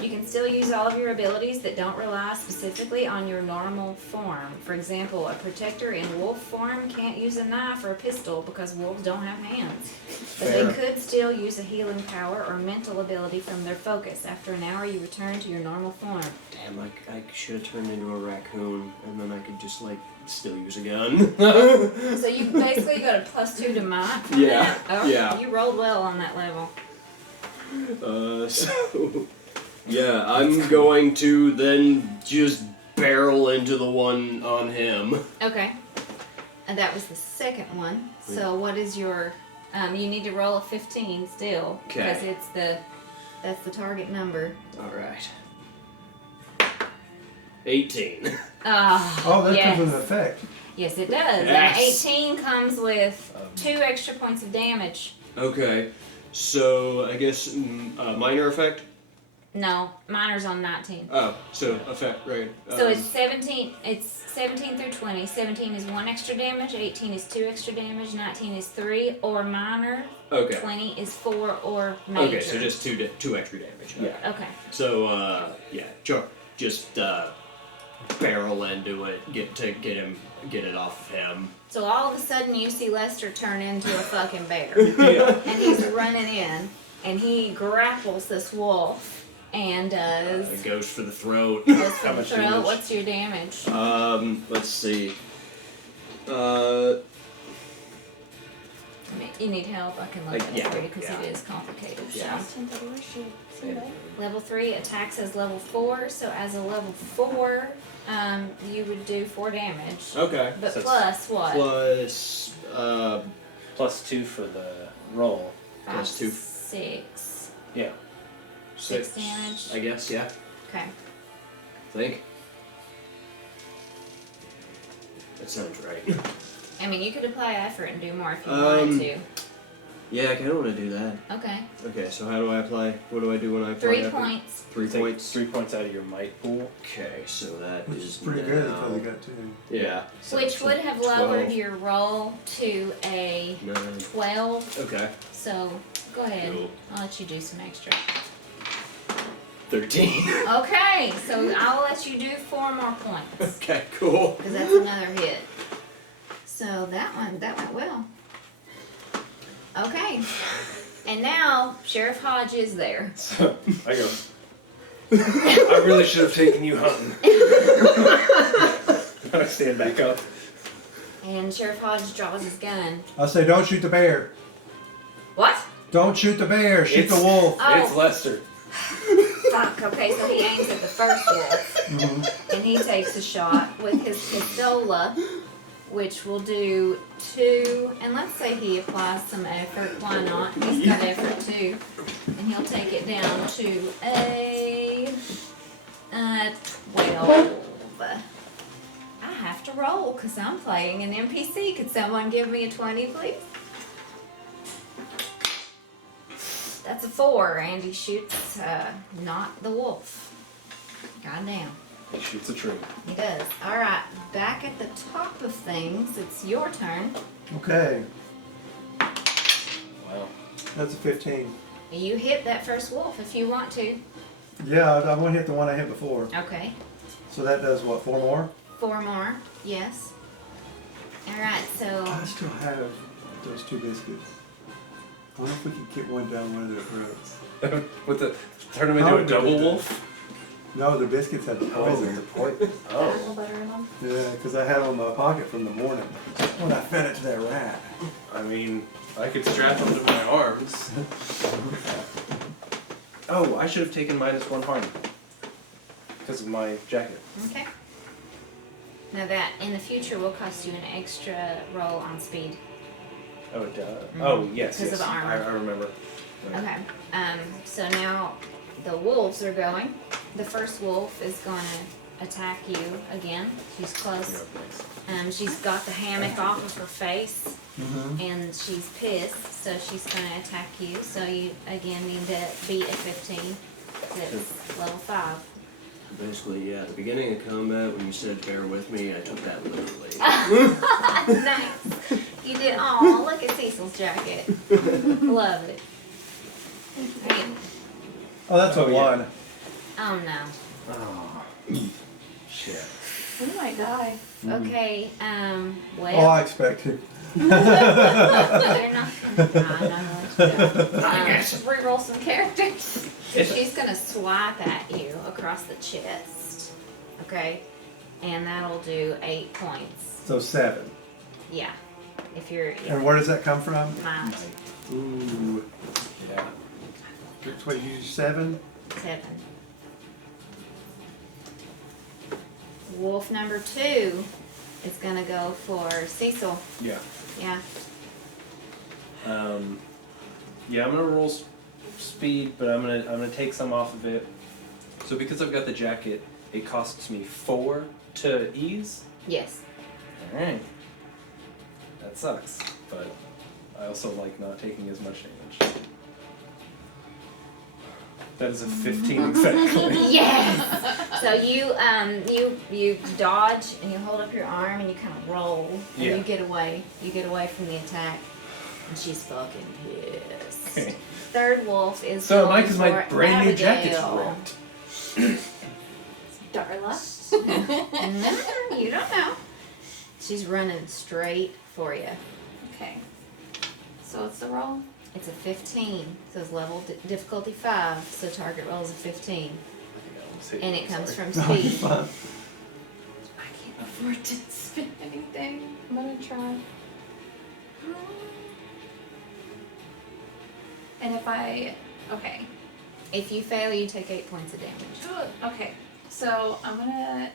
You can still use all of your abilities that don't rely specifically on your normal form. For example, a protector in wolf form can't use a knife or a pistol because wolves don't have hands. But Fair. they could still use a healing power or mental ability from their focus. After an hour, you return to your normal form. Damn, I should have turned into a raccoon, and then I could just still use a gun. So you basically got a +2 to might from Yeah, that? Oh, yeah. You rolled well on that level. So yeah, I'm going to then just barrel into the one on him. Okay. And that was the second one. So what is your? You need to roll a 15 still because Okay. that's the target number. All right. 18. Oh, that yes. comes with an effect. Yes, it does. Yes. And 18 comes with 2 extra points of damage. Okay. So I guess minor effect. No, minor's on 19. Oh, so effect right. So it's 17. It's 17 through 20. 17 is 1 extra damage. 18 is 2 extra damage. 19 is 3 or minor. Okay. 20 is 4 or major. Okay, so just two extra damage. Yeah. Okay. So just barrel into it, get it off of him. So all of a sudden you see Lester turn into a fucking bear. Yeah. And he's running in and he grapples this wolf and does It goes for the throat. goes for How the much throat. damage? What's your damage? Let's see. I mean, you need help. I can look Like, at yeah, it for you because yeah. it is complicated. Yeah. So. Level 3 attacks as level 4. So as a level 4, you would do 4 damage. Okay. But So it's plus what? Plus +2 for the roll. plus 2. 6. Yeah. 6 damage. I guess, yeah. Okay. I think. That sounds right. I mean, you could apply effort and do more if you wanted to. Yeah, I kinda wanna do that. Okay. Okay, so how do I apply? What do I do when I apply 3 effort? points. 3 Take points. 3 points out of your might pool. Okay, so that Which is is pretty now, good because they got 2. Yeah. Which would have lowered 12. your roll to a 9. 12. Okay. So go ahead. Cool. I'll let you do some extra. 13. Okay, so I'll let you do 4 more points. Okay, cool. Because that's another hit. So that went well. Okay. And now Sheriff Hodge is there. I go. I really should have taken you hunting. I stand back up. And Sheriff Hodge draws his gun. I say, don't shoot the bear. What? Don't shoot the bear. Shoot the wolf. Oh. It's Lester. Fuck, okay, so he aims at the first wolf. Mhm. And he takes a shot with his pistola, which will do 2. And let's say he applies some effort. Why not? He's got effort too. And he'll take it down to a 12. I have to roll because I'm playing an NPC. Could someone give me a 20, please? That's a 4, and he shoots not the wolf. Goddamn. He shoots a tree. He does. Alright, back at the top of things, it's your turn. Okay, Wow. that's a 15. You hit that first wolf if you want to. Yeah, I want to hit the one I hit before. Okay. So that does what, 4 more? 4 more, yes. Alright, so I still have those 2 biscuits. I wonder if we could get one down one of their throats. With the turn him into a double Probably. wolf. No, the biscuits had the poison. point. Oh. Apple butter in them. Yeah, because I had them in my pocket from the morning when I fed it to that rat. I mean, I could strap them to my arms. Oh, I should have taken -1 harm because of my jacket. okay. Now that in the future will cost you an extra roll on speed. Oh, it does. Oh, yes, Because yes. of the armor. I remember. Right. Okay. So now the wolves are going. The first wolf is going to attack you again. She's close. She's got the hammock off of her face, and she's pissed, so she's going to attack you. So you again need to beat a 15. It's level 5. Basically, yeah, at the beginning of combat, when you said bear with me, I took that literally. Nice. You did. Oh, look at Cecil's jacket. Love it. Hey. Oh, that's a Oh, yeah. 1. Oh no. Oh. Shit. We might die. Okay. Oh, Well. I expect to. They're not. Just re-roll some characters. She's gonna swipe at you across the chest. Okay, and that'll do 8 points. So 7. Yeah, if you're And where does that come from? might Ooh. Yeah. What did you use, 7? 7. Wolf number 2 is gonna go for Cecil. Yeah. Yeah. Yeah, I'm gonna roll speed, but I'm gonna take some off of it. So because I've got the jacket, it costs me 4 to ease. Yes. All right. That sucks, but I also like not taking as much damage. That is a 15 exactly. Yes. So you dodge and you hold up your arm and you kind of roll and Yeah. you get away. You get away from the attack, and she's fucking pissed. Okay. Third wolf is So going Mike, is my for brand new jacket's Abigail. ripped. Darla. You don't know. She's running straight for you. Okay. So what's the roll? It's a 15. So it's level difficulty 5. So target roll is a 15, and it comes from No, you're speed. fine. I can't afford to spend anything. I'm gonna try. And if I, okay. If you fail, you take 8 points of damage. Okay. So I'm gonna,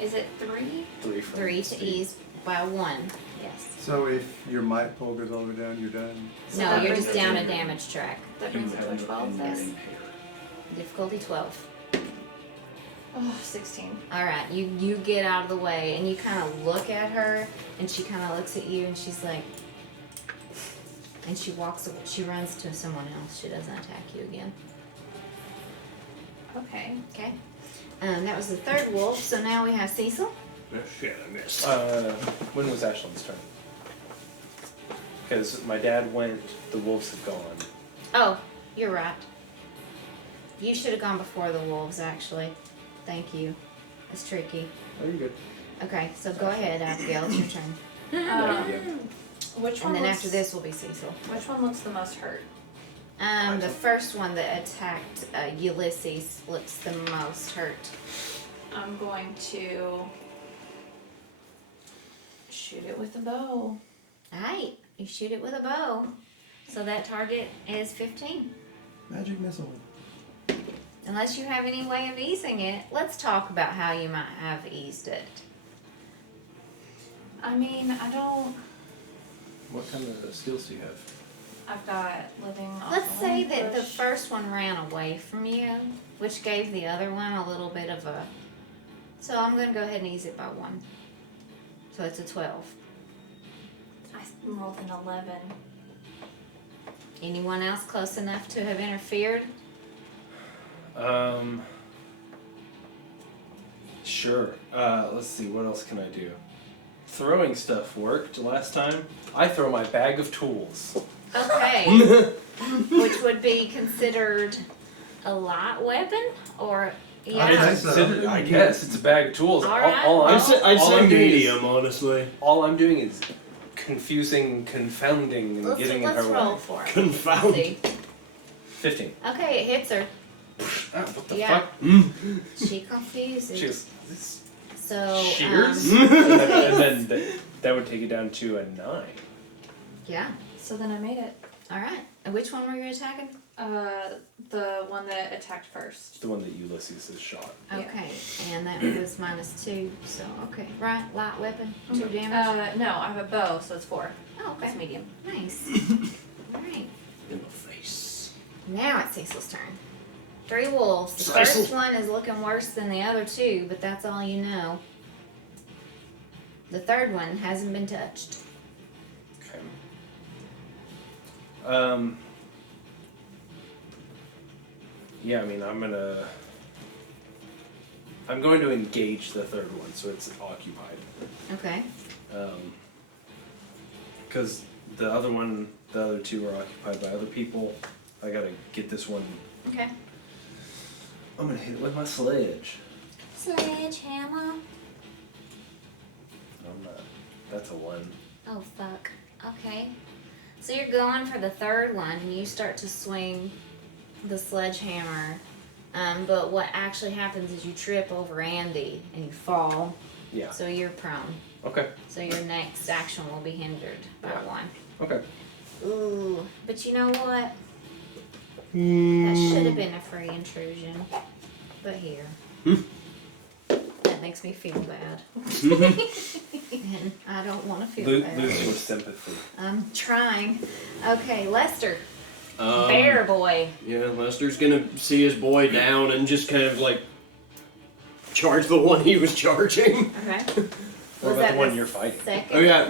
is it 3? 3 from 3 to speed. ease by 1. Yes. So if your might pull goes all the way down, you're done. So No, that you're brings just it down to- a damage track. That brings it to a 12 Yes. then? Difficulty 12. Oh, 16. Alright, you get out of the way and you kind of look at her and she kind of looks at you and she's like, and she walks, she runs to someone else. She doesn't attack you again. Okay. Okay. That was the third wolf, so now we have Cecil. Shit, I missed. When was Ashlyn's turn? Because my dad went, the wolves have gone. Oh, you're right. You should have gone before the wolves, actually. Thank you. That's tricky. Oh, you're good. Okay, so go ahead, Abigail. It's your turn. Which one And then looks, after this will be Cecil. which one looks the most hurt? The first one that attacked Ulysses looks the most hurt. I'm going to shoot it with a bow. Alright, you shoot it with a bow. So that target is 15. Magic missile. Unless you have any way of easing it, let's talk about how you might have eased it. I mean, I don't. What kind of skills do you have? I've got living. off Let's the say wind that the push. first one ran away from you, which gave the other one a little bit of a... So I'm going to go ahead and ease it by 1. So it's a 12. I rolled an 11. Anyone else close enough to have interfered? Sure. Let's see, what else can I do? Throwing stuff worked last time. I throw my bag of tools. Okay. Which would be considered a light weapon? Or... I Yeah. guess so. I guess it's a bag of tools. All right. I'd all say I'm doing is- medium, honestly. All I'm doing is confusing, confounding, and Let's getting in let's her roll way. for it. Confound. See. 15. Okay, it hits her. Ah, what the Yeah. fuck? She confuses. She goes, this So, shears? um, and then that would take it down to a 9. yeah. So then I made it. Alright. And which one were you attacking? The one that attacked first. The one that Ulysses has shot. Yeah. Okay. And that was -2. So, okay. Right. Light weapon. 2 damage. No, I have a bow, so it's 4. Oh, It's okay. medium. Nice. Alright. In the face. Now it's Cecil's turn. 3 wolves. The Cecil. first one is looking worse than the other 2, but that's all you know. The third one hasn't been touched. Okay. Yeah, I mean, I'm going to engage the third one, so it's occupied. Okay. Because the other 2 are occupied by other people. I gotta get this one. Okay. I'm gonna hit it with my sledge. Sledgehammer. I'm not. That's a 1. Oh, fuck. Okay. So you're going for the third one, and you start to swing the sledgehammer. But what actually happens is you trip over Andy, and you fall. Yeah. So you're prone. Okay. So your next action will be hindered by Yeah. 1. Okay. Ooh. But you know what? That should have been a free intrusion. But here. That that makes me feel bad. And I don't want to feel bad. Lose your sympathy. I'm trying. Okay, Lester. Bear boy. Yeah, Lester's gonna see his boy down and just kind of like charge the one he was charging. Okay. What about the one you're fighting? Second? Oh yeah.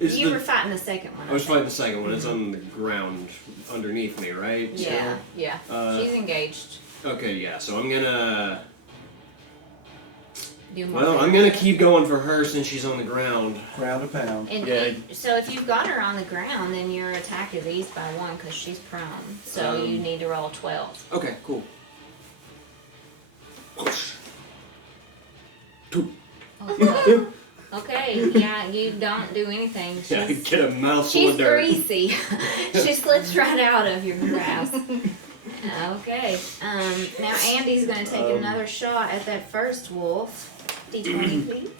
You were fighting the second one. I was fighting the second one. It's on the ground underneath me, right? Yeah, yeah. She's engaged. Okay, yeah. So I'm gonna. Do more Well, I'm damage. gonna keep going for her since she's on the ground. Ground a pound. And Yeah. so if you've got her on the ground, then your attack is eased by 1 because she's prone. So you need to roll 12. Okay, cool. 2. Okay. Okay, yeah, you don't do anything. Yeah, She's, get a mouthful she's of dirt. greasy. She slips right out of your grasp. Okay. Now Andy's gonna take another shot at that first wolf. D20, please.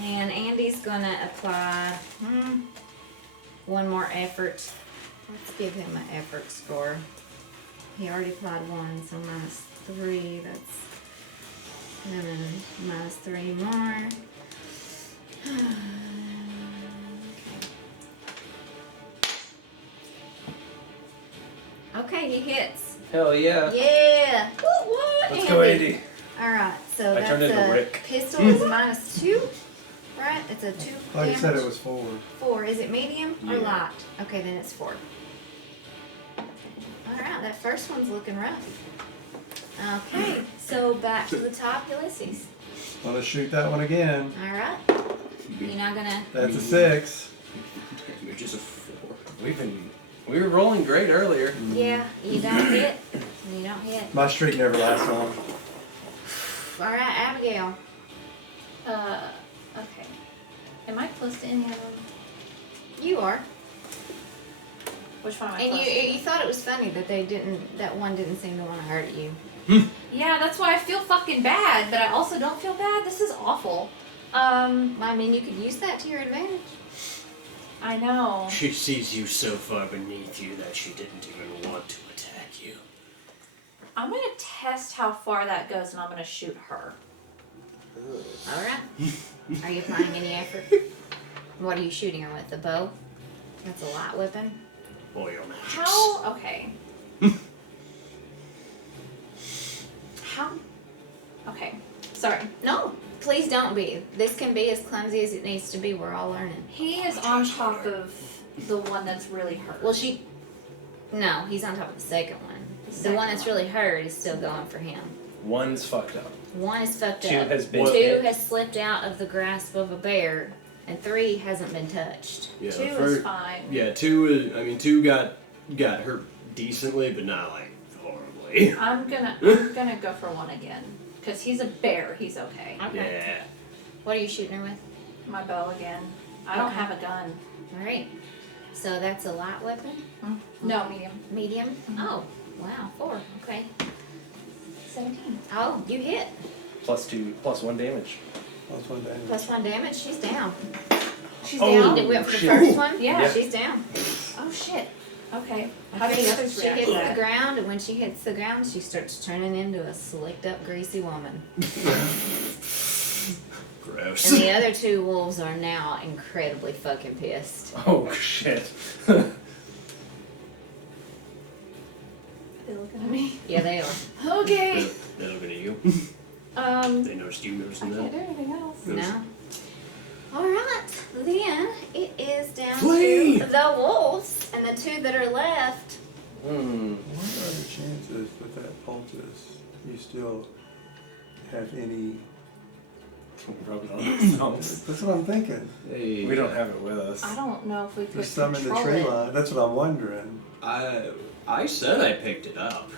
And Andy's gonna apply 1 more effort. Let's give him an effort score. He already applied 1, so -3. That's 7 -3 more. Okay, he hits. Hell yeah. Yeah. Woo, what? Let's go, Andy. All right, so I turned that's into a Rick. pistol is -2, right? It's a 2 Like damage. you said, it was 4. 4. Is it medium or Yeah. light? Okay, then it's 4. All right, that first one's looking rough. Okay, so back to the top, Ulysses. Wanna shoot that one again? All right. You're not gonna. That's a 6. Which is a 4. We were rolling great earlier. Yeah, you don't hit. You don't hit. My streak never lasts long. All right, Abigail. Okay. Am I close to any of them? You are. Which one am I And close you thought it was funny that that one didn't seem to want to hurt you. to? Yeah, that's why I feel fucking bad, but I also don't feel bad. This is awful. I mean, you could use that to your advantage. I know. She sees you so far beneath you that she didn't even want to attack you. I'm gonna test how far that goes, and I'm gonna shoot her. All right. Are you applying any effort? What are you shooting her with? A bow? That's a light weapon. Oil magics. How? Okay. How? Okay. Sorry. No, please don't be. This can be as clumsy as it needs to be. We're all learning. He is on top of the one that's really hurt. Well, no, he's on top of the second one. The one that's really hurt is still going for him. One's fucked up. 1 is fucked 2 up. has been 2 hit. has slipped out of the grasp of a bear, and 3 hasn't been touched. Yeah, 2 the is fine. Yeah, 2 is. I mean, 2 got hurt decently, but not like horribly. I'm gonna go for 1 again, cause he's a bear. He's okay. Okay. Yeah. What are you shooting her with? My bow again. I don't Okay. have a gun. All right. So that's a light weapon? No, medium. Medium? Oh, wow. 4. Okay. 17. Oh, you hit. +1 damage. Plus 1 damage. +1 damage. She's down. She's Oh. down. It went for the shit. first one? Yeah. She's down. Oh shit. Okay. How do Okay, the others she react hits to the that? ground, and when she hits the ground, she starts turning into a slicked up, greasy woman. Gross. And the other 2 wolves are now incredibly fucking pissed. Oh shit. Are they looking at me? Yeah, they are. Okay. They're looking at you. They noticed you I noticing can't that. do anything else. No. Alright, then it is down Flee! to the wolves, and the 2 that are left. What are the chances with that poultice you still have any? Rub it on ourselves. That's what I'm thinking. Hey, We don't have it with us. I don't know if we could There's some in the control tree it. line. That's what I'm wondering. I said I picked it up.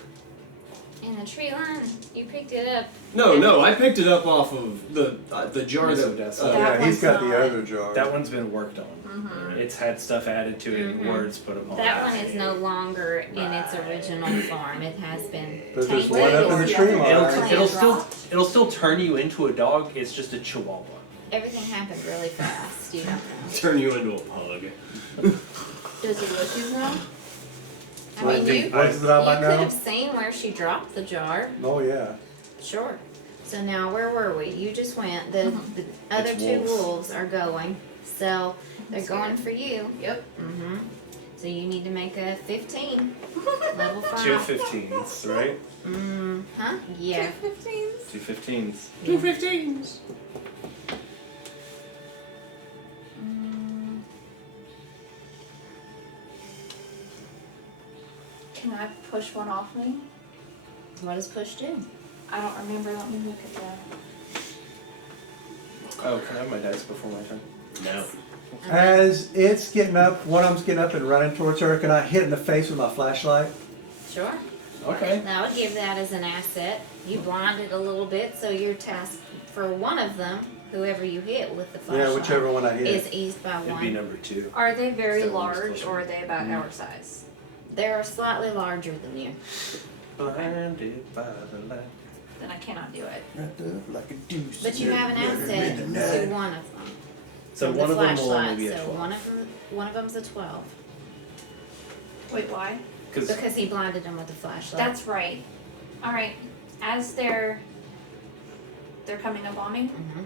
In the tree line, you picked it up. No, I picked it up off of the jar Yes, that. that's- That Yeah, he's one's got the not- other jar. That one's been worked on. Mm-hmm. It's had stuff added to it and Mhm. words put upon That it. one is no longer in its original form. It has been But there's tainted. one up in the Yeah. tree line. It'll still turn you into a dog. It's just a chihuahua. Everything happened really fast. You don't know. Turn you into a pug. Does Ulysses know? I mean, you Places that I might could know. have seen where she dropped the jar. Oh yeah. Sure. So now where were we? You just went. The other It's two wolves. wolves are going. So they're going for you. Yep. Mm-hmm. So you need to make a 15. Level 5. 2 15s, right? Huh? Yeah. 15s. 2 15s. Yeah. 15s. Can I push one off me? What does push do? I don't remember. Let me look at that. Oh, can I have my dice before my turn? No. As it's getting up, one of them's getting up and running towards her. Can I hit in the face with my flashlight? Sure. Okay. I would give that as an asset. You blinded a little bit, so your task for one of them, whoever you hit with the flashlight, Yeah, whichever one I hit. is eased by It'd be one. number 2. Are they very That one's large closer. or are they about our size? They're slightly larger than you. Blinded by the light. Then I cannot do it. Wrapped up like a deuce. But you have an asset to one of them. So From one the of them will only flashlight, be a so 12. one of them's a 12 Wait, why? because he blinded them with the flashlight. That's right. All right. As they're coming up on me. Mhm.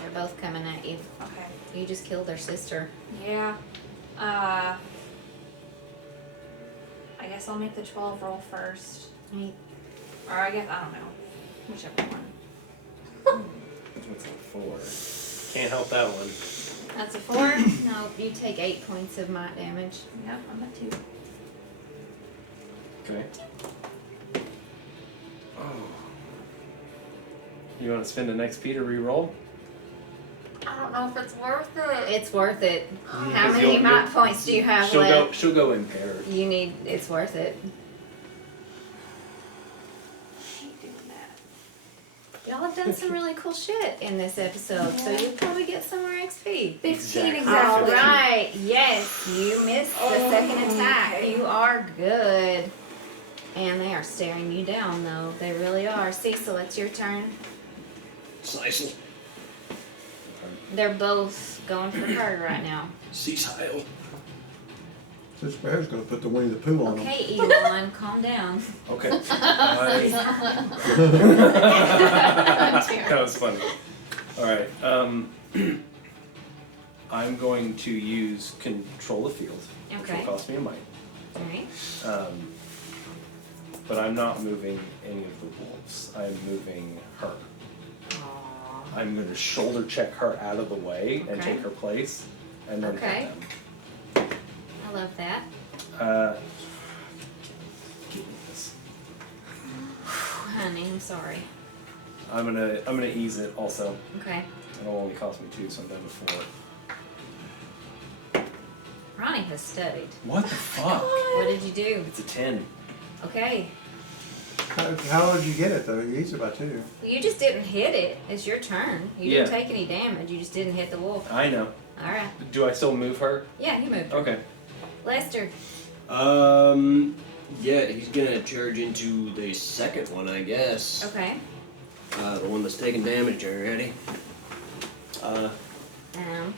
They're both coming at you. Okay. You just killed their sister. Yeah. I guess I'll make the 12 roll first. Right. Or I guess, I don't know. Whichever one. What's a 4? Can't help that one. That's a 4. No, you take 8 points of might damage. Yep, I'm at 2. Okay. Oh. You want to spend an XP to re-roll? I don't know if it's worth it. It's worth it. How Because many you'll- might points do you have left? She'll go impaired. You need. It's worth it. I hate doing that. Y'all have done some really cool shit in this episode, so you'll probably get some more XP. 15 Exactly. All exactly. right. Yes, you missed the second attack. okay. You are good. And they are staring you down, though. They really are. Cecil, it's your turn. Cecil. They're both going for her right now. Cecil. This bear's gonna put the Winnie the Pooh on him. Okay, Elon, calm down. Okay. That was funny. Alright, I'm going to use control the field, which Okay. will cost me a might. Alright. But I'm not moving any of the wolves. I'm moving her. Aww. I'm going to shoulder check her out of the way and Okay. take her place, and then Okay. hit them. I love that. Give me this. Honey, I'm sorry. I'm gonna ease it also. Okay. It'll only cost me 2, so I'm done with 4. Ronnie has studied. What the fuck? What did you do? It's a 10. Okay. How did you get it though? You used it by 2. Well, you just didn't hit it. It's your turn. You didn't Yeah. take any damage. You just didn't hit the wolf. I know. Alright. Do I still move her? Yeah, you moved. her. Okay. Lester. Yeah, he's gonna charge into the second one, I guess. Okay. The one that's taking damage already. Okay.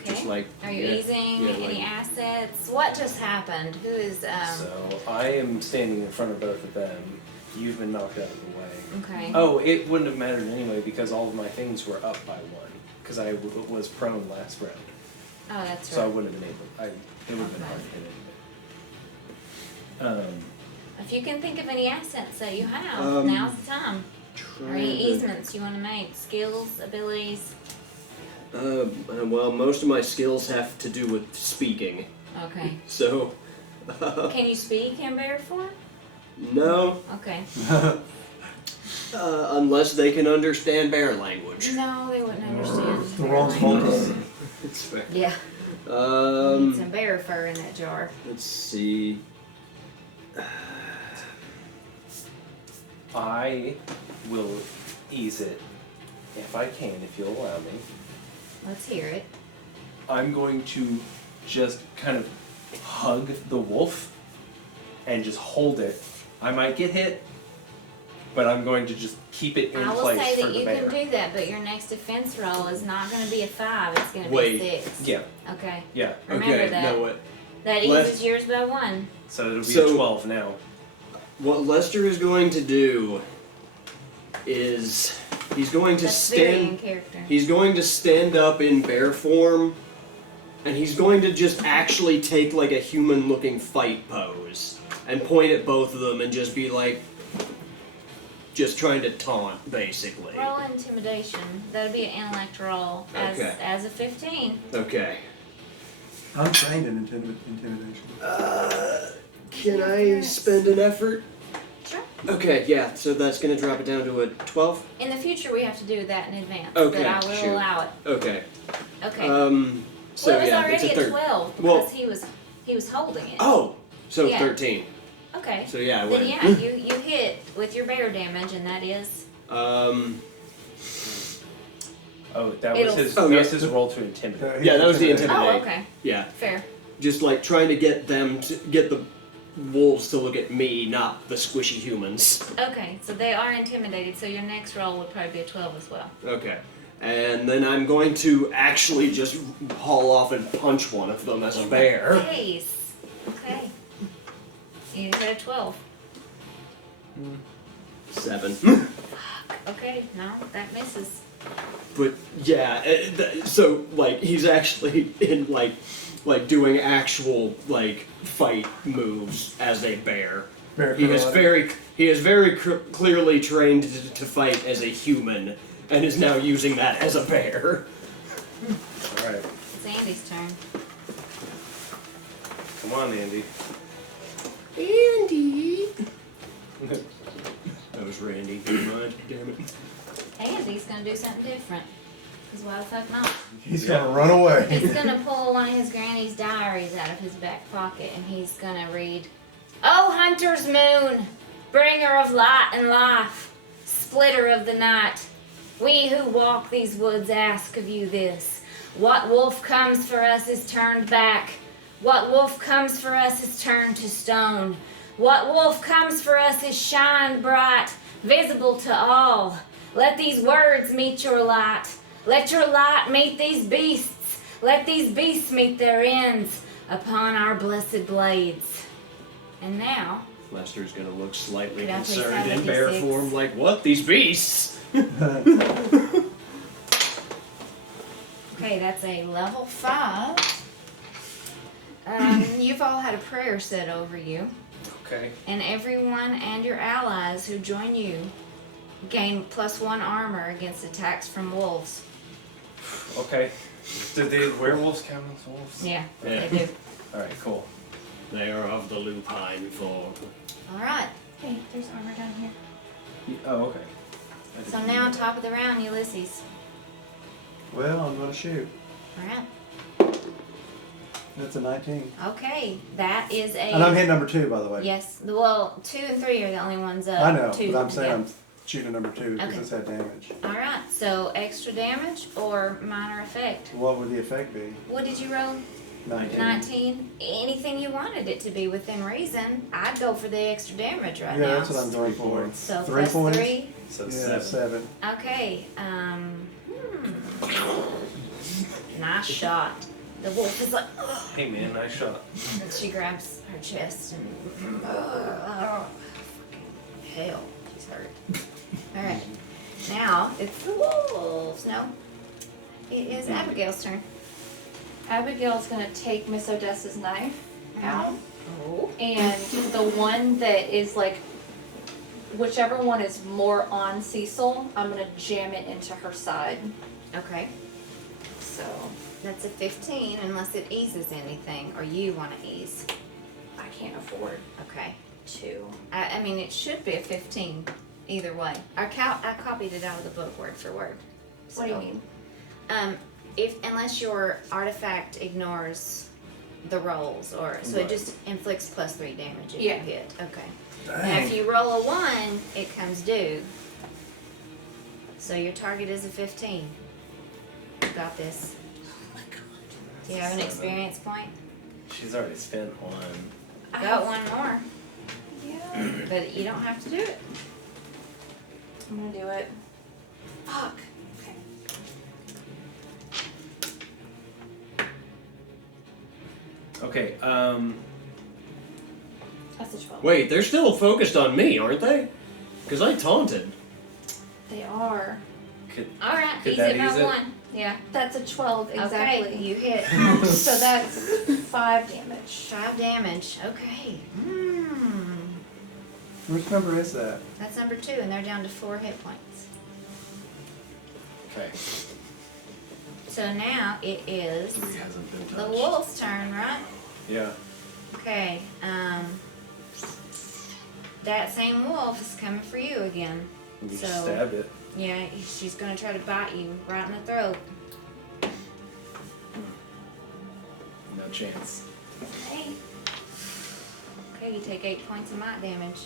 Just like. Are you yeah, easing yeah, any like- assets? What just happened? Who is So I am standing in front of both of them. You've been knocked out of the way. Okay. Oh, it wouldn't have mattered anyway because all of my things were up by 1. Because I was prone last round. Oh, that's So I right. wouldn't have been able. It would have been hard to hit anyway. If you can think of any assets that you have, Um, now's the time. Or any Trying to- easements you want to make? Skills, abilities? Well, most of my skills have to do with speaking. Okay. So. Can you speak in bear form? No, Okay. unless they can understand bear language. No, they wouldn't understand. The bear wrong language. fault. It's fair. Yeah. Need some bear fur in that jar. Let's see. I will ease it if I can, if you'll allow me. Let's hear it. I'm going to just kind of hug the wolf and just hold it. I might get hit, but I'm going to just keep it in I will place say for that the you bear. can do that, but your next defense roll is not going to be a 5. It's going to be Wait. a 6. Yeah, Okay. yeah. Remember Okay, that. no, what? That eases yours by 1. So it'll be So- a 12 now. What Lester is going to do is he's going to That's very in stand. character. He's going to stand up in bear form, and he's going to just actually take like a human-looking fight pose and point at both of them and just be like, just trying to taunt, basically. Roll intimidation. That'd be an intellect roll Okay. as a 15. Okay. I'm trained in intimidation. Can I spend an effort? Sure. Okay, yeah, so that's gonna drop it down to a 12? In the future, we have to do that in advance. Okay, but I will shoot. allow it. Okay. Okay. So well, it was yeah, already it's a at 13. 12 because Well- he was holding it. Oh! So Yeah. 13. Okay. So yeah, I Then win. yeah, you hit with your bear damage, and that is Oh, that It'll- was his. Oh, that yeah. was his roll to intimidate. Yeah, that was the oh intimidate. okay, Yeah. fair. Just like trying to get them to get the wolves to look at me, not the squishy humans. Okay, so they are intimidated. So your next roll would probably be a 12 as well. Okay. And then I'm going to actually just haul off and punch one of them as a bear. Nice. Okay. You hit a 12. 7. Okay, no, that misses. But yeah, so like he's actually in like doing actual like fight moves as a bear. Bear He is karate. very clearly trained to fight as a human, and is now using that as a bear. Alright. It's Andy's turn. Come on, Andy. Andy. That was Randy. Never mind. Damn it. Andy's gonna do something different. Cause why the fuck not? He's gonna run away. He's gonna pull one of his granny's diaries out of his back pocket and he's gonna read, "Oh, hunter's moon, bringer of light and life, splitter of the night, we who walk these woods ask of you this. What wolf comes for us is turned back. What wolf comes for us is turned to stone. What wolf comes for us is shined bright, visible to all. Let these words meet your light. Let your light meet these beasts. Let these beasts meet their ends upon our blessed blades." And now, Lester's gonna look slightly Can I please concerned have a in bear D6? form, like, what? These beasts? okay, that's a level 5. You've all had a prayer said over you, Okay. and everyone and your allies who join you gain +1 armor against attacks from wolves. Okay. Did the werewolves count as wolves? Yeah, Yeah. they do. Alright, cool. They are of the lupine form. Alright, Hey, there's armor down here. Oh, okay. so now on top of the round, Ulysses. Well, I'm gonna shoot. Alright, That's a 19. okay, that is a... And I'm hit number 2, by the way. Yes, well, 2 and 3 are the only ones up. I know, Two, but I'm saying yeah. I'm shooting number 2 because Okay. it's had damage. Alright, so extra damage or minor effect? What would the effect be? What did you roll? 19. 19. Anything you wanted it to be within reason. I'd go for the extra damage right Yeah, now. that's what I'm going for. So 3 plus points? 3. So Yeah, 7. Okay. Nice shot. The wolf is like, ugh. Hey man, nice shot. And she grabs her chest and fucking hell, she's hurt. All right. Now it's the wolves. No, it is Abigail's turn. Abigail's gonna take Miss Odessa's knife out, Oh. and the one that is like, whichever one is more on Cecil, I'm gonna jam it into her side. Okay. So That's a 15 unless it eases anything or you want to ease. I can't afford Okay. to. I mean, it should be a 15 either way. I copied it out of the book word for word. What do you mean? Unless your artifact ignores the rolls, or so it Right. just inflicts +3 damage if Yeah. you hit. Okay. Now, Dang. if you roll a 1, it comes due. So your target is a 15. You got this. Do you have an experience point? She's already spent one. I Got have- one more, Yeah. but you don't have to do it. I'm gonna do it. Fuck. Okay. Okay, That's a 12. Wait, they're still focused on me, aren't they? Because I taunted. They are. Alright, Could ease that it by ease it? 1. Yeah. That's a 12, exactly. Okay, you hit. So that's 5 damage. 5 damage. Okay. Which number is that? That's number 2, and they're down to 4 hit points. okay. So now it is 3 hasn't been the touched. wolf's turn, right? Yeah. Okay. That same wolf is coming for you again. You So- stabbed it. Yeah, she's gonna try to bite you right in the throat. No chance. Hey. Okay, you take 8 points of might damage.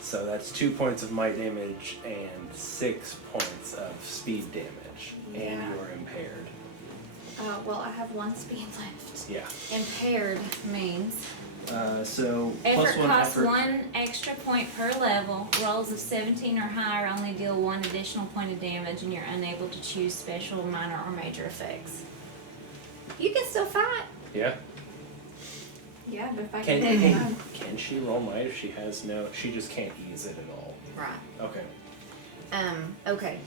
So that's 2 points of might damage and 6 points of speed damage. And Yeah. you're impaired. Well, I have 1 speed left. Yeah. Impaired means So effort costs 1 extra point per level. Rolls of 17 or higher only deal 1 additional point of damage, and you're unable to choose special, minor, or major effects. You can still fight. Yeah. Yeah, but if I Can, can hit him. can she roll might if she has no? She just can't ease it at all. Right. Okay. Okay.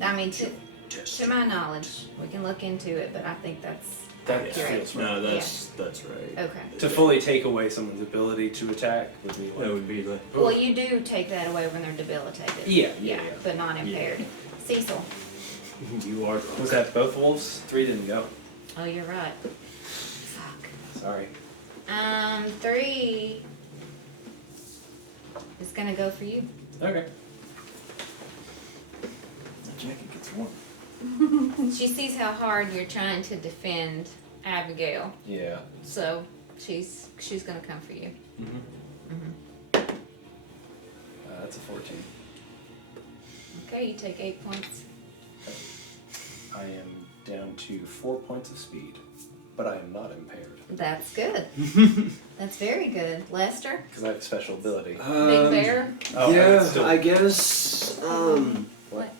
I mean, to Just my knowledge, we can look into it, but I think that's That accurate. feels right. no, that's right. Okay. To fully take away someone's ability to attack would be That like. would be the. Well, you do take that away when they're debilitated. Yeah. But not impaired. Cecil. You are. Was that both wolves? 3 didn't go. Oh, you're right. Fuck. Sorry. 3 is gonna go for you. Okay. The jacket gets warm. She sees how hard you're trying to defend Abigail, Yeah. so she's gonna come for you. That's a 14. Okay, you take 8 points. I am down to 4 points of speed, but I am not impaired That's good. That's very good. Lester? because I have a special ability. Big Bear? Oh, yeah, still, I guess. What?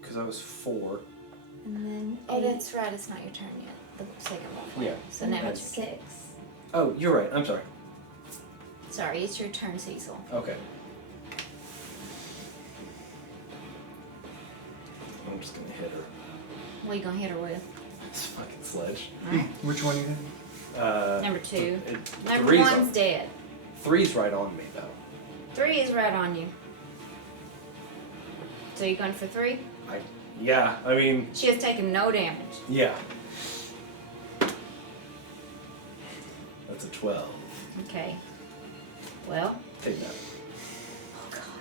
because I was 4. And then Oh, that's right. It's not your turn yet. The second one. Yeah. So now it's 6. Oh, you're right. I'm sorry. Sorry, it's your turn, Cecil. Okay. I'm just gonna hit her. What are you gonna hit her with? This fucking sledge. Which one you did? Number 2. It, Number three's 1's dead. 3's right on me though. 3 is right on you. So you're going for 3? Yeah. I mean, She has taken no damage. yeah. That's a 12. Okay. Well. Take that.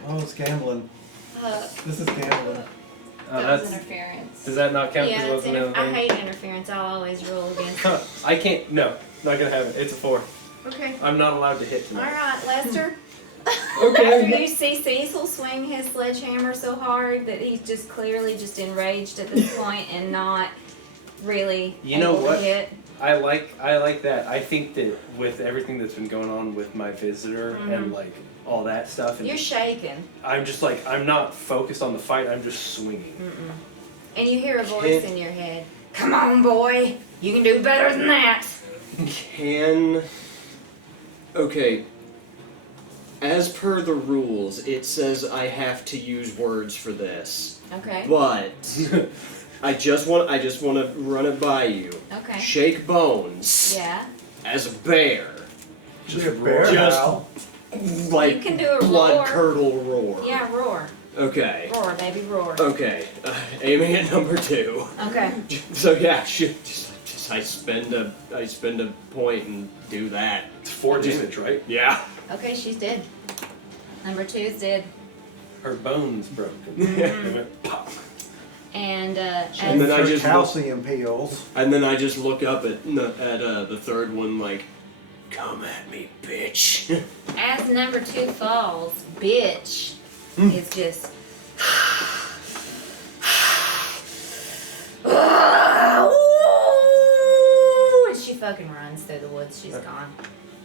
Oh, it's gambling. Fuck. This is gambling. Oh, That was that's. interference. Does that not count? Yeah, Because that's it wasn't I anything? hate interference. I'll always roll against it. I can't. No, not gonna have it. It's a 4. Okay. I'm not allowed to hit tonight. Alright, Lester. Okay. After you see Cecil swing his sledgehammer so hard that he's just clearly just enraged at this point and not really You know able what? to hit. I like that. I think that with everything that's been going on with my visitor and like all that stuff, and You're shaking. I'm just like I'm not focused on the fight. I'm just swinging. And you hear a voice in your head. Come on, boy. You can do better than that. Can. Okay. As per the rules, it says I have to use words for this. Okay. But I just want to run it by you. Okay. Shake bones Yeah. as a bear. Just a bear Just howl. like You can do a blood roar. curdle roar. Yeah, roar. Okay. Roar, baby, roar. Okay. Aiming at number 2. Okay. So yeah, I spend a point and do that. It's 4 damage, right? Yeah. Okay, she's dead. Number 2 is dead. Her bones broken. They went pop. And And then I Her just calcium pills. And then I just look up at the third one like, come at me, bitch. as number 2 falls, bitch is just. And she fucking runs through the woods. She's gone.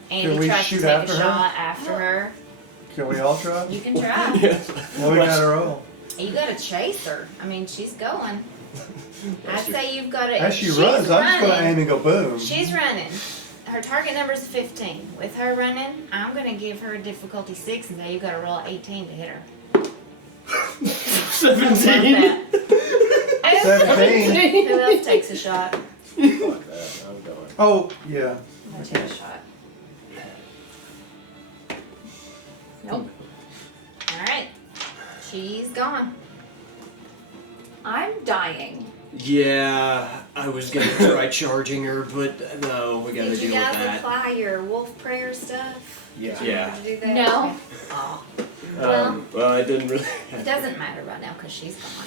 Can And we he tries to shoot take after a her? shot after her. Can we all try? You can try. Well, we gotta roll. You gotta chase her. I mean, she's going. I'd say you've got to. As she she's runs, I'm just going to running. aim and go boom. She's running. Her target number is 15. With her running, I'm going to give her a difficulty 6 and say you got to roll 18 to hit her. 17. 17. Who else takes a shot? Fuck that. I'm going. Oh, yeah. I'm gonna take a shot. Nope. All right. She's gone. I'm dying. Yeah, I was gonna try charging her, but no, we gotta Did you deal with guys that. apply your wolf prayer stuff? Yeah. Yeah. Did you do that? No. Okay. Oh. Well, Well, I didn't really. it doesn't matter right now because she's gone.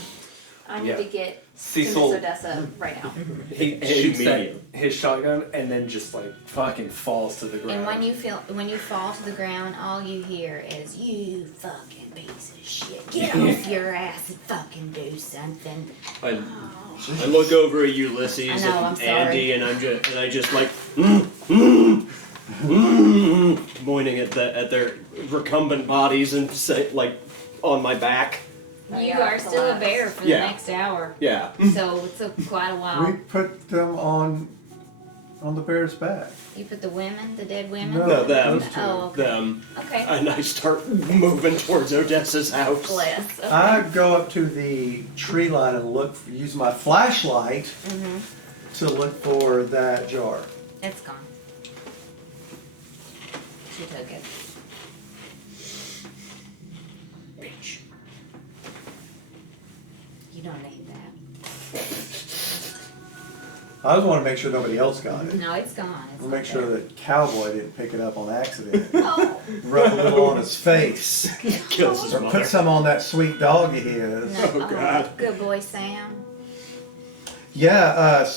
I need Yeah. to get to Cecil, Miss Odessa right now. he shoots that, Medium. his shotgun and then just like fucking falls to the ground. And when you fall to the ground, all you hear is "You fucking piece of shit! Get off your ass and fucking do something." I look over at Ulysses I know, I'm and sorry. Andy, and I just like pointing at their recumbent bodies and say like on my back. Oh, You yeah, are that's a still a lot. bear for the Yeah. next hour, Yeah. so it took quite a We while. put them on the bear's back. You put the women, the dead women. No, No, them. those two. Oh, okay. Them. Okay. And I start moving towards Odessa's house. Bless. Okay. I go up to the tree line and use my flashlight Mhm. to look for that jar. It's gone. She took it. Bitch. You don't need that. I just want to make sure nobody else got it. No, it's gone. It's We'll not make sure there. that Cowboy didn't pick it up on accident. Oh. Rub a little on his face. Kills his Or mother. put some on that sweet dog of his. No. Oh, God. Good boy, Sam. Yeah,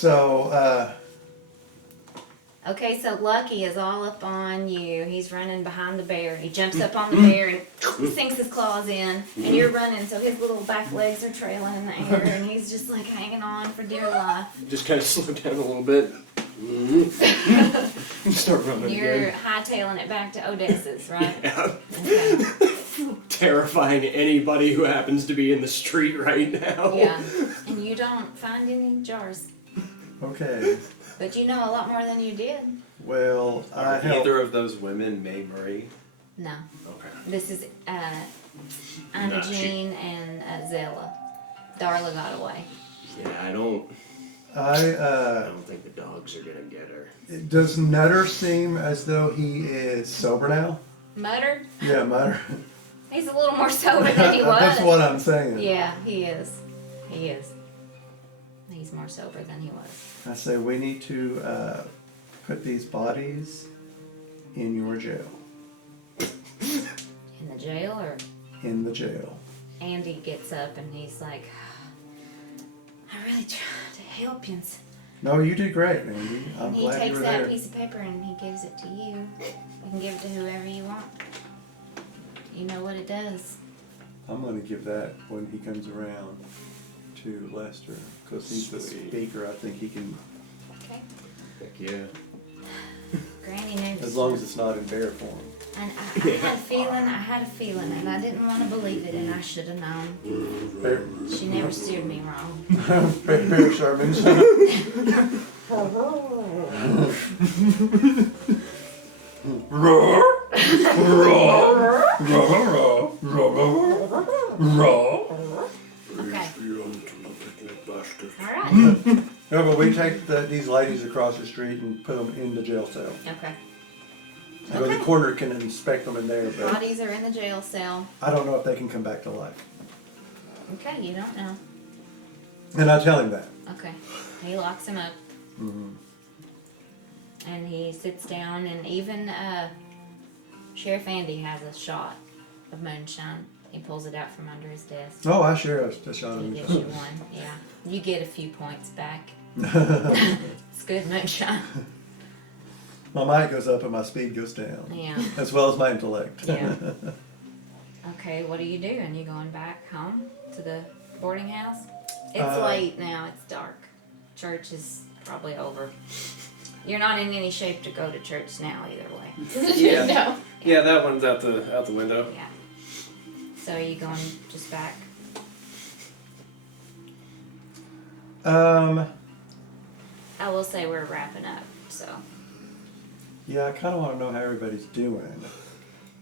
Okay, so Lucky is all up on you. He's running behind the bear. He jumps up on the bear and sinks his claws in. And you're running, so his little back legs are trailing in the air. And he's just like hanging on for dear life. Just kind of slow down a little bit. Start running You're again. hightailing it back to Odessa's, right? Yeah. Okay. Terrifying anybody who happens to be in the street right now. Yeah. And you don't find any jars. okay. But you know a lot more than you did. Well, I Are helped. either of those women Mae Marie? No. Okay. This is Anna Nah, Jean and Zella. Darla got away. Yeah, I don't I think the dogs are gonna get her. does Nutter seem as though he is sober now? Mutter? Yeah, Nutter. He's a little more sober than he was. That's what I'm saying. Yeah, he is. He is. He's more sober than he was. I say we need to put these bodies in your jail. In the jail, or In the jail. Andy gets up and he's like, I really tried to help you. No, you did great, Andy. I'm And he glad you takes were that there. piece of paper and he gives it to you. You can give it to whoever you want. You know what it does. I'm going to give that when he comes around to Lester because he's the Sweet. speaker. I think he can, Okay. Heck yeah. Granny knew. as long as it's not in bear form. And I had a feeling, and I didn't want to believe it, and I should have known. Bear, She never steered me wrong. bear Sherman. Okay. All right. No, but we take these ladies across the street and put them in the jail cell. Okay. I know the coroner can inspect them in there, but Bodies are in the jail cell. I don't know if they can come back to life. Okay, you don't know. And I tell him that. Okay. He locks him up, Mm-hmm. and he sits down, and even Sheriff Andy has a shot of moonshine. He pulls it out from under his desk. Oh, I share a shot He of gives you it. one. Yeah. You get a few points back. It's good moonshine. My mind goes up and my speed goes down, Yeah. as well as my intellect. Yeah. Okay, what are you doing? You going back home to the boarding house? It's late now. It's dark. Church is probably over. You're not in any shape to go to church now, either way. Yeah. No. Yeah, that one's out the window. Yeah. So are you going just back? I will say we're wrapping up, so. Yeah, I kind of want to know how everybody's doing,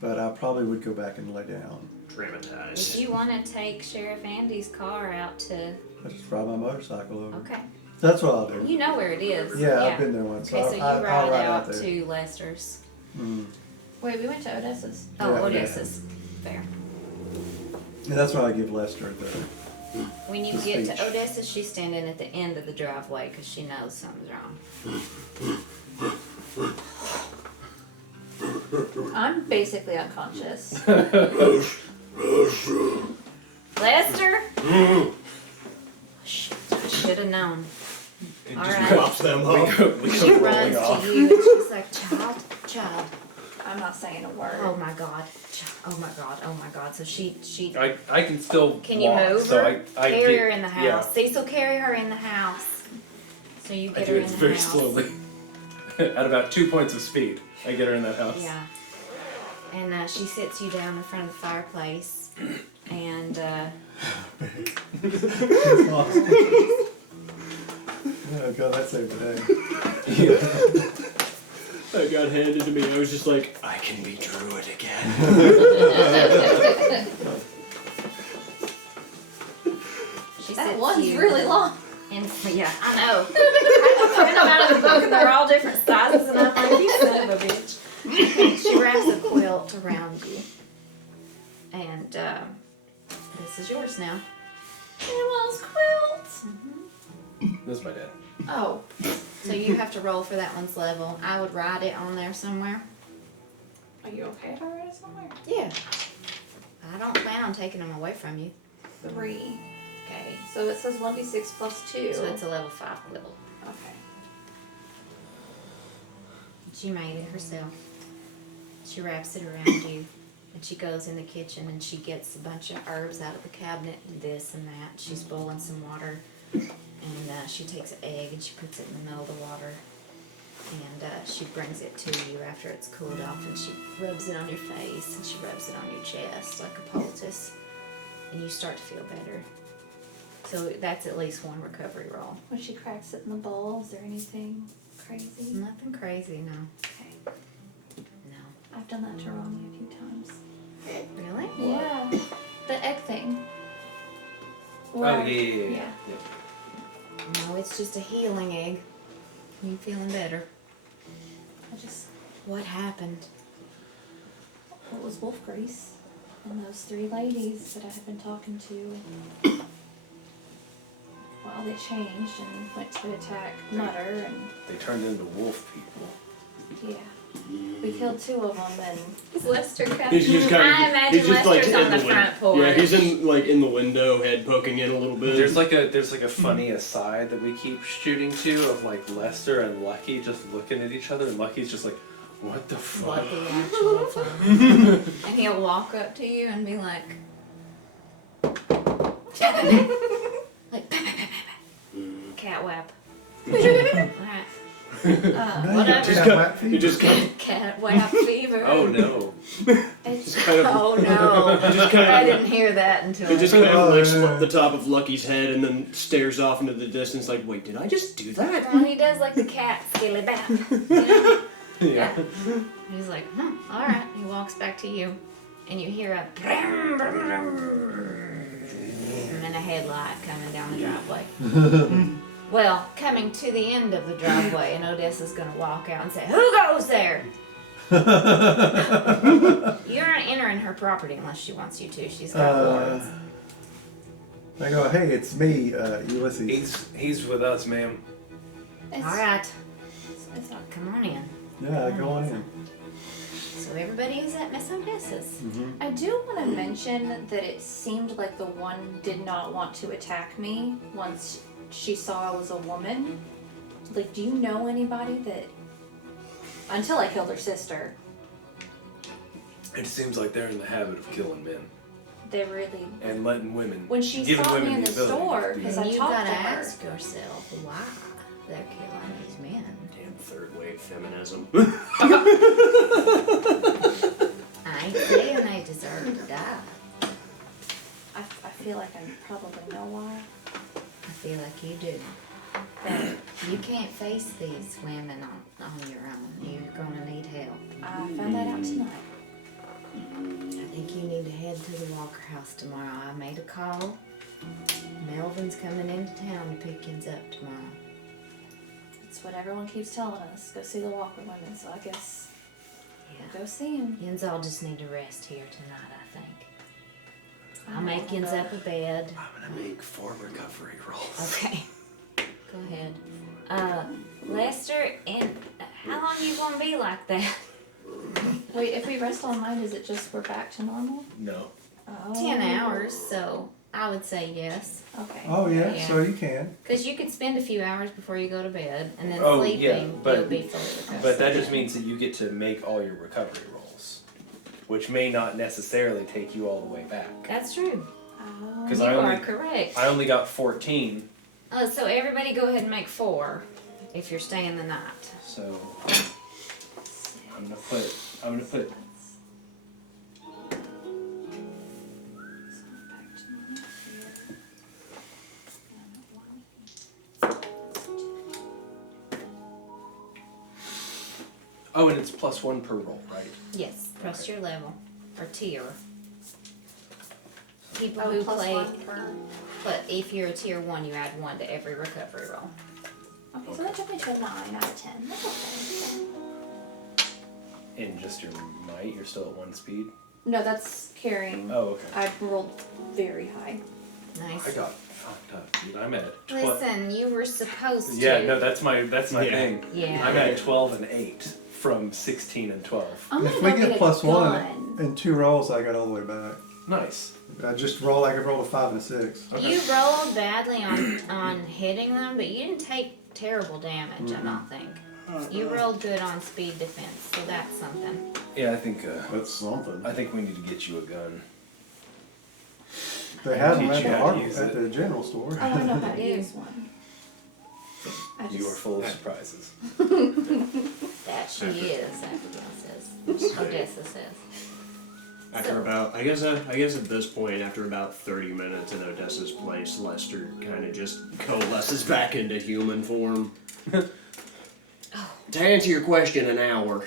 but I probably would go back and lay down. Dramatized. If you want to take Sheriff Andy's car out to, I just ride my motorcycle over. okay, That's what I'll do. you know where it is. Yeah, I've been there once. Okay, so you I'll ride ride out there. to Lester's. Mm. Wait, we went to Odessa's. Oh, Yeah, Odessa's. Fair. And that's what I give Lester the. When you The get speech. to Odessa's, she's standing at the end of the driveway because she knows something's wrong. I'm basically unconscious. Lester? Shit, I should have known. It All just right. Props them up. She runs to you and she's like, child. I'm not saying a word. Oh my god. Oh my god. Oh my god. So she I can still can you walk, move so her? I Carry get- her in the house. Yeah, Cecil, carry her in the house. So you I get do her it in the very house. slowly. At about 2 points of speed, I get her in that house. Yeah. And she sits you down in front of the fireplace. And It's awesome. Oh god, that saved the day. That got handed to me. I was just like, I can be Druid again. she That sits one's you really long. And yeah, I know. I print them out of the book and they're all different sizes, and I'm like, you son of a bitch. She wraps a quilt around you, and this is yours now. Anyone's quilts. This is my dad. Oh, So you have to roll for that one's level. I would write it on there somewhere. are you okay if I write it somewhere? Yeah. I don't plan on taking them away from you. 3. Okay. So it says 1d6 plus 2. So it's a level 5 quilt. Okay. She made it herself. She wraps it around you, and she goes in the kitchen and she gets a bunch of herbs out of the cabinet and this and that. She's boiling some water, and she takes an egg and she puts it in the middle of the water, and she brings it to you after it's cooled off, and she rubs it on your face and she rubs it on your chest like a poultice, and you start to feel better. So that's at least one recovery roll. When she cracks it in the bowl, is there anything crazy? Nothing crazy, no. Okay. No. I've done that to Ronnie a few times. Really? Yeah. The egg thing. Oh, Where- yeah. No, it's just a healing egg. You feeling better? I just, What happened? it was wolf grease. And those 3 ladies that I had been talking to. Well, they changed and went to attack Mutter, and They turned into wolf people. yeah. We killed 2 of them, and Is Lester He's just kind of. I imagine he's just like Lester's in on the win- front porch. Yeah, he's in the window, head poking in a little bit. There's like a funny aside that we keep shooting to of like Lester and Lucky just looking at each other, and Lucky's just like, what the fuck? What the actual fun. And he'll walk up to you and be like, like cat whap. Alright. What Just It just kind of, Cat whap fever. Oh no. it's kind of, Oh no. just kind I of, didn't hear that until it just kind Oh, of licks yeah. the top of Lucky's head and then stares off into the distance like, wait, did I just do that? Well, he does like the cat skilly bap. You know? Yeah. He's like, alright. He walks back to you, and you hear a brum, brum, brum, and a headlight coming down the driveway. Well, coming to the end of the driveway, and Odessa's gonna walk out and say, "Who goes there?" You aren't entering her property unless she wants you to. She's got wards. I go, hey, it's me, Ulysses. He's with us, ma'am. Alright, it's not. come on in. Yeah, go on in. So everybody is at Miss Odessa's. I do want to mention that it seemed like the one did not want to attack me once she saw I was a woman. Like, do you know anybody that... Until I killed her sister, It seems like they're in the habit of killing men they really... and letting women. When she giving saw me women in the ability store, to do because that. I And you talked gotta to her. ask yourself why they're killing these men. Damn third wave feminism. I ain't saying they deserve to die. I feel like I probably know why. I feel like you do. But you can't face these women on your own. You're gonna need help. I found that out tonight. I think you need to head to the Walker house tomorrow. I made a call. Melvin's coming into town to pick you up tomorrow. It's what everyone keeps telling us. Go see the Walker women, so I guess Yeah. we'll go see him. Yins all just need to rest here tonight, I think. I'll make Yins up a bed. I'm gonna make 4 recovery rolls. Okay. Go ahead. Lester, and how long you gonna be like that? Wait, if we rest all night, is it just we're back to normal? No. Oh. 10 hours, so I would say yes. Okay. Oh yeah, Yeah. so you can. Because you could spend a few hours before you go to bed, and then Oh, sleeping, yeah, but- you'll be fully recovered. But that just means that you get to make all your recovery rolls, which may not necessarily take you all the way back. That's true. Oh. Because You I are only correct. I only got 14, So everybody go ahead and make 4 if you're staying the night. so I'm gonna put Oh, and it's +1 per roll, right? Yes, plus your level or tier. People Oh, who plus play, 1 per. but if you're a tier 1, you add 1 to every recovery roll. Okay, so that took me to a 9 out of 10. That's okay. In just your might, you're still at 1 speed. No, that's carrying. Oh, okay. I rolled very high. Nice. I got fucked up, dude. I'm at 12. Listen, you were supposed to. Yeah, no, that's my Yeah. thing. Yeah. I'm at 12 and 8 from 16 and 12. I'm If gonna we go get get a +1 gun. in 2 rolls, I got all the way back. Nice. I just roll like I rolled a 5 and a 6. Okay. You rolled badly on hitting them, but you didn't take terrible damage, I don't think. You rolled good on speed defense, so that's something. Yeah, I think That's something. we need to get you a gun. They have them Teach at you the, how to use at it. the general store. Oh, I know how to use one. I You are just, full of surprises. That she is, Abigail says. Odessa says. After about, I guess at this point, after about 30 minutes in Odessa's place, Lester kind of just coalesces back into human form. To answer your question, an hour.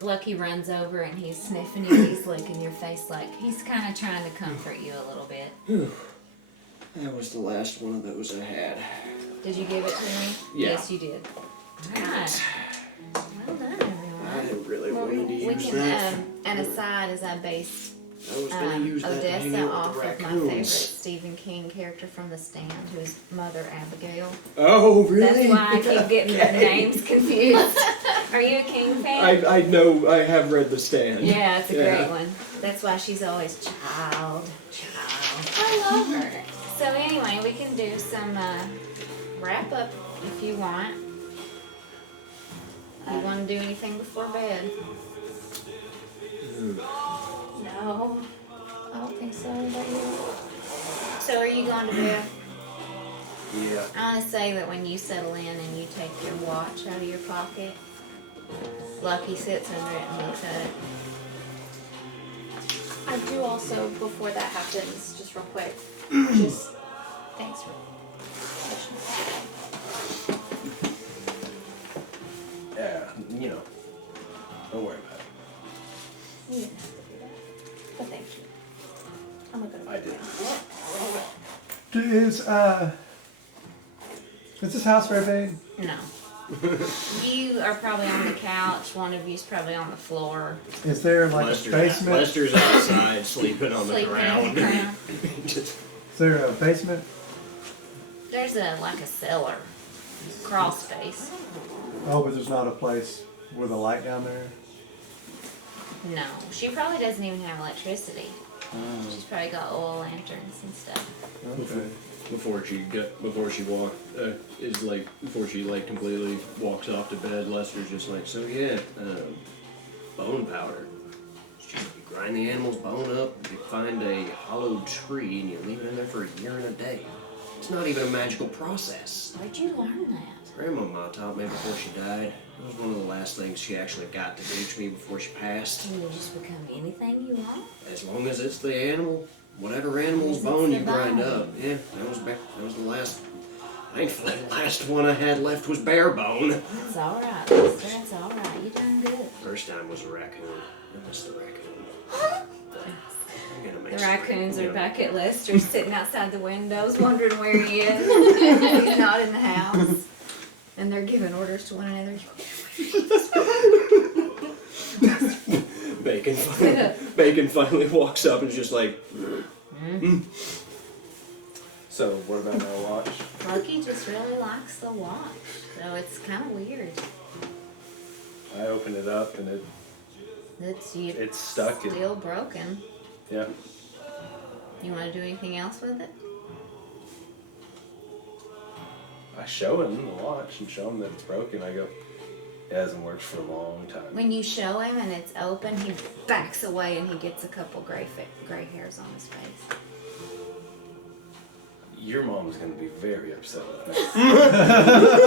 Lucky runs over and he's sniffing you, he's licking your face like he's kind of trying to comfort you a little bit. That was the last one of those I had. Did you give it to me? Yeah. Yes, you did. Alright. Well done, everyone. I didn't really want to We use can, that. an aside as I base I was going to use that to hang Odessa out off with the of my favorite raccoons. Stephen King character from The Stand, whose mother Abigail. Oh, really? That's why I keep getting the names confused. Are you a King fan? I know, I have read The Stand. Yeah, it's a Yeah. great one. That's why she's always child. I love her. So anyway, we can do some wrap up if you want. You want to do anything before bed? No, I don't think so. But you? So are you going to bed? Yeah. I want to say that when you settle in and you take your watch out of your pocket, Lucky sits under it and looks at it. I do also, before that happens, just real quick, just thanks for Yeah, you know. Don't worry about it. You didn't have to do that. But thank you. I'm a good I did. Is this house very big? No. You are probably on the couch. One of you's probably on the floor. Is there like a Lester's, basement? Lester's outside sleeping on the Sleeping ground. on the ground. Is there a basement? There's like a cellar. Crawl space. Oh, but there's not a place with a light down there? No. She probably doesn't even have electricity. She's probably got oil lanterns and stuff. Okay. Before she completely walks off to bed, Lester's just like, so yeah, bone powder. It's just you grind the animal's bone up, you find a hollowed tree, and you leave it in there for a year and a day. It's not even a magical process. Where'd you learn that? Grandmama taught me before she died. It was one of the last things she actually got to teach me before she passed. Can you just become anything you want? As long as it's the animal, whatever animal's It's bone the you grind bone. up. Yeah, that was the last Thankfully, the last one I had left was bare bone. It's alright, Lester. It's alright. You're doing good. First time was a raccoon. I missed the raccoon. I'm gonna make The some raccoons are raccoon. back at Lester's sitting outside the windows wondering where he is. He's not in the house. And they're giving orders to one another. Bacon finally walks up and is just like, So what about my watch? Lucky just really likes the watch, so it's kind of weird. I open it up and it's stuck. Still broken. Yeah. You want to do anything else with it? I show him the watch and show him that it's broken. I go, it hasn't worked for a long time. When you show him and it's open, he backs away and he gets a couple gray hairs on his face. Your mom is going to be very upset with me.